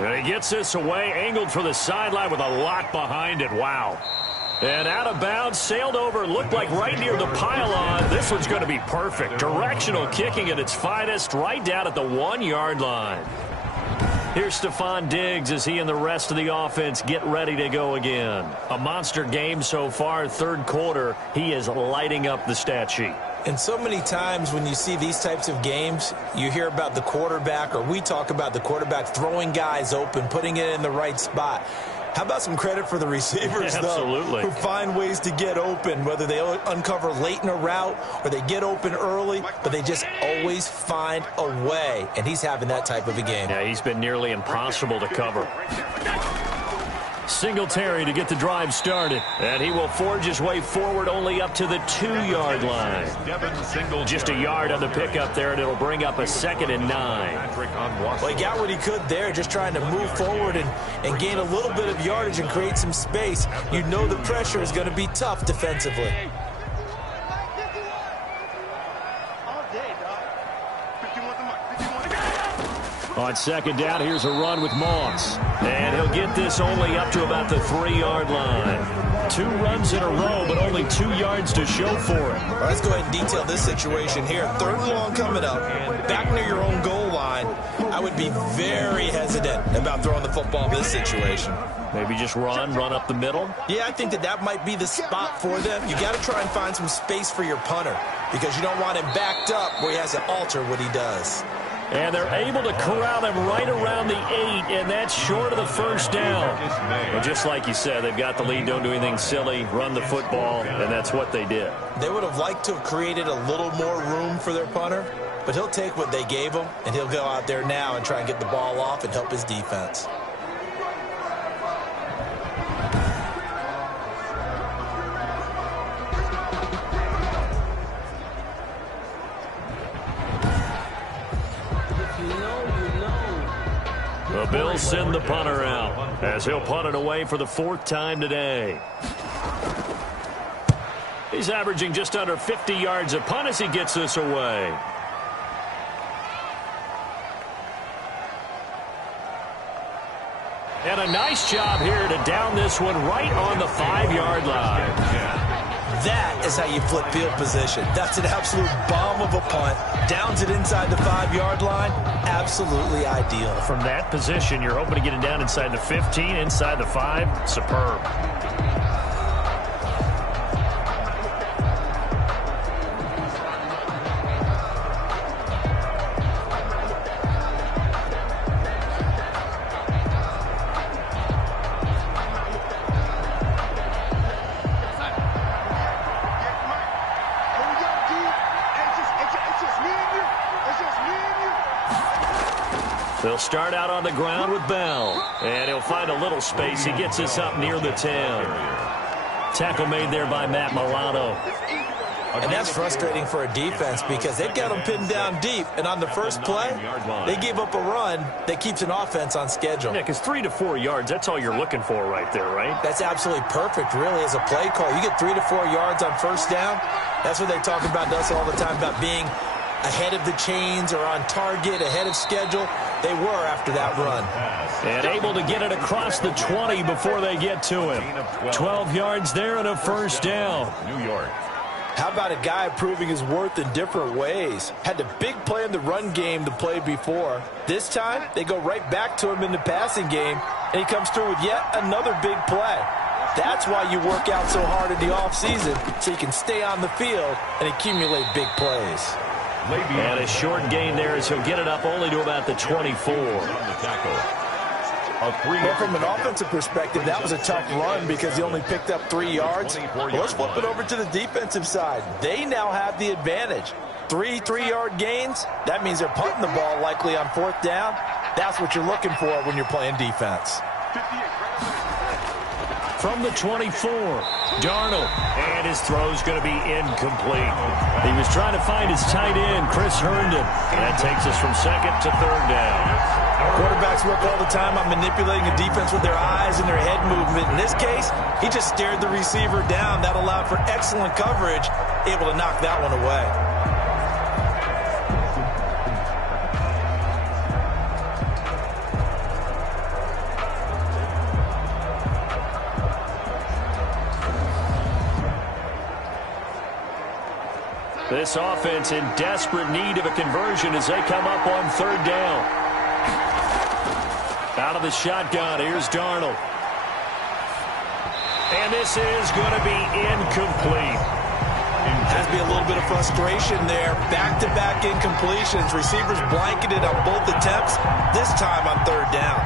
And he gets this away, angled for the sideline with a lot behind it. Wow. And out of bounds, sailed over, looked like right near the pylon. This one's going to be perfect. Directional kicking at its finest, right down at the 1-yard line. Here's Stephon Diggs as he and the rest of the offense get ready to go again. A monster game so far, 3rd quarter. He is lighting up the stat sheet. And so many times when you see these types of games, you hear about the quarterback, or we talk about the quarterback throwing guys open, putting it in the right spot. How about some credit for the receivers, Absolutely. though, who find ways to get open, whether they uncover late in a route or they get open early, but they just always find a way, and he's having that type of a game. Yeah, he's been nearly impossible to cover. Singletary to get the drive started, and he will forge his way forward only up to the 2-yard line. Just a yard on the pickup there, and it'll bring up a 2nd and 9. Well, he got what he could there, just trying to move forward and gain a little bit of yardage and create some space. You know the pressure is going to be tough defensively. All day, dog. 51 to Mike. 51 to On second down, here's a run with Moss. And he'll get this only up to about the 3-yard line. 2 runs in a row, but only 2 yards to show for it. All right, let's go ahead and detail this situation here. 3rd and long coming up, back near your own goal line. I would be very hesitant about throwing the football in this situation. Maybe just run up the middle? Yeah, I think that might be the spot for them. You got to try and find some space for your punter because you don't want him backed up where he has to alter what he does. And they're able to corral him right around the 8, and that's short of the first down. Well, just like you said, they've got the lead, don't do anything silly, run the football, and that's what they did. They would have liked to have created a little more room for their punter, but he'll take what they gave him, and he'll go out there now and try and get the ball off and help his defense. The Bills send the punter out as he'll punt it away for the 4th time today. He's averaging just under 50 yards a punt as he gets this away. And a nice job here to down this one right on the 5-yard line. That is how you flip field position. That's an absolute bomb of a punt. Downs it inside the 5-yard line. Absolutely ideal. From that position, you're hoping to get it down inside the 15, inside the 5. Superb. They'll start out on the ground with Bell. And he'll find a little space. He gets us up near the 10. Tackle made there by Matt Milano. And that's frustrating for a defense because they've got them pinned down deep. And on the first play, they gave up a run that keeps an offense on schedule. Yeah, because 3 to 4 yards, that's all you're looking for right there, right? That's absolutely perfect, really, as a play call. You get 3 to 4 yards on first down. That's what they talk about to us all the time, about being ahead of the chains or on target, ahead of schedule. They were after that run. And able to get it across the 20 before they get to him. 12 yards there and a first down. New York. How about a guy proving his worth in different ways? Had the big play in the run game the play before. This time, they go right back to him in the passing game, and he comes through with yet another big play. That's why you work out so hard in the offseason, so you can stay on the field and accumulate big plays. And a short gain there as he'll get it up only to about the 24. Well, from an offensive perspective, that was a tough run because he only picked up 3 yards. Well, let's flip it over to the defensive side. They now have the advantage. 3 3-yard gains, that means they're punting the ball likely on 4th down. That's what you're looking for when you're playing defense. From the 24, Darnold, and his throw's going to be incomplete. He was trying to find his tight end, Chris Herndon, and that takes us from 2nd to 3rd down. Quarterbacks work all the time on manipulating a defense with their eyes and their head movement. In this case, he just stared the receiver down. That allowed for excellent coverage, able to knock that one away. This offense in desperate need of a conversion as they come up on 3rd down. Out of the shotgun, here's Darnold. And this is going to be incomplete. Has to be a little bit of frustration there. Back-to-back incompletions. Receivers blanketed on both attempts, this time on 3rd down.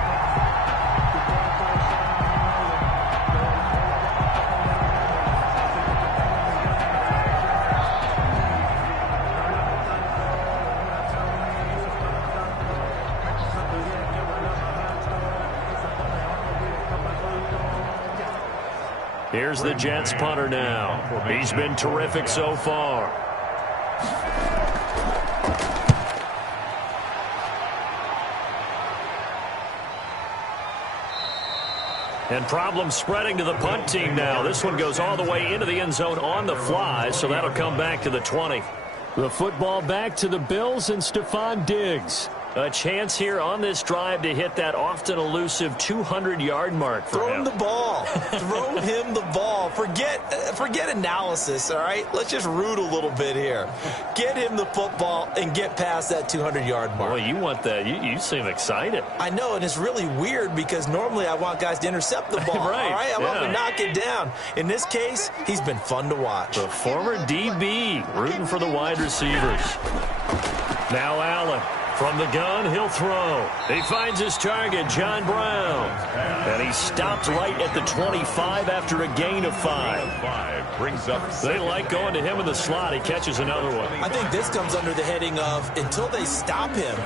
Here's the Jets punter now. He's been terrific so far. And problems spreading to the punt team now. This one goes all the way into the end zone on the fly, so that'll come back to the 20. The football back to the Bills and Stephon Diggs. A chance here on this drive to hit that often elusive 200-yard mark for Throw him. him the ball. Throw him the ball. Forget analysis, all right? Let's just root a little bit here. Get him the football and get past that 200-yard mark. Boy, you want that. You seem excited. I know, and it's really weird because normally I want guys to intercept the ball, right, all right? I want them to knock it down. In this case, he's been fun to watch. The former DB rooting for the wide receivers. Now Allen. From the gun, he'll throw. He finds his target, John Brown. And he stopped right at the 25 after a gain of 5. Brings up. They like going to him in the slot. He catches another one. I think this comes under the heading of until they stop him,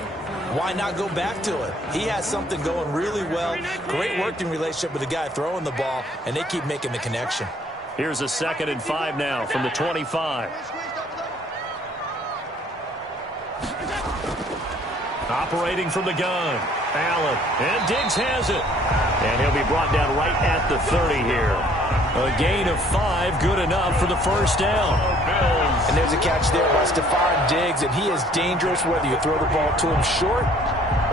why not go back to it? He has something going really well. Great working relationship with the guy throwing the ball, and they keep making the connection. Here's a 2nd and 5 now from the 25. Operating from the gun, Allen, and Diggs has it. And he'll be brought down right at the 30 here. A gain of 5, good enough for the first down. And there's a catch there by Stephon Diggs, and he is dangerous whether you throw the ball to him short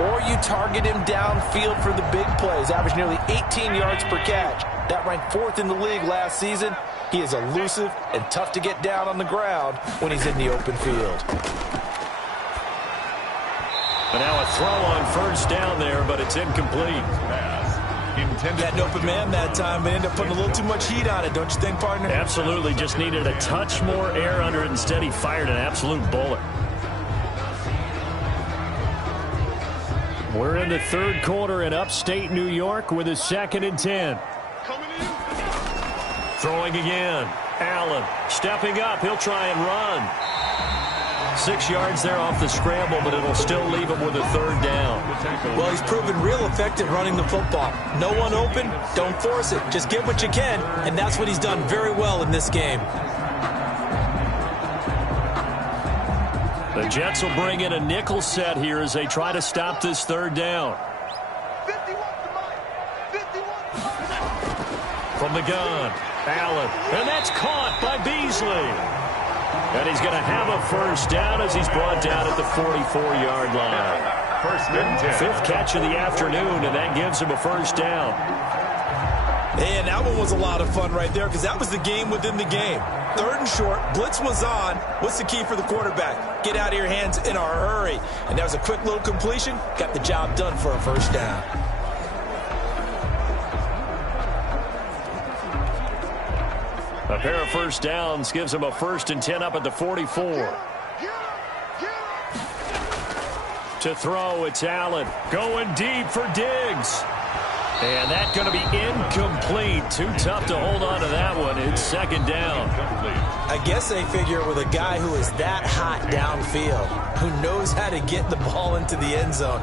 or you target him downfield for the big plays. Averaged nearly 18 yards per catch. That ranked 4th in the league last season. He is elusive and tough to get down on the ground when he's in the open field. And now a throw on first down there, but it's incomplete. Had an open man that time, but ended up putting a little too much heat on it, don't you think, partner? Absolutely, just needed a touch more air under it. Instead, he fired an absolute bullet. We're in the 3rd quarter in upstate New York with a 2nd and 10. Throwing again. Allen stepping up. He'll try and run. 6 yards there off the scramble, but it'll still leave him with a 3rd down. Well, he's proven real effective running the football. No one open, don't force it. Just get what you can, and that's what he's done very well in this game. The Jets will bring in a nickel set here as they try to stop this 3rd down. From the gun, Allen, and that's caught by Beasley. And he's going to have a first down as he's brought down at the 44-yard line. 1st and 10. 5th catch of the afternoon, and that gives him a first down. And that one was a lot of fun right there because that was the game within the game. 3rd and short, blitz was on. What's the key for the quarterback? Get out of your hands in a hurry. And that was a quick little completion. Got the job done for a first down. A pair of first downs gives him a 1st and 10 up at the 44. To throw, it's Allen. Going deep for Diggs. And that's going to be incomplete. Too tough to hold on to that one. It's 2nd down. I guess they figure with a guy who is that hot downfield, who knows how to get the ball into the end zone,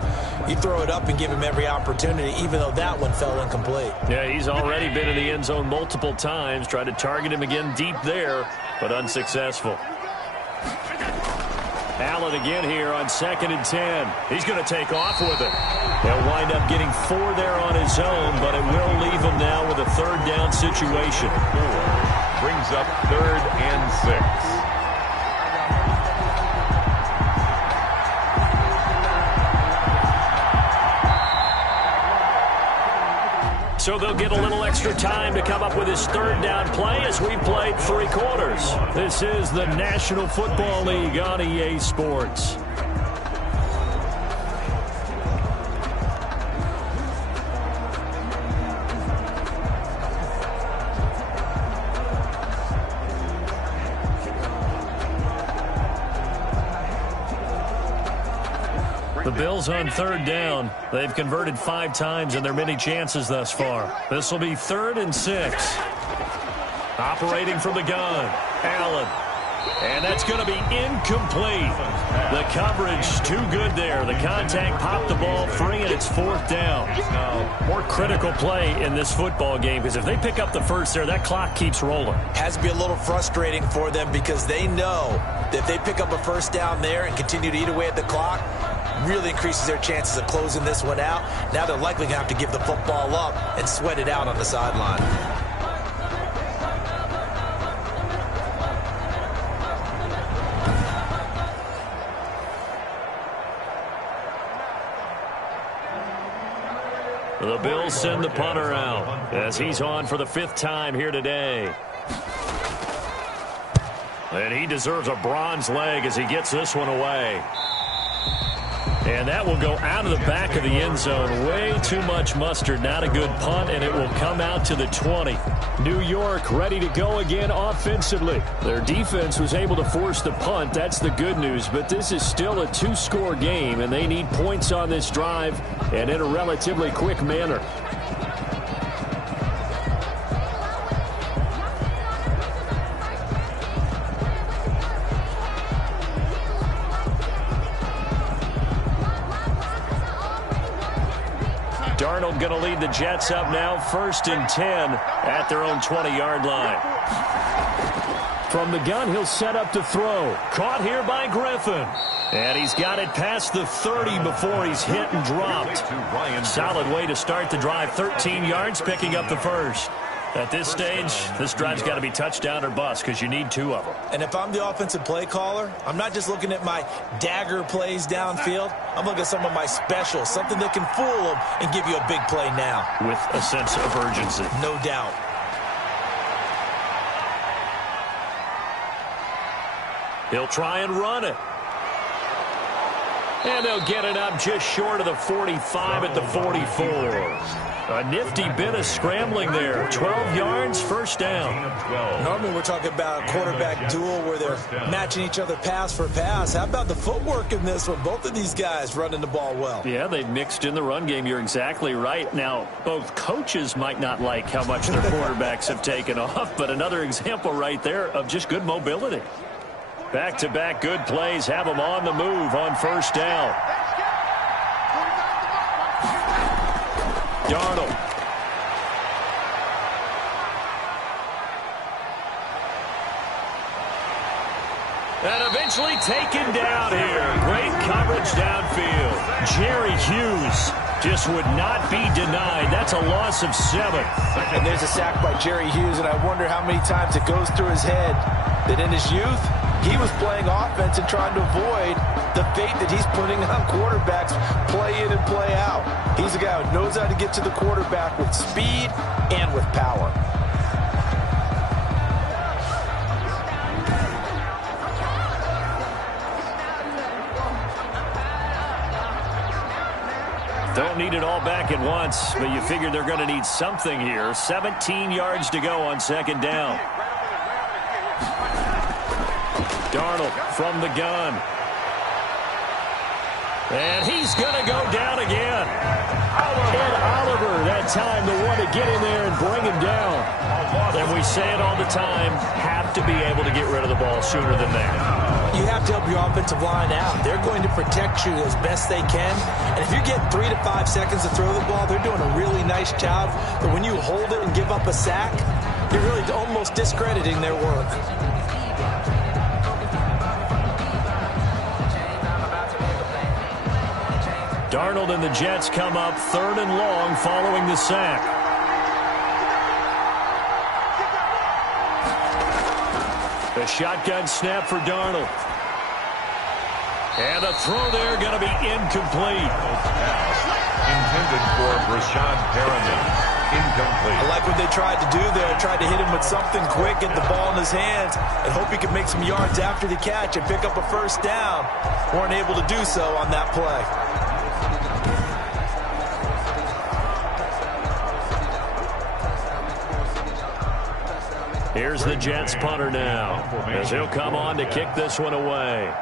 you throw it up and give him every opportunity, even though that one fell incomplete. Yeah, he's already been in the end zone multiple times. Tried to target him again deep there, but unsuccessful. Allen again here on 2nd and 10. He's going to take off with it. He'll wind up getting 4 there on his own, but it will leave him now with a 3rd down situation. 4 brings up 3rd and 6. So they'll get a little extra time to come up with his 3rd down play as we played 3 quarters. This is the National Football League on EA Sports. The Bills on 3rd down. They've converted 5 times in their many chances thus far. This will be 3rd and 6. Operating from the gun, Allen. And that's going to be incomplete. The coverage too good there. The contact popped the ball free, and it's 4th down. More critical play in this football game because if they pick up the first there, that clock keeps rolling. Has to be a little frustrating for them because they know that if they pick up a first down there and continue to eat away at the clock, really increases their chances of closing this one out. Now they're likely going to have to give the football up and sweat it out on the sideline. The Bills send the punter out as he's on for the 5th time here today. And he deserves a bronze leg as he gets this one away. And that will go out of the back of the end zone. Way too much mustard. Not a good punt, and it will come out to the 20. New York ready to go again offensively. Their defense was able to force the punt. That's the good news. But this is still a 2-score game, and they need points on this drive and in a relatively quick manner. Darnold going to lead the Jets up now, 1st and 10 at their own 20-yard line. From the gun, he'll set up to throw. Caught here by Griffin. And he's got it past the 30 before he's hit and dropped. Solid way to start the drive, 13 yards, picking up the first. At this stage, this drive's got to be touchdown or bust because you need 2 of them. And if I'm the offensive play caller, I'm not just looking at my dagger plays downfield. I'm looking at some of my specials, something that can fool them and give you a big play now. With a sense of urgency. No doubt. He'll try and run it. And they'll get it up just short of the 45 at the 44. A nifty bit of scrambling there. 12 yards, 1st down. Normally we're talking about a quarterback duel where they're matching each other pass for pass. How about the footwork in this one? Both of these guys running the ball well. Yeah, they mixed in the run game. You're exactly right. Now, both coaches might not like how much their quarterbacks have taken off, but another example right there of just good mobility. Back-to-back good plays have them on the move on 1st down. Darnold. And eventually taken down here. Great coverage downfield. Jerry Hughes just would not be denied. That's a loss of 7. And there's a sack by Jerry Hughes, and I wonder how many times it goes through his head that in his youth, he was playing offense and trying to avoid the fate that he's putting on quarterbacks play in and play out. He's a guy who knows how to get to the quarterback with speed and with power. Don't need it all back at once, but you figure they're going to need something here. 17 yards to go on 2nd down. Darnold from the gun. And he's going to go down again. And Oliver, that time, the one to get in there and bring him down. And we say it all the time, have to be able to get rid of the ball sooner than that. You have to help your offensive line out. They're going to protect you as best they can. And if you're getting 3 to 5 seconds to throw the ball, they're doing a really nice job. But when you hold it and give up a sack, you're really almost discrediting their work. Darnold and the Jets come up 3rd and long following the sack. A shotgun snap for Darnold. And the throw there going to be incomplete. Intended for Rashad Perriman. Incomplete. I like what they tried to do there. Tried to hit him with something quick, get the ball in his hands, and hope he could make some yards after the catch and pick up a 1st down. Weren't able to do so on that play. Here's the Jets punter now, as he'll come on to kick this one away.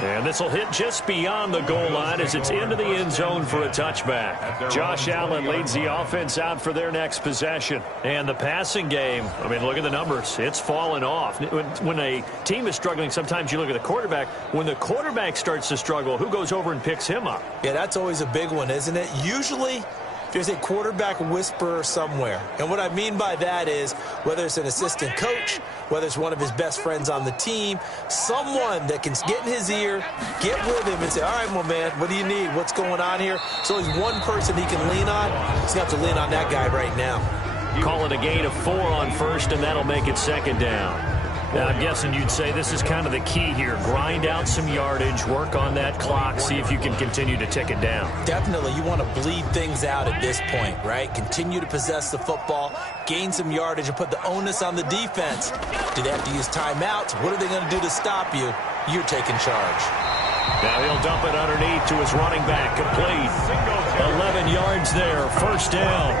And this will hit just beyond the goal line as it's into the end zone for a touchback. Josh Allen leads the offense out for their next possession. And the passing game, I mean, look at the numbers. It's fallen off. When a team is struggling, sometimes you look at the quarterback. When the quarterback starts to struggle, who goes over and picks him up? Yeah, that's always a big one, isn't it? Usually, there's a quarterback whisperer somewhere. And what I mean by that is whether it's an assistant coach, whether it's one of his best friends on the team, someone that can get in his ear, get with him and say, all right, well, man, what do you need? What's going on here? So he's one person he can lean on. He's got to lean on that guy right now. Call it a gain of 4 on 1st, and that'll make it 2nd down. Now, I'm guessing you'd say this is kind of the key here. Grind out some yardage, work on that clock, see if you can continue to tick it down. Definitely, you want to bleed things out at this point, right? Continue to possess the football, gain some yardage, and put the onus on the defense. Do they have to use timeouts? What are they going to do to stop you? You're taking charge. Now he'll dump it underneath to his running back, complete. 11 yards there, first down.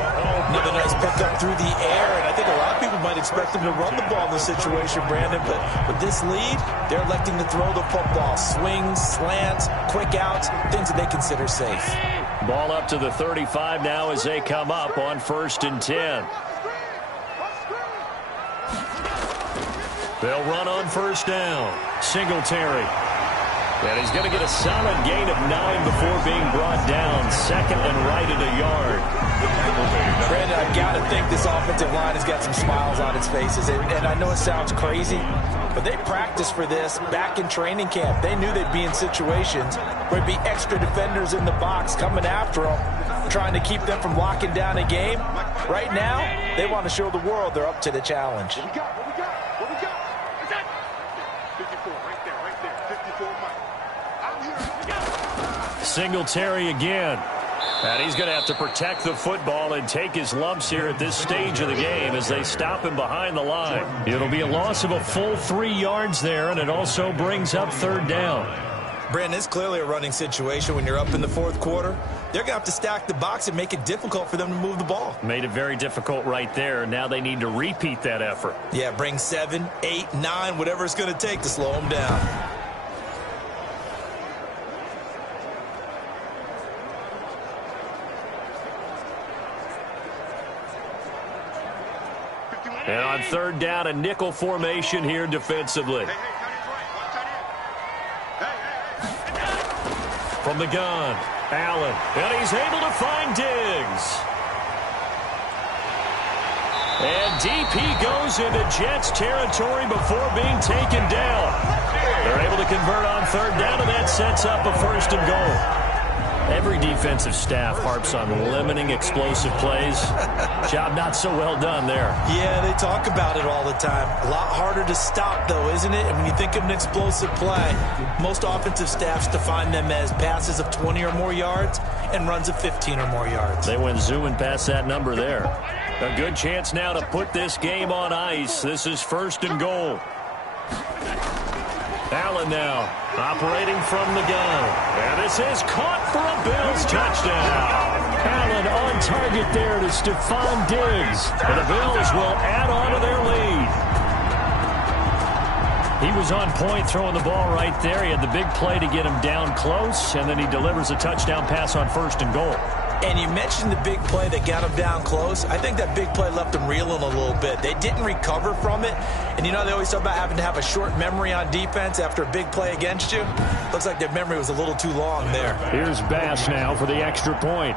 Another nice pickup through the air, and I think a lot of people might expect them to run the ball in this situation, Brandon, but with this lead, they're electing to throw the football. Swings, slants, quick outs, things that they consider safe. Ball up to the 35 now as they come up on 1st and 10. They'll run on 1st down. Singletary. And he's going to get a solid gain of 9 before being brought down. 2nd and right at a yard. Brandon, I've got to think this offensive line has got some smiles on its faces. And I know it sounds crazy, but they practiced for this back in training camp. They knew they'd be in situations where there'd be extra defenders in the box coming after them, trying to keep them from locking down a game. Right now, they want to show the world they're up to the challenge. What we got? What we got? What we got? Is that 54 right there, right there. 54 Mike. I'm here. Singletary again. And he's going to have to protect the football and take his lumps here at this stage of the game as they stop him behind the line. It'll be a loss of a full 3 yards there, and it also brings up 3rd down. Brandon, it's clearly a running situation when you're up in the 4th quarter. They're going to have to stack the box and make it difficult for them to move the ball. Made it very difficult right there. Now they need to repeat that effort. Yeah, bring 7, 8, 9, whatever it's going to take to slow them down. And on 3rd down, a nickel formation here defensively. From the gun, Allen, and he's able to find Diggs. And deep he goes into Jets territory before being taken down. They're able to convert on 3rd down, and that sets up a 1st and goal. Every defensive staff harps on limiting explosive plays. Job not so well done there. Yeah, they talk about it all the time. A lot harder to stop, though, isn't it? And when you think of an explosive play, most offensive staffs define them as passes of 20 or more yards and runs of 15 or more yards. They went zooming past that number there. A good chance now to put this game on ice. This is 1st and goal. Allen now operating from the gun. And this is caught for a Bills touchdown. Allen on target there to Stephon Diggs. And the Bills will add on to their lead. He was on point throwing the ball right there. He had the big play to get him down close, and then he delivers a touchdown pass on 1st and goal. And you mentioned the big play that got him down close. I think that big play left him reeling a little bit. They didn't recover from it. And, you know, they always talk about having to have a short memory on defense after a big play against you. Looks like their memory was a little too long there. Here's Bass now for the extra point.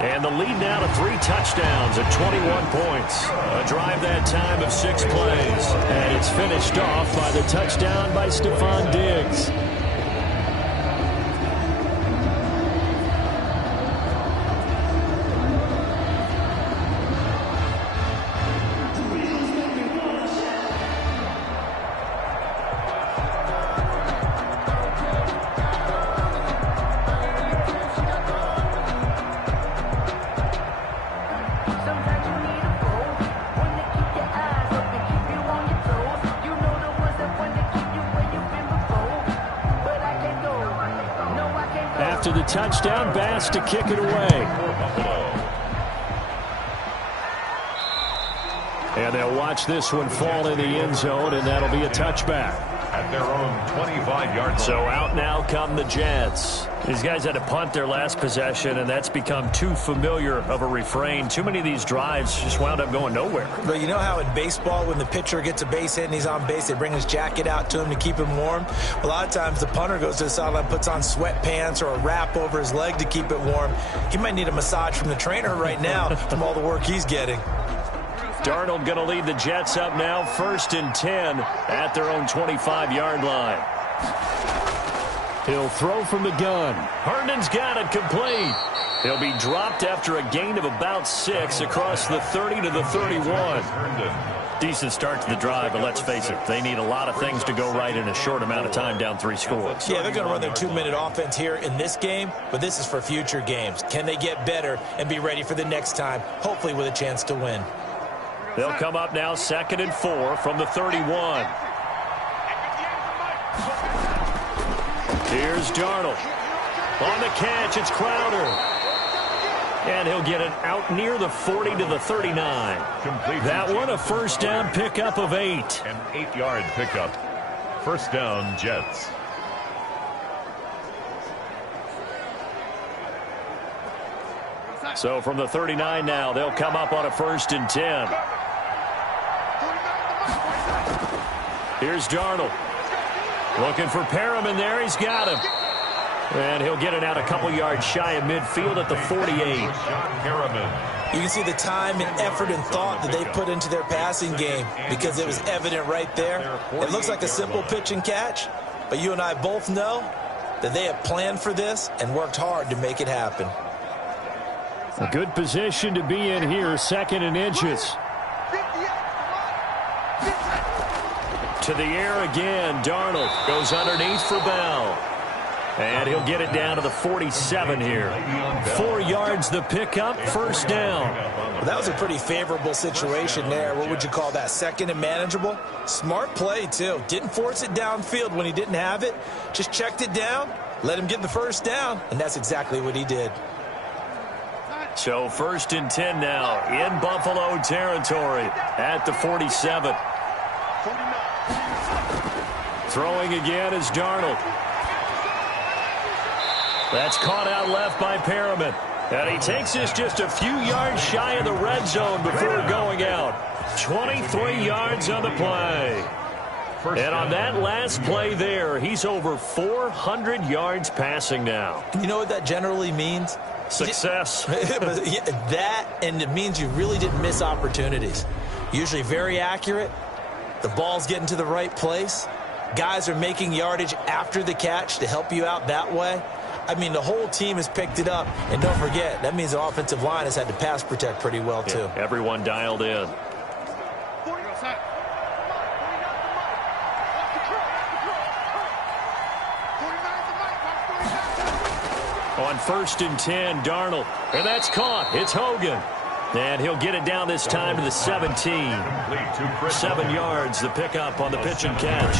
And the lead now to 3 touchdowns at 21 points. A drive that time of 6 plays. And it's finished off by the touchdown by Stephon Diggs. After the touchdown, Bass to kick it away. And they'll watch this one fall in the end zone, and that'll be a touchback. At their own 25-yard line. So out now come the Jets. These guys had to punt their last possession, and that's become too familiar of a refrain. Too many of these drives just wound up going nowhere. But you know how in baseball, when the pitcher gets a base hit and he's on base, they bring his jacket out to him to keep him warm? A lot of times the punter goes to the sideline, puts on sweatpants or a wrap over his leg to keep it warm. He might need a massage from the trainer right now from all the work he's getting. Darnold going to lead the Jets up now, 1st and 10 at their own 25-yard line. He'll throw from the gun. Herndon's got it complete. He'll be dropped after a gain of about 6 across the 30 to the 31. Decent start to the drive, but let's face it, they need a lot of things to go right in a short amount of time, down 3 scores. Yeah, they're going to run their 2-minute offense here in this game, but this is for future games. Can they get better and be ready for the next time, hopefully with a chance to win? They'll come up now 2nd and 4 from the 31. Here's Darnold. On the catch, it's Crowder. And he'll get it out near the 40 to the 39. That one a first down pickup of 8. An 8-yard pickup. First down, Jets. So from the 39 now, they'll come up on a 1st and 10. Here's Darnold. Looking for Perriman there. He's got him. And he'll get it out a couple yards shy of midfield at the 48. You can see the time and effort and thought that they put into their passing game because it was evident right there. It looks like a simple pitch and catch, but you and I both know that they have planned for this and worked hard to make it happen. A good position to be in here, 2nd and inches. To the air again, Darnold goes underneath for Bell. And he'll get it down to the 47 here. 4 yards the pickup, first down. Well, that was a pretty favorable situation there. What would you call that? 2nd and manageable? Smart play, too. Didn't force it downfield when he didn't have it. Just checked it down, let him get the first down, and that's exactly what he did. So 1st and 10 now in Buffalo territory at the 47. Throwing again is Darnold. That's caught out left by Perriman. And he takes this just a few yards shy of the red zone before going out. 23 yards on the play. And on that last play there, he's over 400 yards passing now. You know what that generally means? Success. That, and it means you really didn't miss opportunities. Usually very accurate. The ball's getting to the right place. Guys are making yardage after the catch to help you out that way. I mean, the whole team has picked it up. And don't forget, that means the offensive line has had to pass protect pretty well, too. Yeah, everyone dialed in. On 1st and 10, Darnold. And that's caught. It's Hogan. And he'll get it down this time to the 17. 7 yards, the pickup on the pitch and catch.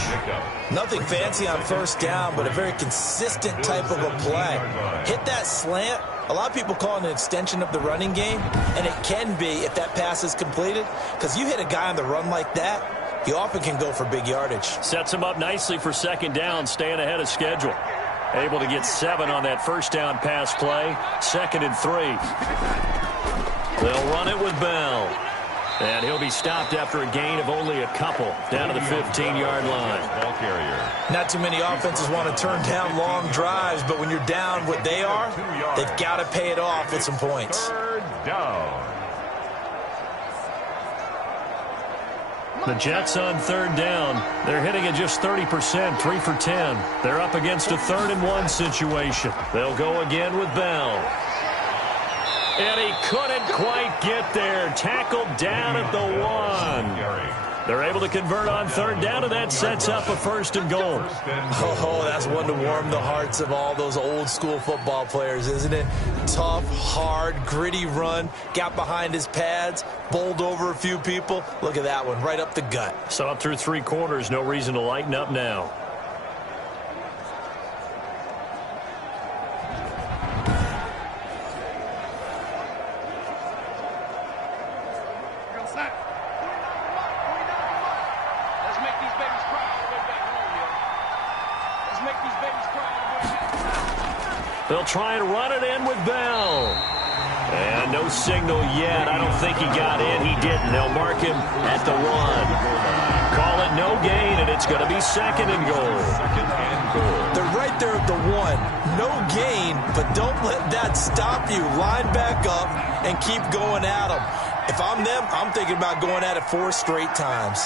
Nothing fancy on first down, but a very consistent type of a play. Hit that slant. A lot of people call it an extension of the running game, and it can be if that pass is completed, because you hit a guy on the run like that, he often can go for big yardage. Sets him up nicely for 2nd down, staying ahead of schedule. Able to get 7 on that first down pass play. 2nd and 3. They'll run it with Bell. And he'll be stopped after a gain of only a couple, down to the 15-yard line. Ball carrier. Not too many offenses want to turn down long drives, but when you're down what they are, they've got to pay it off with some points. 3rd down. The Jets on 3rd down. They're hitting at just 30%, 3 for 10. They're up against a 3rd and 1 situation. They'll go again with Bell. And he couldn't quite get there. Tackled down at the 1. They're able to convert on 3rd down, and that sets up a 1st and goal. Oh, that's one to warm the hearts of all those old school football players, isn't it? Tough, hard, gritty run. Got behind his pads, bowled over a few people. Look at that one, right up the gut. So up through 3 quarters, no reason to lighten up now. They'll try and run it in with Bell. And no signal yet. I don't think he got in. He didn't. They'll mark him at the 1. Call it no gain, and it's going to be 2nd and goal. They're right there at the 1. No gain, but don't let that stop you. Line back up and keep going at them. If I'm them, I'm thinking about going at it 4 straight times.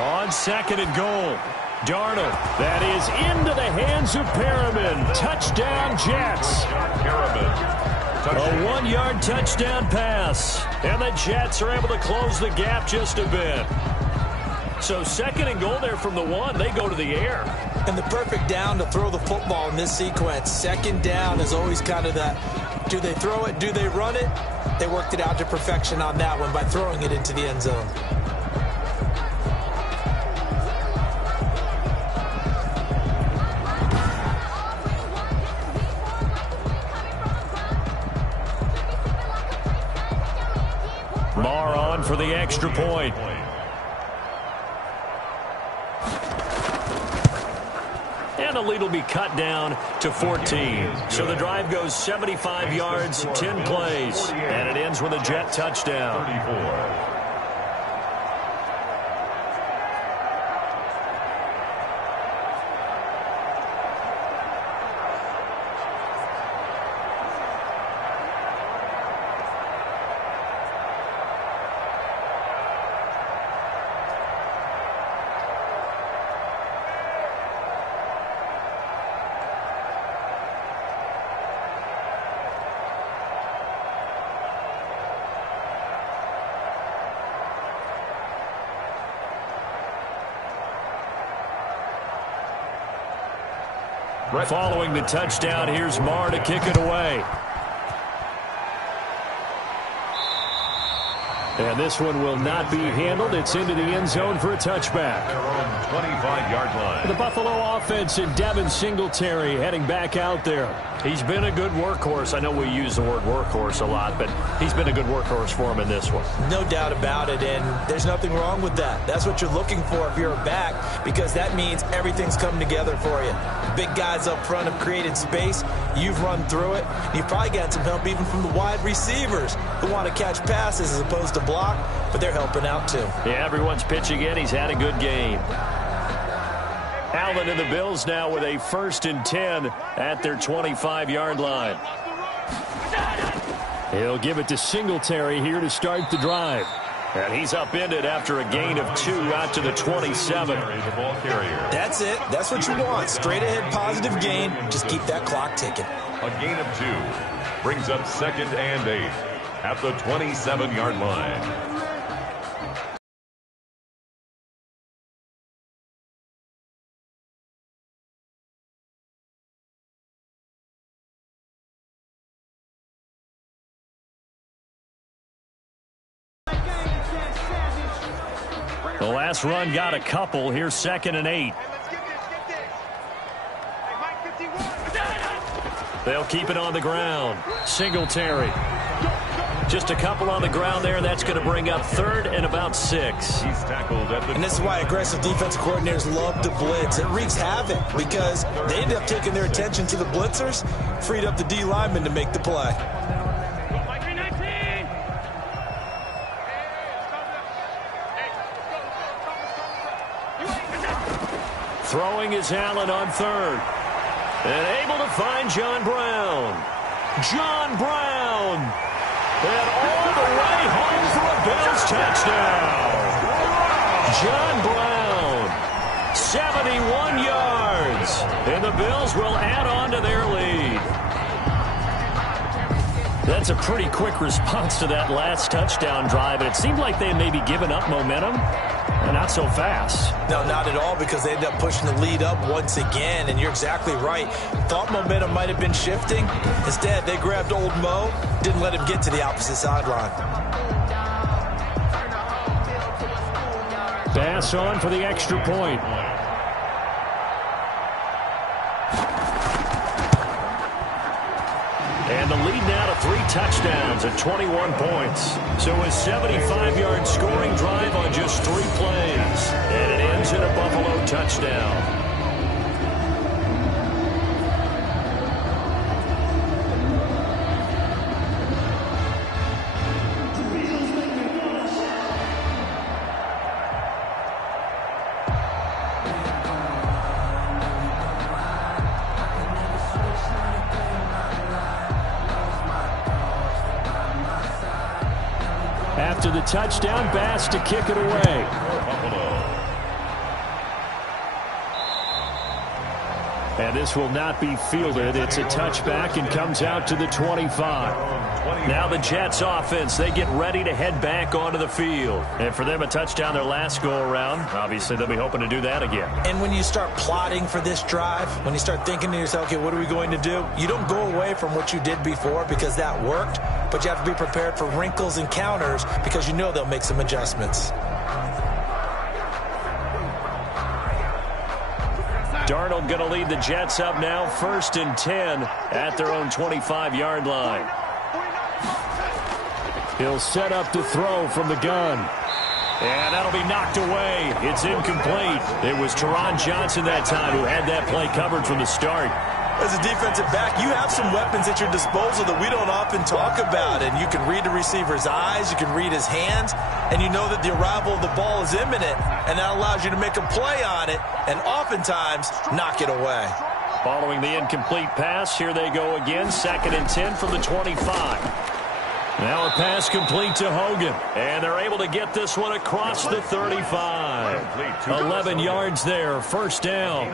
On 2nd and goal. Darnold. That is into the hands of Perriman. Touchdown, Jets. A 1-yard touchdown pass. And the Jets are able to close the gap just a bit. So 2nd and goal there from the 1. They go to the air. And the perfect down to throw the football in this sequence. 2nd down is always kind of that, do they throw it, do they run it? They worked it out to perfection on that one by throwing it into the end zone. Marr on for the extra point. And the lead will be cut down to 14. So the drive goes 75 yards, 10 plays. And it ends with a Jet touchdown. 34. Following the touchdown, here's Marr to kick it away. And this one will not be handled. It's into the end zone for a touchback. Their own 25-yard line. The Buffalo offense and Devin Singletary heading back out there. He's been a good workhorse. I know we use the word workhorse a lot, but he's been a good workhorse for him in this one. No doubt about it, and there's nothing wrong with that. That's what you're looking for if you're a back, because that means everything's coming together for you. Big guys up front have created space. You've run through it. You've probably got some help even from the wide receivers who want to catch passes as opposed to block, but they're helping out too. Yeah, everyone's pitching in. He's had a good game. Allen and the Bills now with a 1st and 10 at their 25-yard line. He'll give it to Singletary here to start the drive. And he's upended after a gain of 2 out to the 27. That's it. That's what you want. Straight ahead positive gain. Just keep that clock ticking. A gain of 2 brings up 2nd and 8 at the 27-yard line. The last run got a couple. Here's 2nd and 8. They'll keep it on the ground. Singletary. Just a couple on the ground there, and that's going to bring up 3rd and about 6. He's tackled at the... And this is why aggressive defensive coordinators love to blitz. It wreaks havoc because they end up taking their attention to the blitzers, freed up the D lineman to make the play. Throwing is Allen on 3rd. And able to find John Brown. John Brown. And all the way home for a Bills touchdown. John Brown. 71 yards. And the Bills will add on to their lead. That's a pretty quick response to that last touchdown drive. And it seemed like they had maybe given up momentum. And not so fast. No, not at all, because they ended up pushing the lead up once again, and you're exactly right. Thought momentum might have been shifting. Instead, they grabbed old Mo, didn't let him get to the opposite sideline. Pass on for the extra point. And the lead now to 3 touchdowns at 21 points. So a 75-yard scoring drive on just 3 plays. And it ends in a Buffalo touchdown. After the touchdown, Bass to kick it away. And this will not be fielded. It's a touchback and comes out to the 25. Now the Jets offense, they get ready to head back onto the field. And for them, a touchdown their last go-around. Obviously, they'll be hoping to do that again. And when you start plotting for this drive, when you start thinking to yourself, okay, what are we going to do? You don't go away from what you did before because that worked, but you have to be prepared for wrinkles and counters because you know they'll make some adjustments. Darnold going to lead the Jets up now, 1st and 10 at their own 25-yard line. He'll set up to throw from the gun. And that'll be knocked away. It's incomplete. It was Teron Johnson that time who had that play covered from the start. As a defensive back, you have some weapons at your disposal that we don't often talk about. And you can read the receiver's eyes, you can read his hands, and you know that the arrival of the ball is imminent. And that allows you to make a play on it and oftentimes knock it away. Following the incomplete pass, here they go again. 2nd and 10 from the 25. Now a pass complete to Hogan. And they're able to get this one across the 35. 11 yards there, 1st down.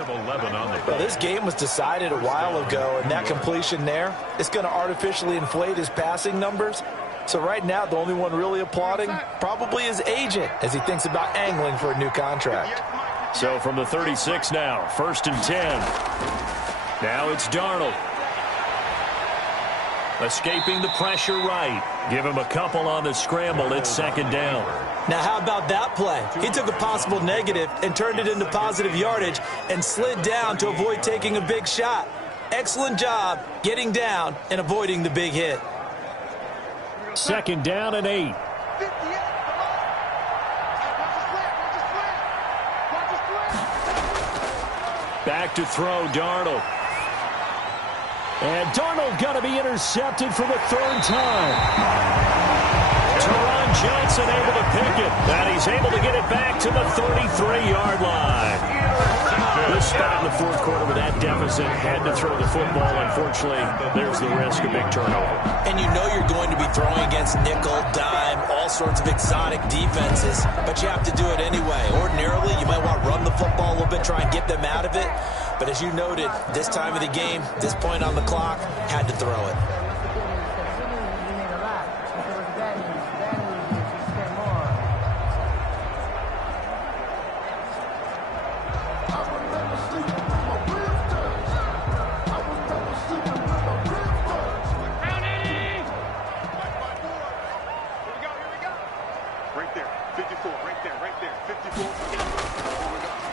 Well, this game was decided a while ago, and that completion there, it's going to artificially inflate his passing numbers. So right now, the only one really applauding probably his agent as he thinks about angling for a new contract. So from the 36 now, 1st and 10. Now it's Darnold. Escaping the pressure right. Give him a couple on the scramble. It's 2nd down. Now, how about that play? He took a possible negative and turned it into positive yardage and slid down to avoid taking a big shot. Excellent job getting down and avoiding the big hit. 2nd down and 8. Back to throw, Darnold. And Darnold going to be intercepted for the 3rd time. Teron Johnson able to pick it. And he's able to get it back to the 33-yard line. This spot in the 4th quarter with that deficit, had to throw the football. Unfortunately, there's the risk of big turnover. And you know you're going to be throwing against nickel, dime, all sorts of exotic defenses, but you have to do it anyway. Ordinarily, you might want to run the football a little bit, try and get them out of it. But as you noted, this time of the game, this point on the clock, had to throw it.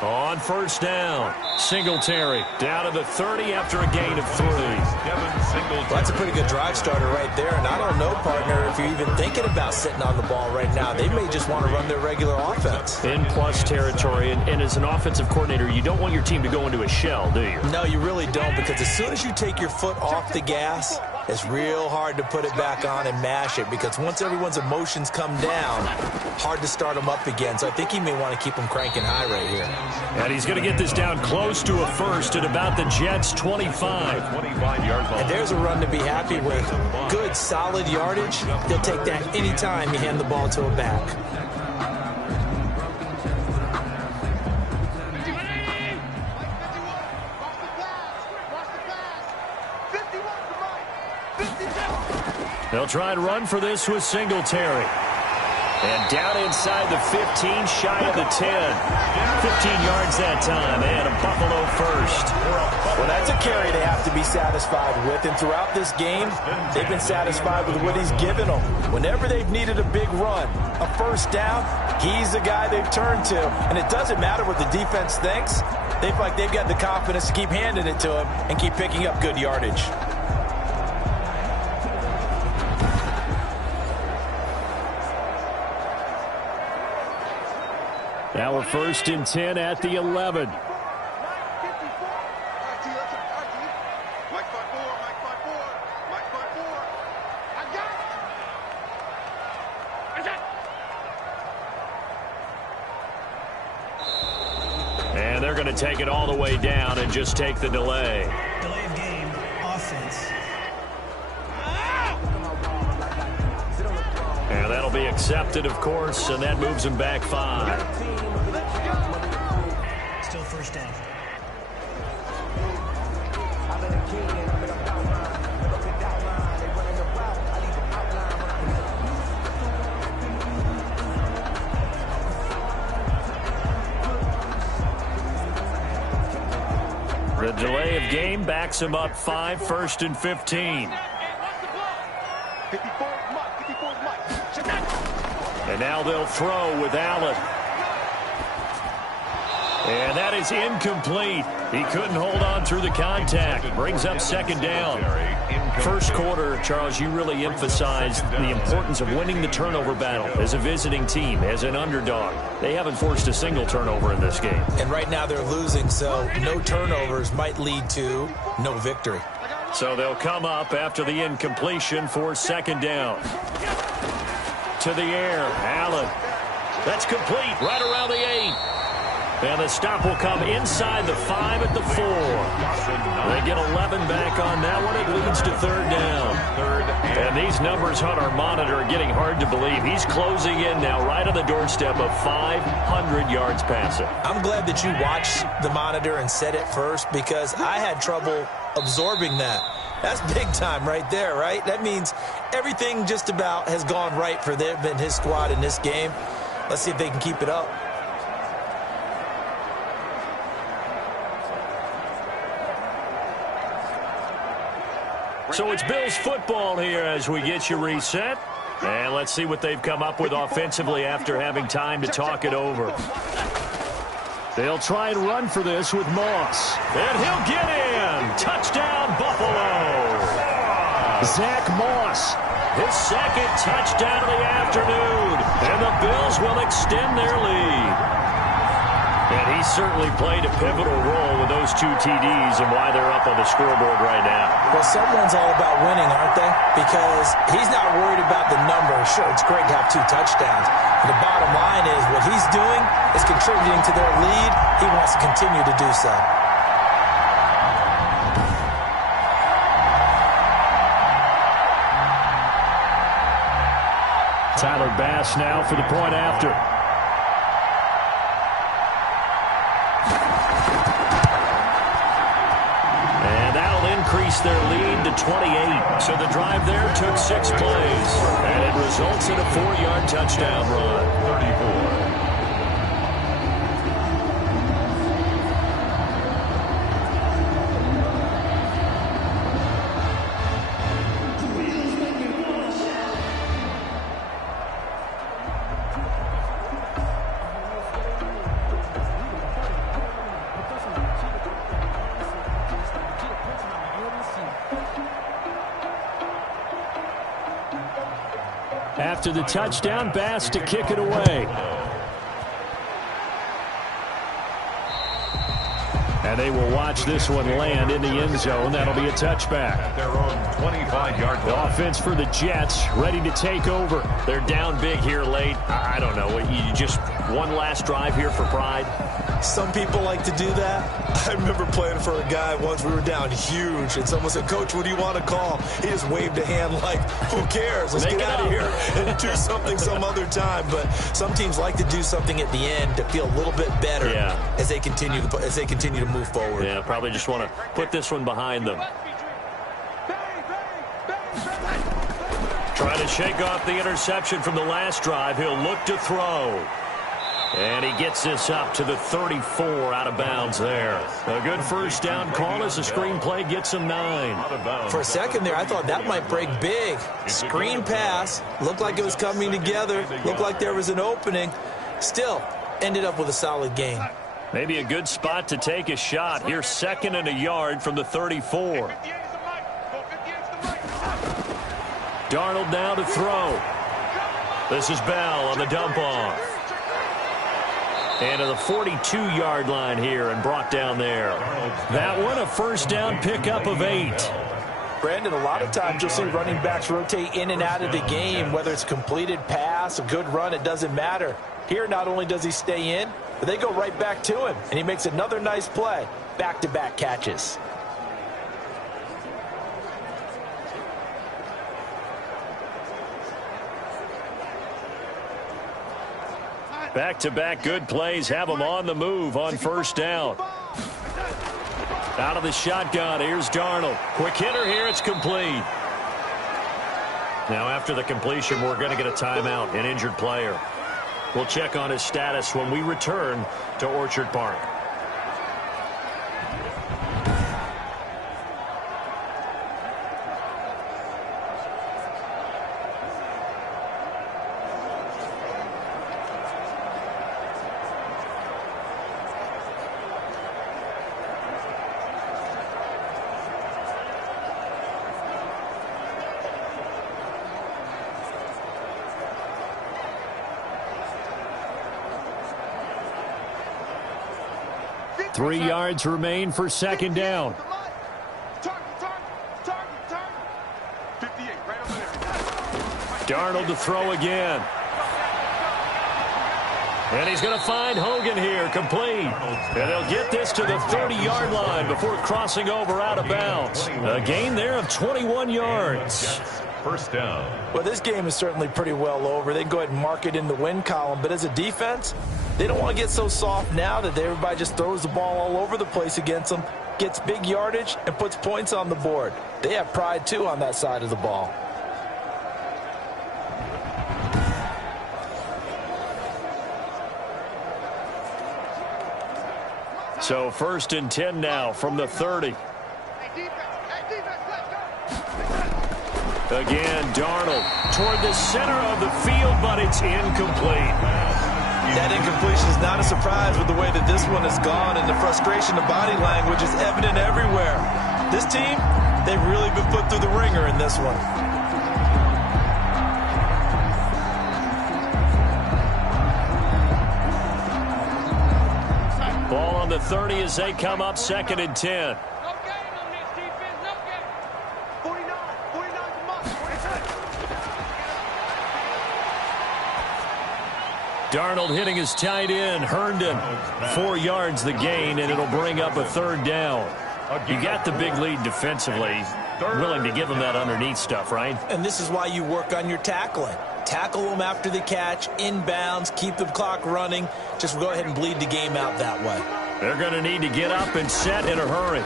On 1st down, Singletary down to the 30 after a gain of 3. Well, that's a pretty good drive starter right there, and I don't know, partner, if you're even thinking about sitting on the ball right now. They may just want to run their regular offense. In plus territory, and as an offensive coordinator, you don't want your team to go into a shell, do you? No, you really don't, because as soon as you take your foot off the gas, it's real hard to put it back on and mash it, because once everyone's emotions come down, hard to start them up again. So I think he may want to keep them cranking high right here. And he's going to get this down close to a 1st at about the Jets' 25. And there's a run to be happy with. Good, solid yardage. They'll take that anytime you hand the ball to a back. They'll try and run for this with Singletary. And down inside the 15, shy of the 10. 15 yards that time, and a Buffalo 1st. Well, that's a carry they have to be satisfied with. And throughout this game, they've been satisfied with what he's given them. Whenever they've needed a big run, a 1st down, he's the guy they've turned to. And it doesn't matter what the defense thinks. They feel like they've got the confidence to keep handing it to him and keep picking up good yardage. Now a 1st and 10 at the 11. And they're going to take it all the way down and just take the delay. Delay of game, offense. And that'll be accepted, of course, and that moves them back 5. Still 1st down. The delay of game backs him up 5, 1st and 15. And now they'll throw with Allen. And that is incomplete. He couldn't hold on through the contact. Brings up 2nd down. First quarter, Charles, you really emphasized the importance of winning the turnover battle as a visiting team, as an underdog. They haven't forced a single turnover in this game. And right now they're losing, so no turnovers might lead to no victory. So they'll come up after the incompletion for 2nd down. To the air, Allen. That's complete right around the 8. And the stop will come inside the 5 at the 4. They get 11 back on that one. It leads to 3rd down. And these numbers on our monitor are getting hard to believe. He's closing in now right on the doorstep of 500 yards passing. I'm glad that you watched the monitor and said it first, because I had trouble absorbing that. That's big time right there, right? That means everything just about has gone right for them and his squad in this game. Let's see if they can keep it up. So it's Bills football here as we get you reset. And let's see what they've come up with offensively after having time to talk it over. They'll try and run for this with Moss. And he'll get in. Touchdown, Buffalo. Zach Moss, his 2nd touchdown of the afternoon. And the Bills will extend their lead. And he certainly played a pivotal role with those 2 TDs and why they're up on the scoreboard right now. Well, someone's all about winning, aren't they? Because he's not worried about the number. Sure, it's great to have 2 touchdowns. And the bottom line is what he's doing is contributing to their lead. He wants to continue to do so. Tyler Bass now for the point after. Increase their lead to 28. So the drive there took 6 plays. And it results in a 4-yard touchdown run. 34. After the touchdown, Bass to kick it away. And they will watch this one land in the end zone. That'll be a touchback. At their own 25-yard line. The offense for the Jets ready to take over. They're down big here late. I don't know. You just one last drive here for pride. Some people like to do that. I remember playing for a guy once. We were down huge, and someone said, "Coach, what do you want to call?" He just waved a hand like, "Who cares? Let's get out of here and do something some other time." But some teams like to do something at the end to feel a little bit better as they continue to move forward. Yeah, probably just want to put this one behind them. Trying to shake off the interception from the last drive. He'll look to throw. And he gets this up to the 34 out of bounds there. A good first down call as the screen play gets him 9. For a second there, I thought that might break big. Screen pass. Looked like it was coming together. Looked like there was an opening. Still, ended up with a solid gain. Maybe a good spot to take a shot. Here's 2nd and a yard from the 34. Darnold now to throw. This is Bell on the dump off. And to the 42-yard line here and brought down there. That one a first down pickup of 8. Brandon, a lot of times you'll see running backs rotate in and out of the game, whether it's a completed pass, a good run, it doesn't matter. Here, not only does he stay in, but they go right back to him, and he makes another nice play. Back-to-back catches. Back-to-back good plays have them on the move on first down. Out of the shotgun, here's Darnold. Quick hitter here, it's complete. Now after the completion, we're going to get a timeout, an injured player. We'll check on his status when we return to Orchard Park. 3 yards remain for second down. Target. 58, right over there. Darnold to throw again. And he's going to find Hogan here, complete. And they'll get this to the 30-yard line before crossing over out of bounds. A gain there of 21 yards. First down. Well, this game is certainly pretty well over. They can go ahead and mark it in the win column. But as a defense, they don't want to get so soft now that everybody just throws the ball all over the place against them, gets big yardage, and puts points on the board. They have pride, too, on that side of the ball. So 1st and 10 now from the 30. Again, Darnold toward the center of the field, but it's incomplete. That incompletion is not a surprise with the way that this one has gone, and the frustration of body language is evident everywhere. This team, they've really been put through the ringer in this one. Ball on the 30 as they come up 2nd and 10. Darnold hitting his tight end, Herndon. 4 yards the gain, and it'll bring up a 3rd down. You got the big lead defensively. Willing to give them that underneath stuff, right? And this is why you work on your tackling. Tackle them after the catch, inbounds, keep the clock running. Just go ahead and bleed the game out that way. They're going to need to get up and set in a hurry.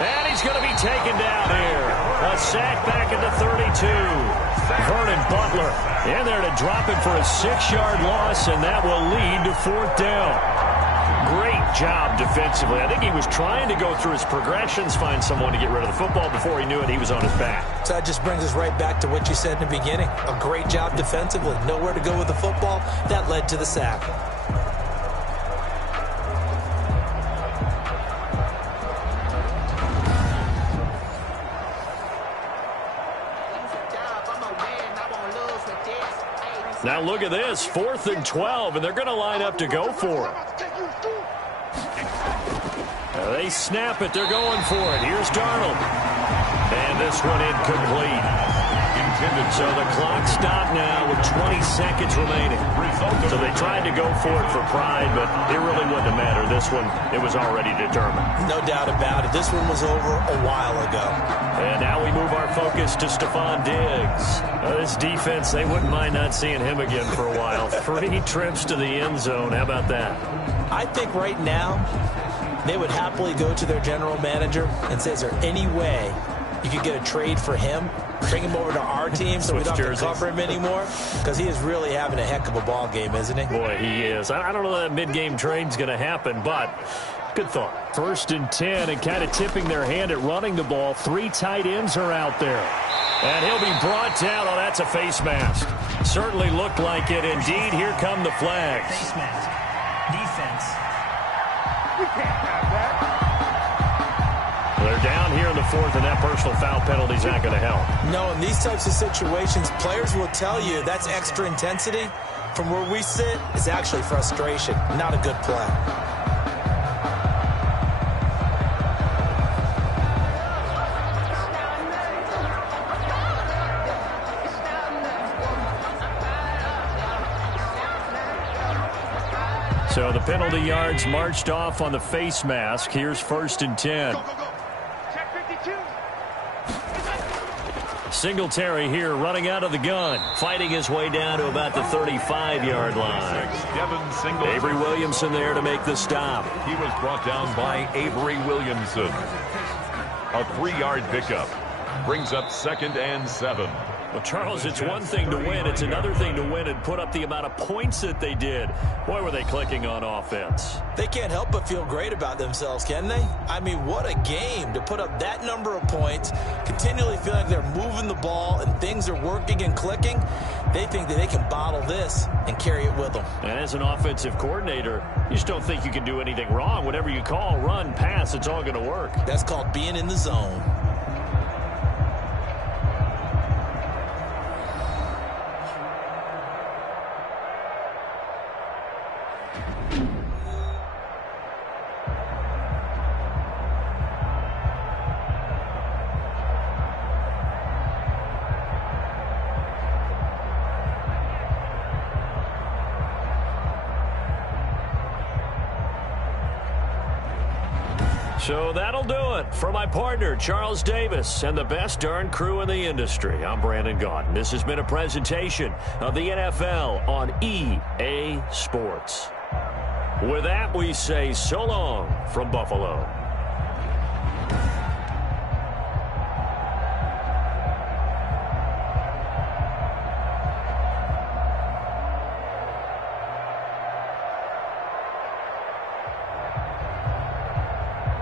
And he's going to be taken down here. A sack back at the 32. Vernon Butler in there to drop it for a 6-yard loss, and that will lead to 4th down. Great job defensively. I think he was trying to go through his progressions, find someone to get rid of the football. Before he knew it, he was on his back. So that just brings us right back to what you said in the beginning. A great job defensively. Nowhere to go with the football. That led to the sack. Now look at this, 4th and 12, and they're going to line up to go for it. They snap it, they're going for it. Here's Darnold. And this one incomplete. So the clock stopped now with 20 seconds remaining. So they tried to go for it for pride, but it really wouldn't have mattered. This one, it was already determined. No doubt about it. This one was over a while ago. And now we move our focus to Stephon Diggs. This defense, they wouldn't mind not seeing him again for a while. 3 trips to the end zone. How about that? I think right now they would happily go to their general manager and say, is there any way you could get a trade for him? Bring him over to our team so we don't have to cover him anymore? Because he is really having a heck of a ball game, isn't he? Boy, he is. I don't know that mid-game trade's going to happen, but good thought. 1st and 10, and kind of tipping their hand at running the ball. 3 tight ends are out there. And he'll be brought down. Oh, that's a face mask. Certainly looked like it. Indeed, here come the flags. Face mask. Defense. We can't have that. They're down here in the 4th, and that personal foul penalty is not going to help. No, in these types of situations, players will tell you that's extra intensity. From where we sit, it's actually frustration. Not a good play. So the penalty yards marched off on the face mask. Here's 1st and 10. Go. Check 52. Singletary here running out of the gun, fighting his way down to about the 35-yard line. Avery Williamson there to make the stop. He was brought down by Avery Williamson. A 3-yard pickup brings up 2nd and 7. Well, Charles, it's one thing to win. It's another thing to win and put up the amount of points that they did. Boy, were they clicking on offense. They can't help but feel great about themselves, can they? I mean, what a game to put up that number of points, continually feel like they're moving the ball and things are working and clicking. They think that they can bottle this and carry it with them. And as an offensive coordinator, you just don't think you can do anything wrong. Whatever you call, run, pass, it's all going to work. That's called being in the zone. So that'll do it. For my partner, Charles Davis, and the best darn crew in the industry, I'm Brandon Gaudin. This has been a presentation of the NFL on EA Sports. With that, we say so long from Buffalo.